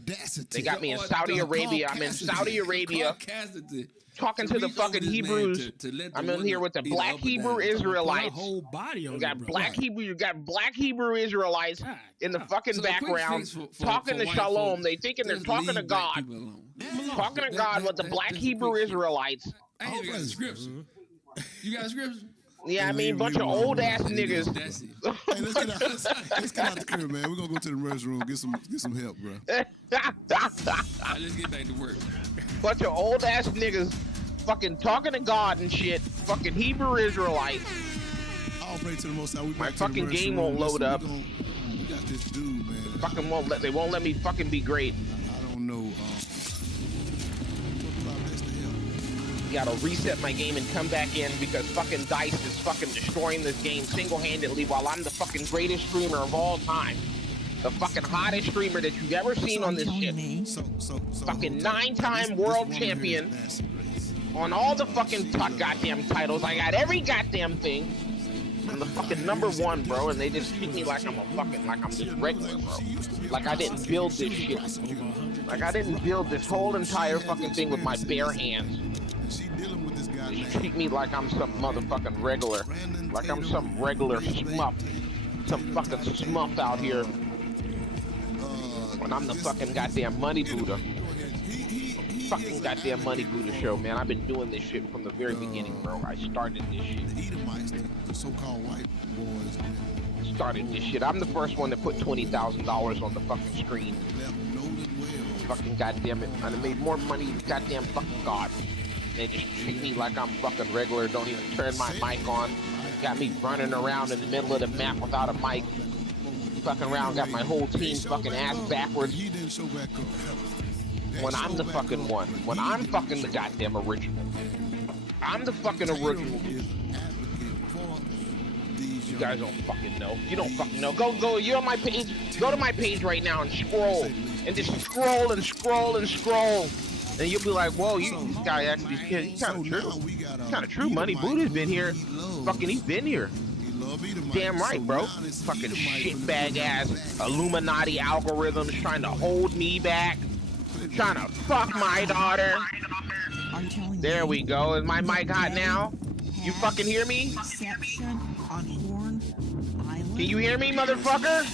They got me in Saudi Arabia. I'm in Saudi Arabia. Talking to the fucking Hebrews. I'm in here with the black Hebrew Israelites. You got black Hebrew Israelites in the fucking background talking to Shalom. They thinking they're talking to God. Talking to God with the black Hebrew Israelites. Hey, you got scripts. You got scripts? Yeah, I mean, bunch of old ass niggas. Hey, let's get out the crib, man. We're gonna go to the emergency room, get some help, bro. Let's get back to work. Bunch of old ass niggas fucking talking to God and shit. Fucking Hebrew Israelites. I'll pray to the Most High. My fucking game won't load up. We got this dude, man. Fucking they won't let me fucking be great. I don't know. Gotta reset my game and come back in because fucking DICE is fucking destroying this game single-handedly while I'm the fucking greatest streamer of all time. The fucking hottest streamer that you've ever seen on this shit. Fucking 9-time world champion on all the fucking goddamn titles. I got every goddamn thing. I'm the fucking #1, bro, and they just treat me like I'm just regular, bro. Like I didn't build this shit. Like I didn't build this whole entire fucking thing with my bare hands. They treat me like I'm some motherfucking regular. Like I'm some regular smuff. Some fucking smuff out here. When I'm the fucking goddamn money Buddha. Fucking goddamn money Buddha show, man. I've been doing this shit from the very beginning, bro. I started this shit. So-called white boys. Started this shit. I'm the first one to put $20,000 on the fucking screen. Fucking goddamn it. I made more money than goddamn fucking God. They just treat me like I'm fucking regular, don't even turn my mic on. Got me running around in the middle of the map without a mic. Fucking around, got my whole team fucking ass backwards. When I'm the fucking one. When I'm fucking the goddamn original. I'm the fucking original. You guys don't fucking know. You don't fucking know. Go, you're on my page. Go to my page right now and scroll. And just scroll and scroll and scroll. And you'll be like, whoa, this guy actually, he's kind of true. Kind of true. Money Buddha's been here. Fucking, he's been here. Damn right, bro. Fucking shitbag ass Illuminati algorithms trying to hold me back. Trying to fuck my daughter. There we go. Is my mic hot now? You fucking hear me? Can you hear me, motherfucker?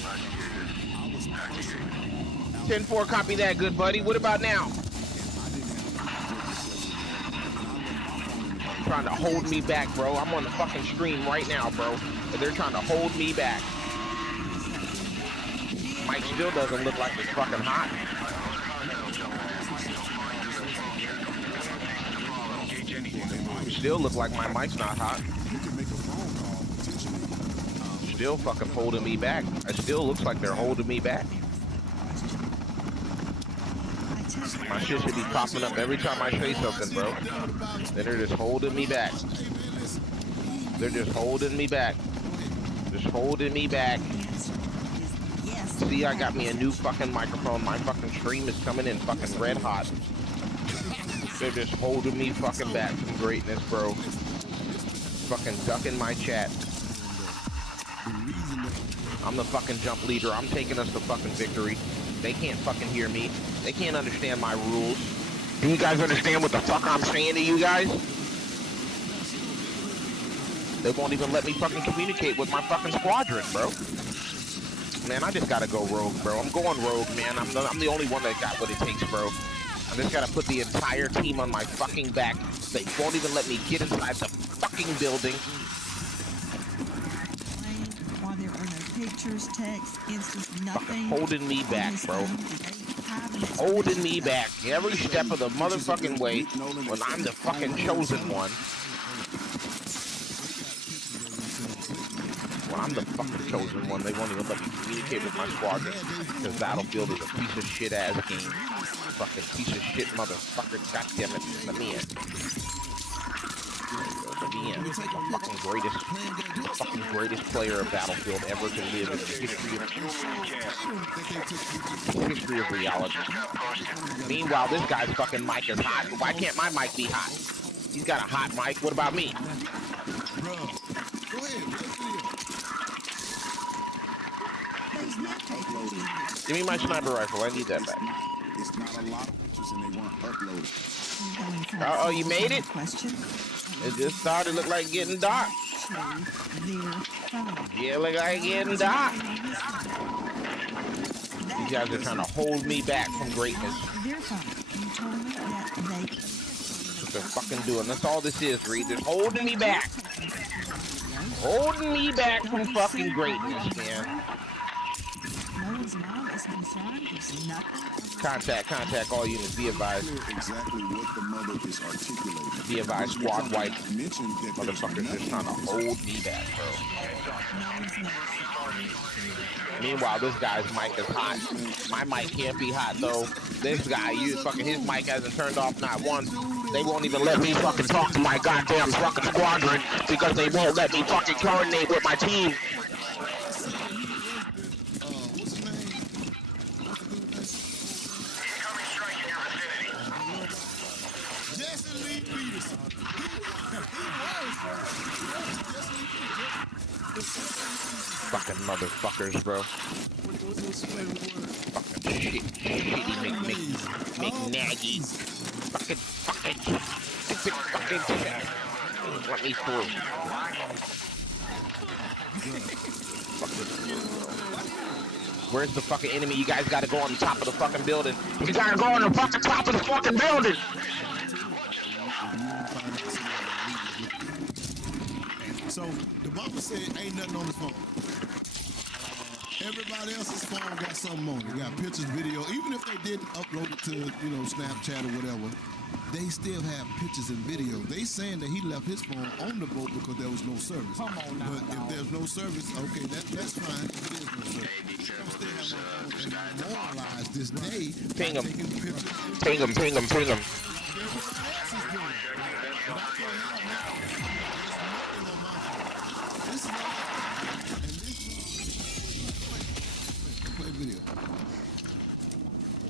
10-4, copy that, good buddy. What about now? Trying to hold me back, bro. I'm on the fucking stream right now, bro. But they're trying to hold me back. Mike still doesn't look like it's fucking hot. Still look like my mic's not hot. Still fucking holding me back. It still looks like they're holding me back. My shit should be popping up every time I say something, bro. Then they're just holding me back. They're just holding me back. Just holding me back. See, I got me a new fucking microphone. My fucking stream is coming in fucking red hot. They're just holding me fucking back from greatness, bro. Fucking ducking my chat. I'm the fucking jump leader. I'm taking us to fucking victory. They can't fucking hear me. They can't understand my rules. Do you guys understand what the fuck I'm saying to you guys? They won't even let me fucking communicate with my fucking squadron, bro. Man, I just gotta go rogue, bro. I'm going rogue, man. I'm the only one that got what it takes, bro. I just gotta put the entire team on my fucking back. They won't even let me get inside the fucking building. While there are no pictures, text, instance, nothing. Holding me back, bro. Holding me back every step of the motherfucking way when I'm the fucking chosen one. When I'm the fucking chosen one, they won't even let me communicate with my squadron because Battlefield is a piece of shit ass game. Fucking piece of shit motherfucker. God damn it. Let me in. being the fucking greatest player of Battlefield ever to live in the history of reality. Meanwhile, this guy's fucking mic is hot. Why can't my mic be hot? He's got a hot mic. What about me? Bro, go ahead. Give me my sniper rifle. I need that back. It's not a lot of pictures and they weren't uploaded. Oh, you made it? It just started. Look like getting dark. Yeah, look like getting dark. These guys are trying to hold me back from greatness. That's what they're fucking doing. That's all this is, Reed. They're holding me back. Holding me back from fucking greatness, man. Contact all units. Be advised. Exactly what the mother is articulating. Be advised, squad white. Motherfuckers just trying to hold me back, bro. Meanwhile, this guy's mic is hot. My mic can't be hot though. This guy, his mic hasn't turned off not once. They won't even let me fucking talk to my goddamn fucking squadron because they won't let me fucking coordinate with my team. Fucking motherfuckers, bro. Fucking shitty McNaggy. Fucking let me through. Where's the fucking enemy? You guys gotta go on the top of the fucking building. You gotta go on the fucking top of the fucking building. So the bomber said ain't nothing on his phone. Everybody else's phone got something on it. They got pictures, video. Even if they didn't upload it to, Snapchat or whatever, they still have pictures and video. They saying that he left his phone on the boat because there was no service. Come on now, but if there's no service, okay, that's fine. If there's no service. I'm still have my phone and memorialize this day. Ping him.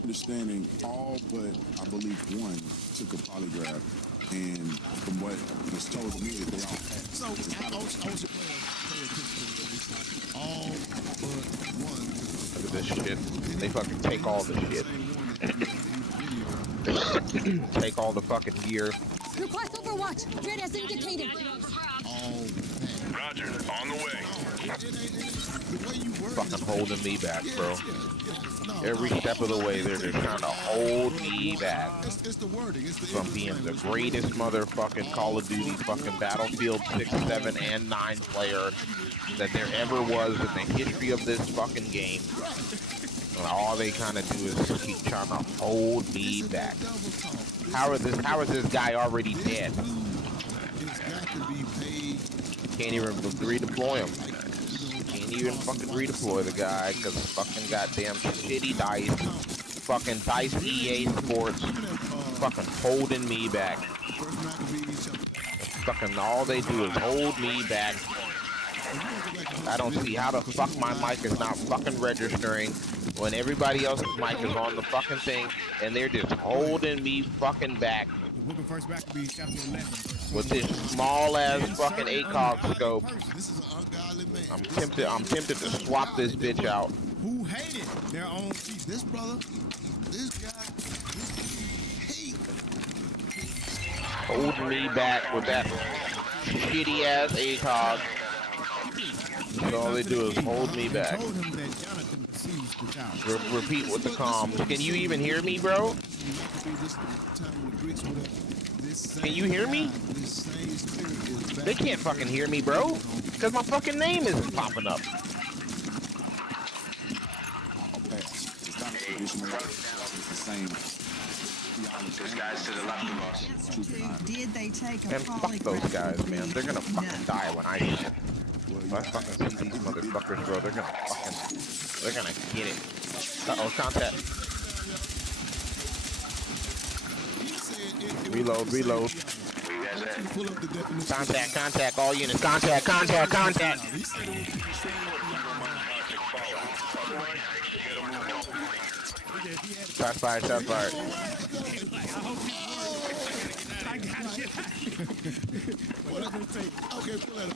Understanding all but I believe one took a polygraph, and from what was told to me that they all had. So I want you to pay attention to this. All but one. Look at this shit. They fucking take all the shit. Take all the fucking gear. Request overwatch. Threat has indicated. Roger, on the way. Fucking holding me back, bro. Every step of the way, they're just trying to hold me back from being the greatest motherfucking Call of Duty fucking Battlefield 6, 7, and 9 player that there ever was in the history of this fucking game. And all they kind of do is just keep trying to hold me back. How is this guy already dead? Can't even redeploy him. Can't even fucking redeploy the guy because fucking goddamn shitty dice. Fucking dice EA Sports. Fucking holding me back. Fucking all they do is hold me back. I don't see how the fuck my mic is not fucking registering when everybody else's mic is on the fucking thing and they're just holding me fucking back with this small ass fucking ACOG scope. I'm tempted to swap this bitch out. Who hated their own people? This brother, this guy, holding me back with that shitty ass ACOG. So all they do is hold me back. Repeat with the comms. Can you even hear me, bro? Can you hear me? They can't fucking hear me, bro. Because my fucking name isn't popping up. This guy's to the left of us. Did they take a And fuck those guys, man. They're gonna fucking die when I hit it. If I fucking see these motherfuckers, bro, they're gonna get it. Uh-oh, contact. Reload. Pull up the definition. Contact, all units. Contact. Shots fired. I got you. Okay, pull that up.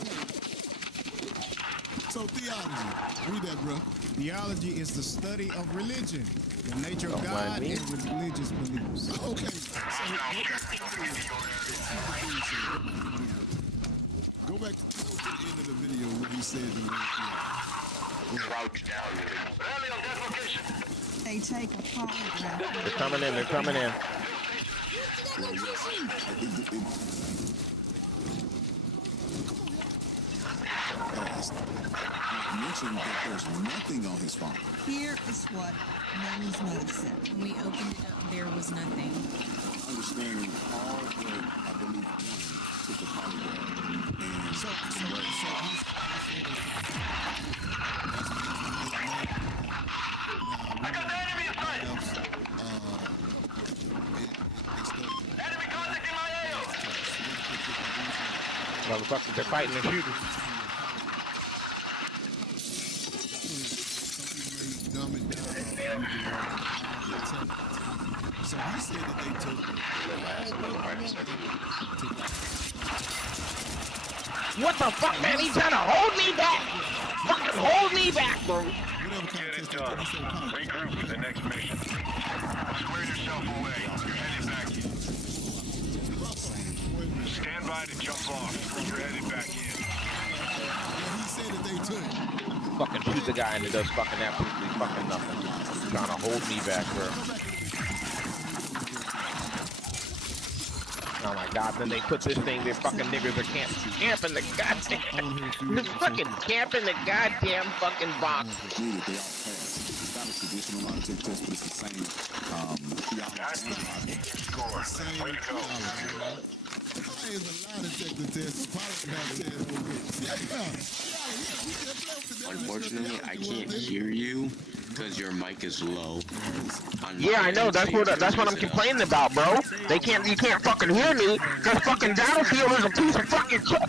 So theology, read that, bro. Theology is the study of religion, the nature of Don't God mind me. and religious beliefs. Okay, go back to the end of the video where he said the word theology. Crouch down. Rally on that location. They take a polygraph. They're coming in. Mentioned that there's nothing on his phone. Here is what Nellie's mother said. When we opened it up, there was nothing. Understanding all that I believe one took a polygraph and I got the enemy in sight. Enemy contacting my AO. Motherfuckers, they're fighting and shooting. So he said that they took What the fuck, man? He's trying to hold me back. Fucking hold me back, bro. Get it done. Regroup for the next mission. Square yourself away. You're headed back in. Stand by to jump off. You're headed back in. He said that they took. Fucking shoot the guy and it does fucking absolutely fucking nothing. Trying to hold me back, bro. Oh my god, then they put this thing, their fucking niggers are camping the goddamn, just fucking camping the goddamn fucking box. It's not a traditional logic test, but it's the same Unfortunately, I can't hear you because your mic is low. Yeah, I know. That's what I'm complaining about, bro. You can't fucking hear me because fucking Battlefield is a piece of fucking shit.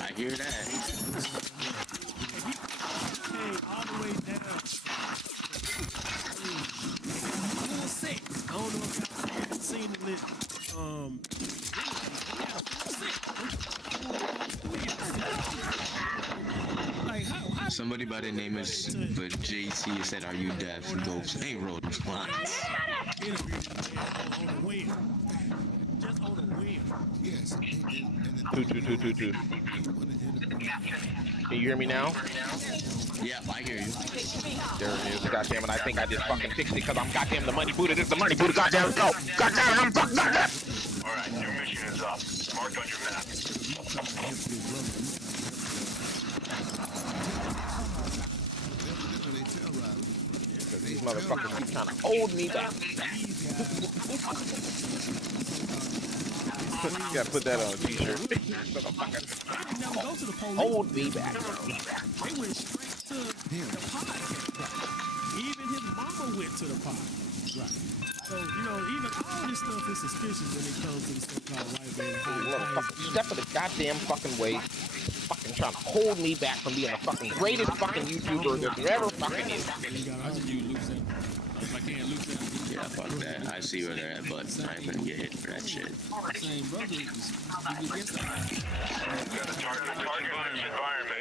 I hear that. All the way down. I don't know if y'all seen the lit. Somebody by the name of JC said, "Are you deaf?" And goes, "Ain't road response." Yes. Two. Can you hear me now? Yeah, I hear you. There it is. Goddamn it! I think I just fucking fixed it because I'm goddamn the money booted. It's the money booted. Goddamn it! Go! Goddamn it! I'm fucking goddamn. All right, your mission is up. Marked on your map. These motherfuckers keep trying to hold me back. You gotta put that on a t-shirt. Hold me back. They went straight to the pot. Even his mama went to the pot. Right. So, even all this stuff is suspicious when it comes to the so-called white man. Motherfucker, step of the goddamn fucking way. Fucking trying to hold me back from being the fucking greatest fucking YouTuber that there ever fucking is. Yeah, fuck that. I see where they're at, but I ain't gonna get hit for that shit.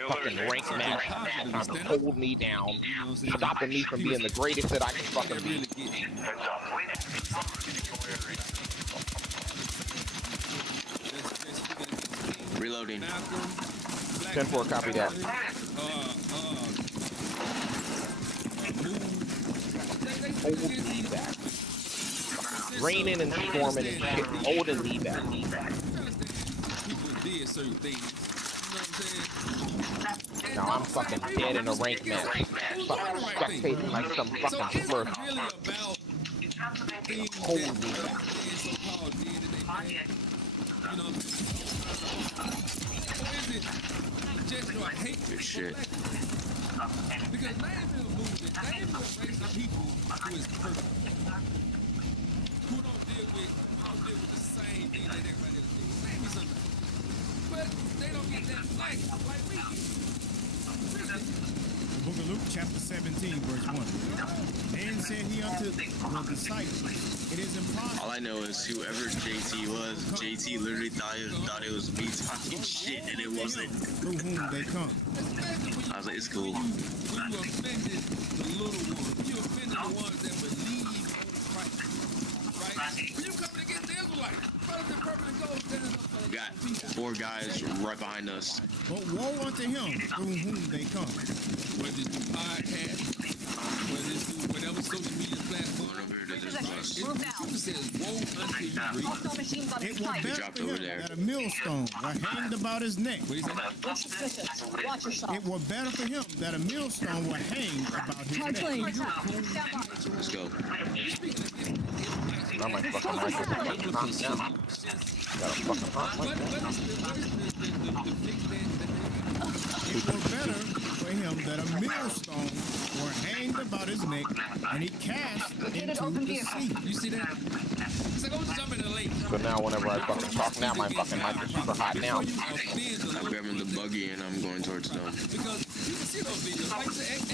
Fucking rank match, trying to hold me down, stopping me from being the greatest that I can fucking be. Reloading. 10-4, copy that. Hold me back. Raining and storming and shit, holding me back. Now I'm fucking dead in a rank match. Fucking spectating like some fucking slurp. Hold me back. Good shit. Because Nashville movement, Nashville racing people who is perfect. Who don't deal with the same thing that everybody else did. Name me somebody. But they don't get that flag like we get. The book of Luke, chapter 17, verse 1. Then said he unto the disciples, it is impossible. All I know is whoever JT was, JT literally thought it was me talking shit, and it wasn't. Through whom they come. I was like, it's cool. When you offended the little ones, when you offended the ones that believe on Christ, right? When you coming against the Israelites, brothers and purple and gold standing up for the Got 4 guys right behind us. But woe unto him through whom they come. Whether it's through podcast, whether it's through whatever social media platform. It says, woe unto you, it were better for him that a millstone were hanged about his neck. It were better for him that a millstone were hanged about his neck. Let's go. I might fucking like it. Got a fucking hot mic. It were better for him that a millstone were hanged about his neck, and he cast into the sea. You see that? It's like, I'm jumping in the lake. So now whenever I fucking talk now, my fucking mic is super hot now. I'm grabbing the buggy and I'm going towards them. Because you can see those videos. Like you said,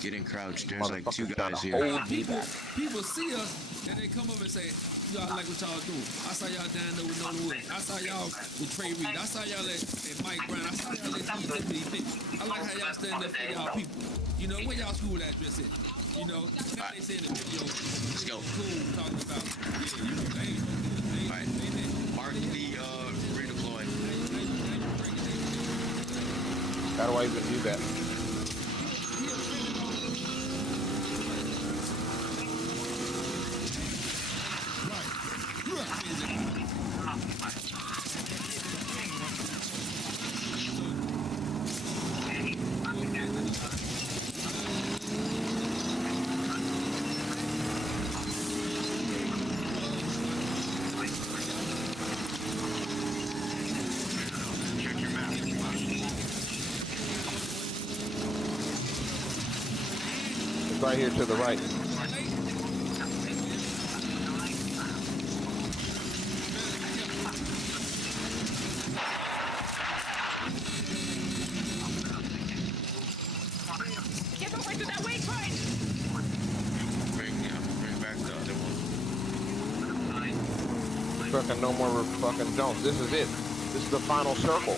Getting crouched. There's like 2 guys here. People see us and they come up and say, yo, I like what y'all doing. I saw y'all down there with No Wood. I saw y'all with Trey Reed. I saw y'all at Mike Brown. I saw y'all at Tiffany. I like how y'all stand up for y'all people. You know, where y'all school address is. You know, now they say in the video, let's go. Cool talking about, yeah, you know, they Alright. Mark the redeploy. How do I even do that? Right here to the right. Get over to that waypoint! Bring back the other one. Fucking no more fucking Jones. This is it. This is the final circle.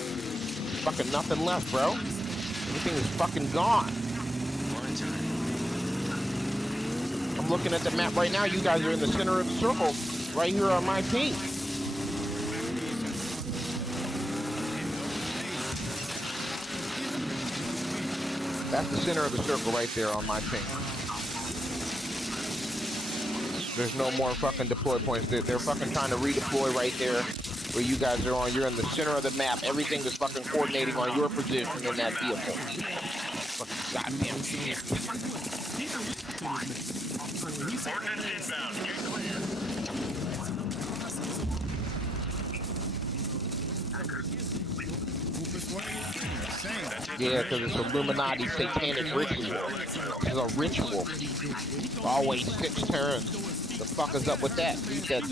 Fucking nothing left, bro. Everything is fucking gone. I'm looking at the map right now. You guys are in the center of the circle, right here on my ping. That's the center of the circle right there on my ping. There's no more fucking deploy points. They're fucking trying to redeploy right there where you guys are on. You're in the center of the map. Everything is fucking coordinating on your position in that vehicle. Fucking goddamn shit. Yeah, because it's Illuminati satanic ritual. It's a ritual. Always 6 turns. The fuck is up with that? That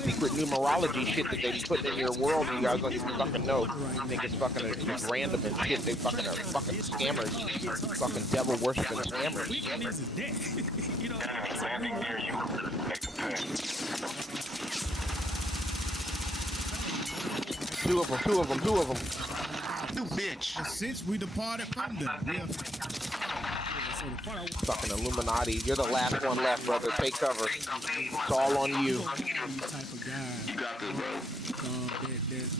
secret numerology shit that they be putting in your world, you guys don't even fucking know. You think it's fucking just random and shit. They fucking are fucking scammers. Fucking devil worshipping scammers. Two of them. You bitch. Since we departed from them, we have... Fucking Illuminati. You're the last one left, brother. Take cover. It's all on you. You got this,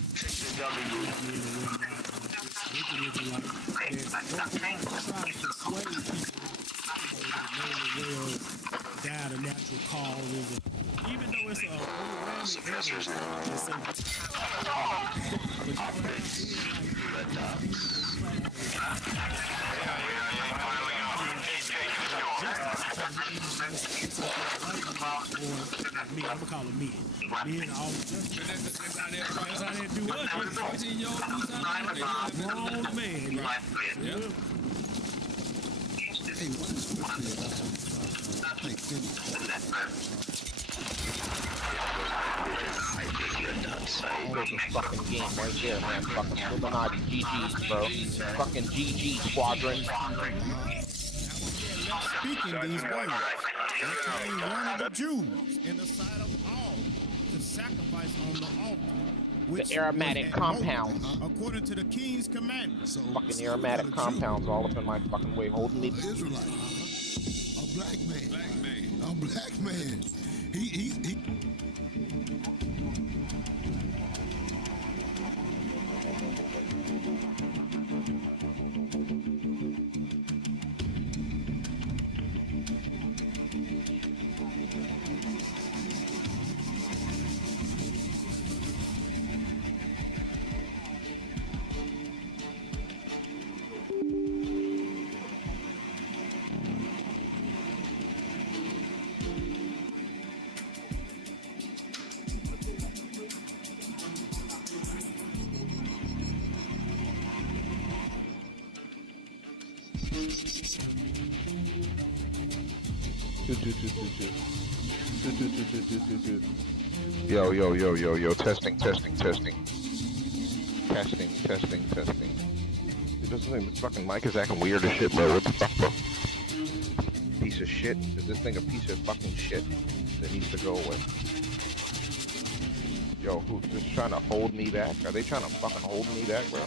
Die the natural causes, even though it's me, I'm gonna call him me. Me and all just that's how they do us. Grown man. Yeah. Hey, what is quickly about There's a fucking game right there, man. Fucking Illuminati GG's, bro. Fucking GG squadron. Speaking these words, they claim one of the Jews in the sight of all to sacrifice on the altar. Which The aromatic compounds. According to the king's commandment. So, Fucking aromatic compounds all up in my fucking way, holding me. Israelite, a black man, a black man. He. Yo, testing. This fucking mic is acting weird as shit, bro. What the fuck, bro? Piece of shit. Is this thing a piece of fucking shit that needs to go away? Yo, who's just trying to hold me back? Are they trying to fucking hold me back, bro?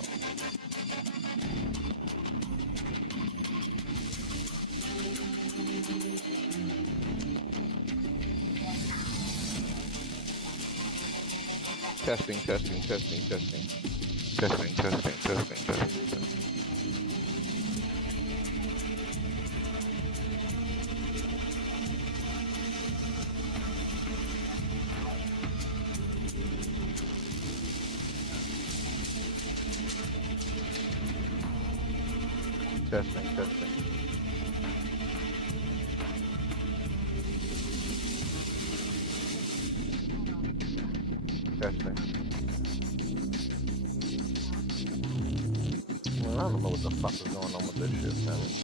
Testing. Well, I don't know what the fuck is going on with this shit, man.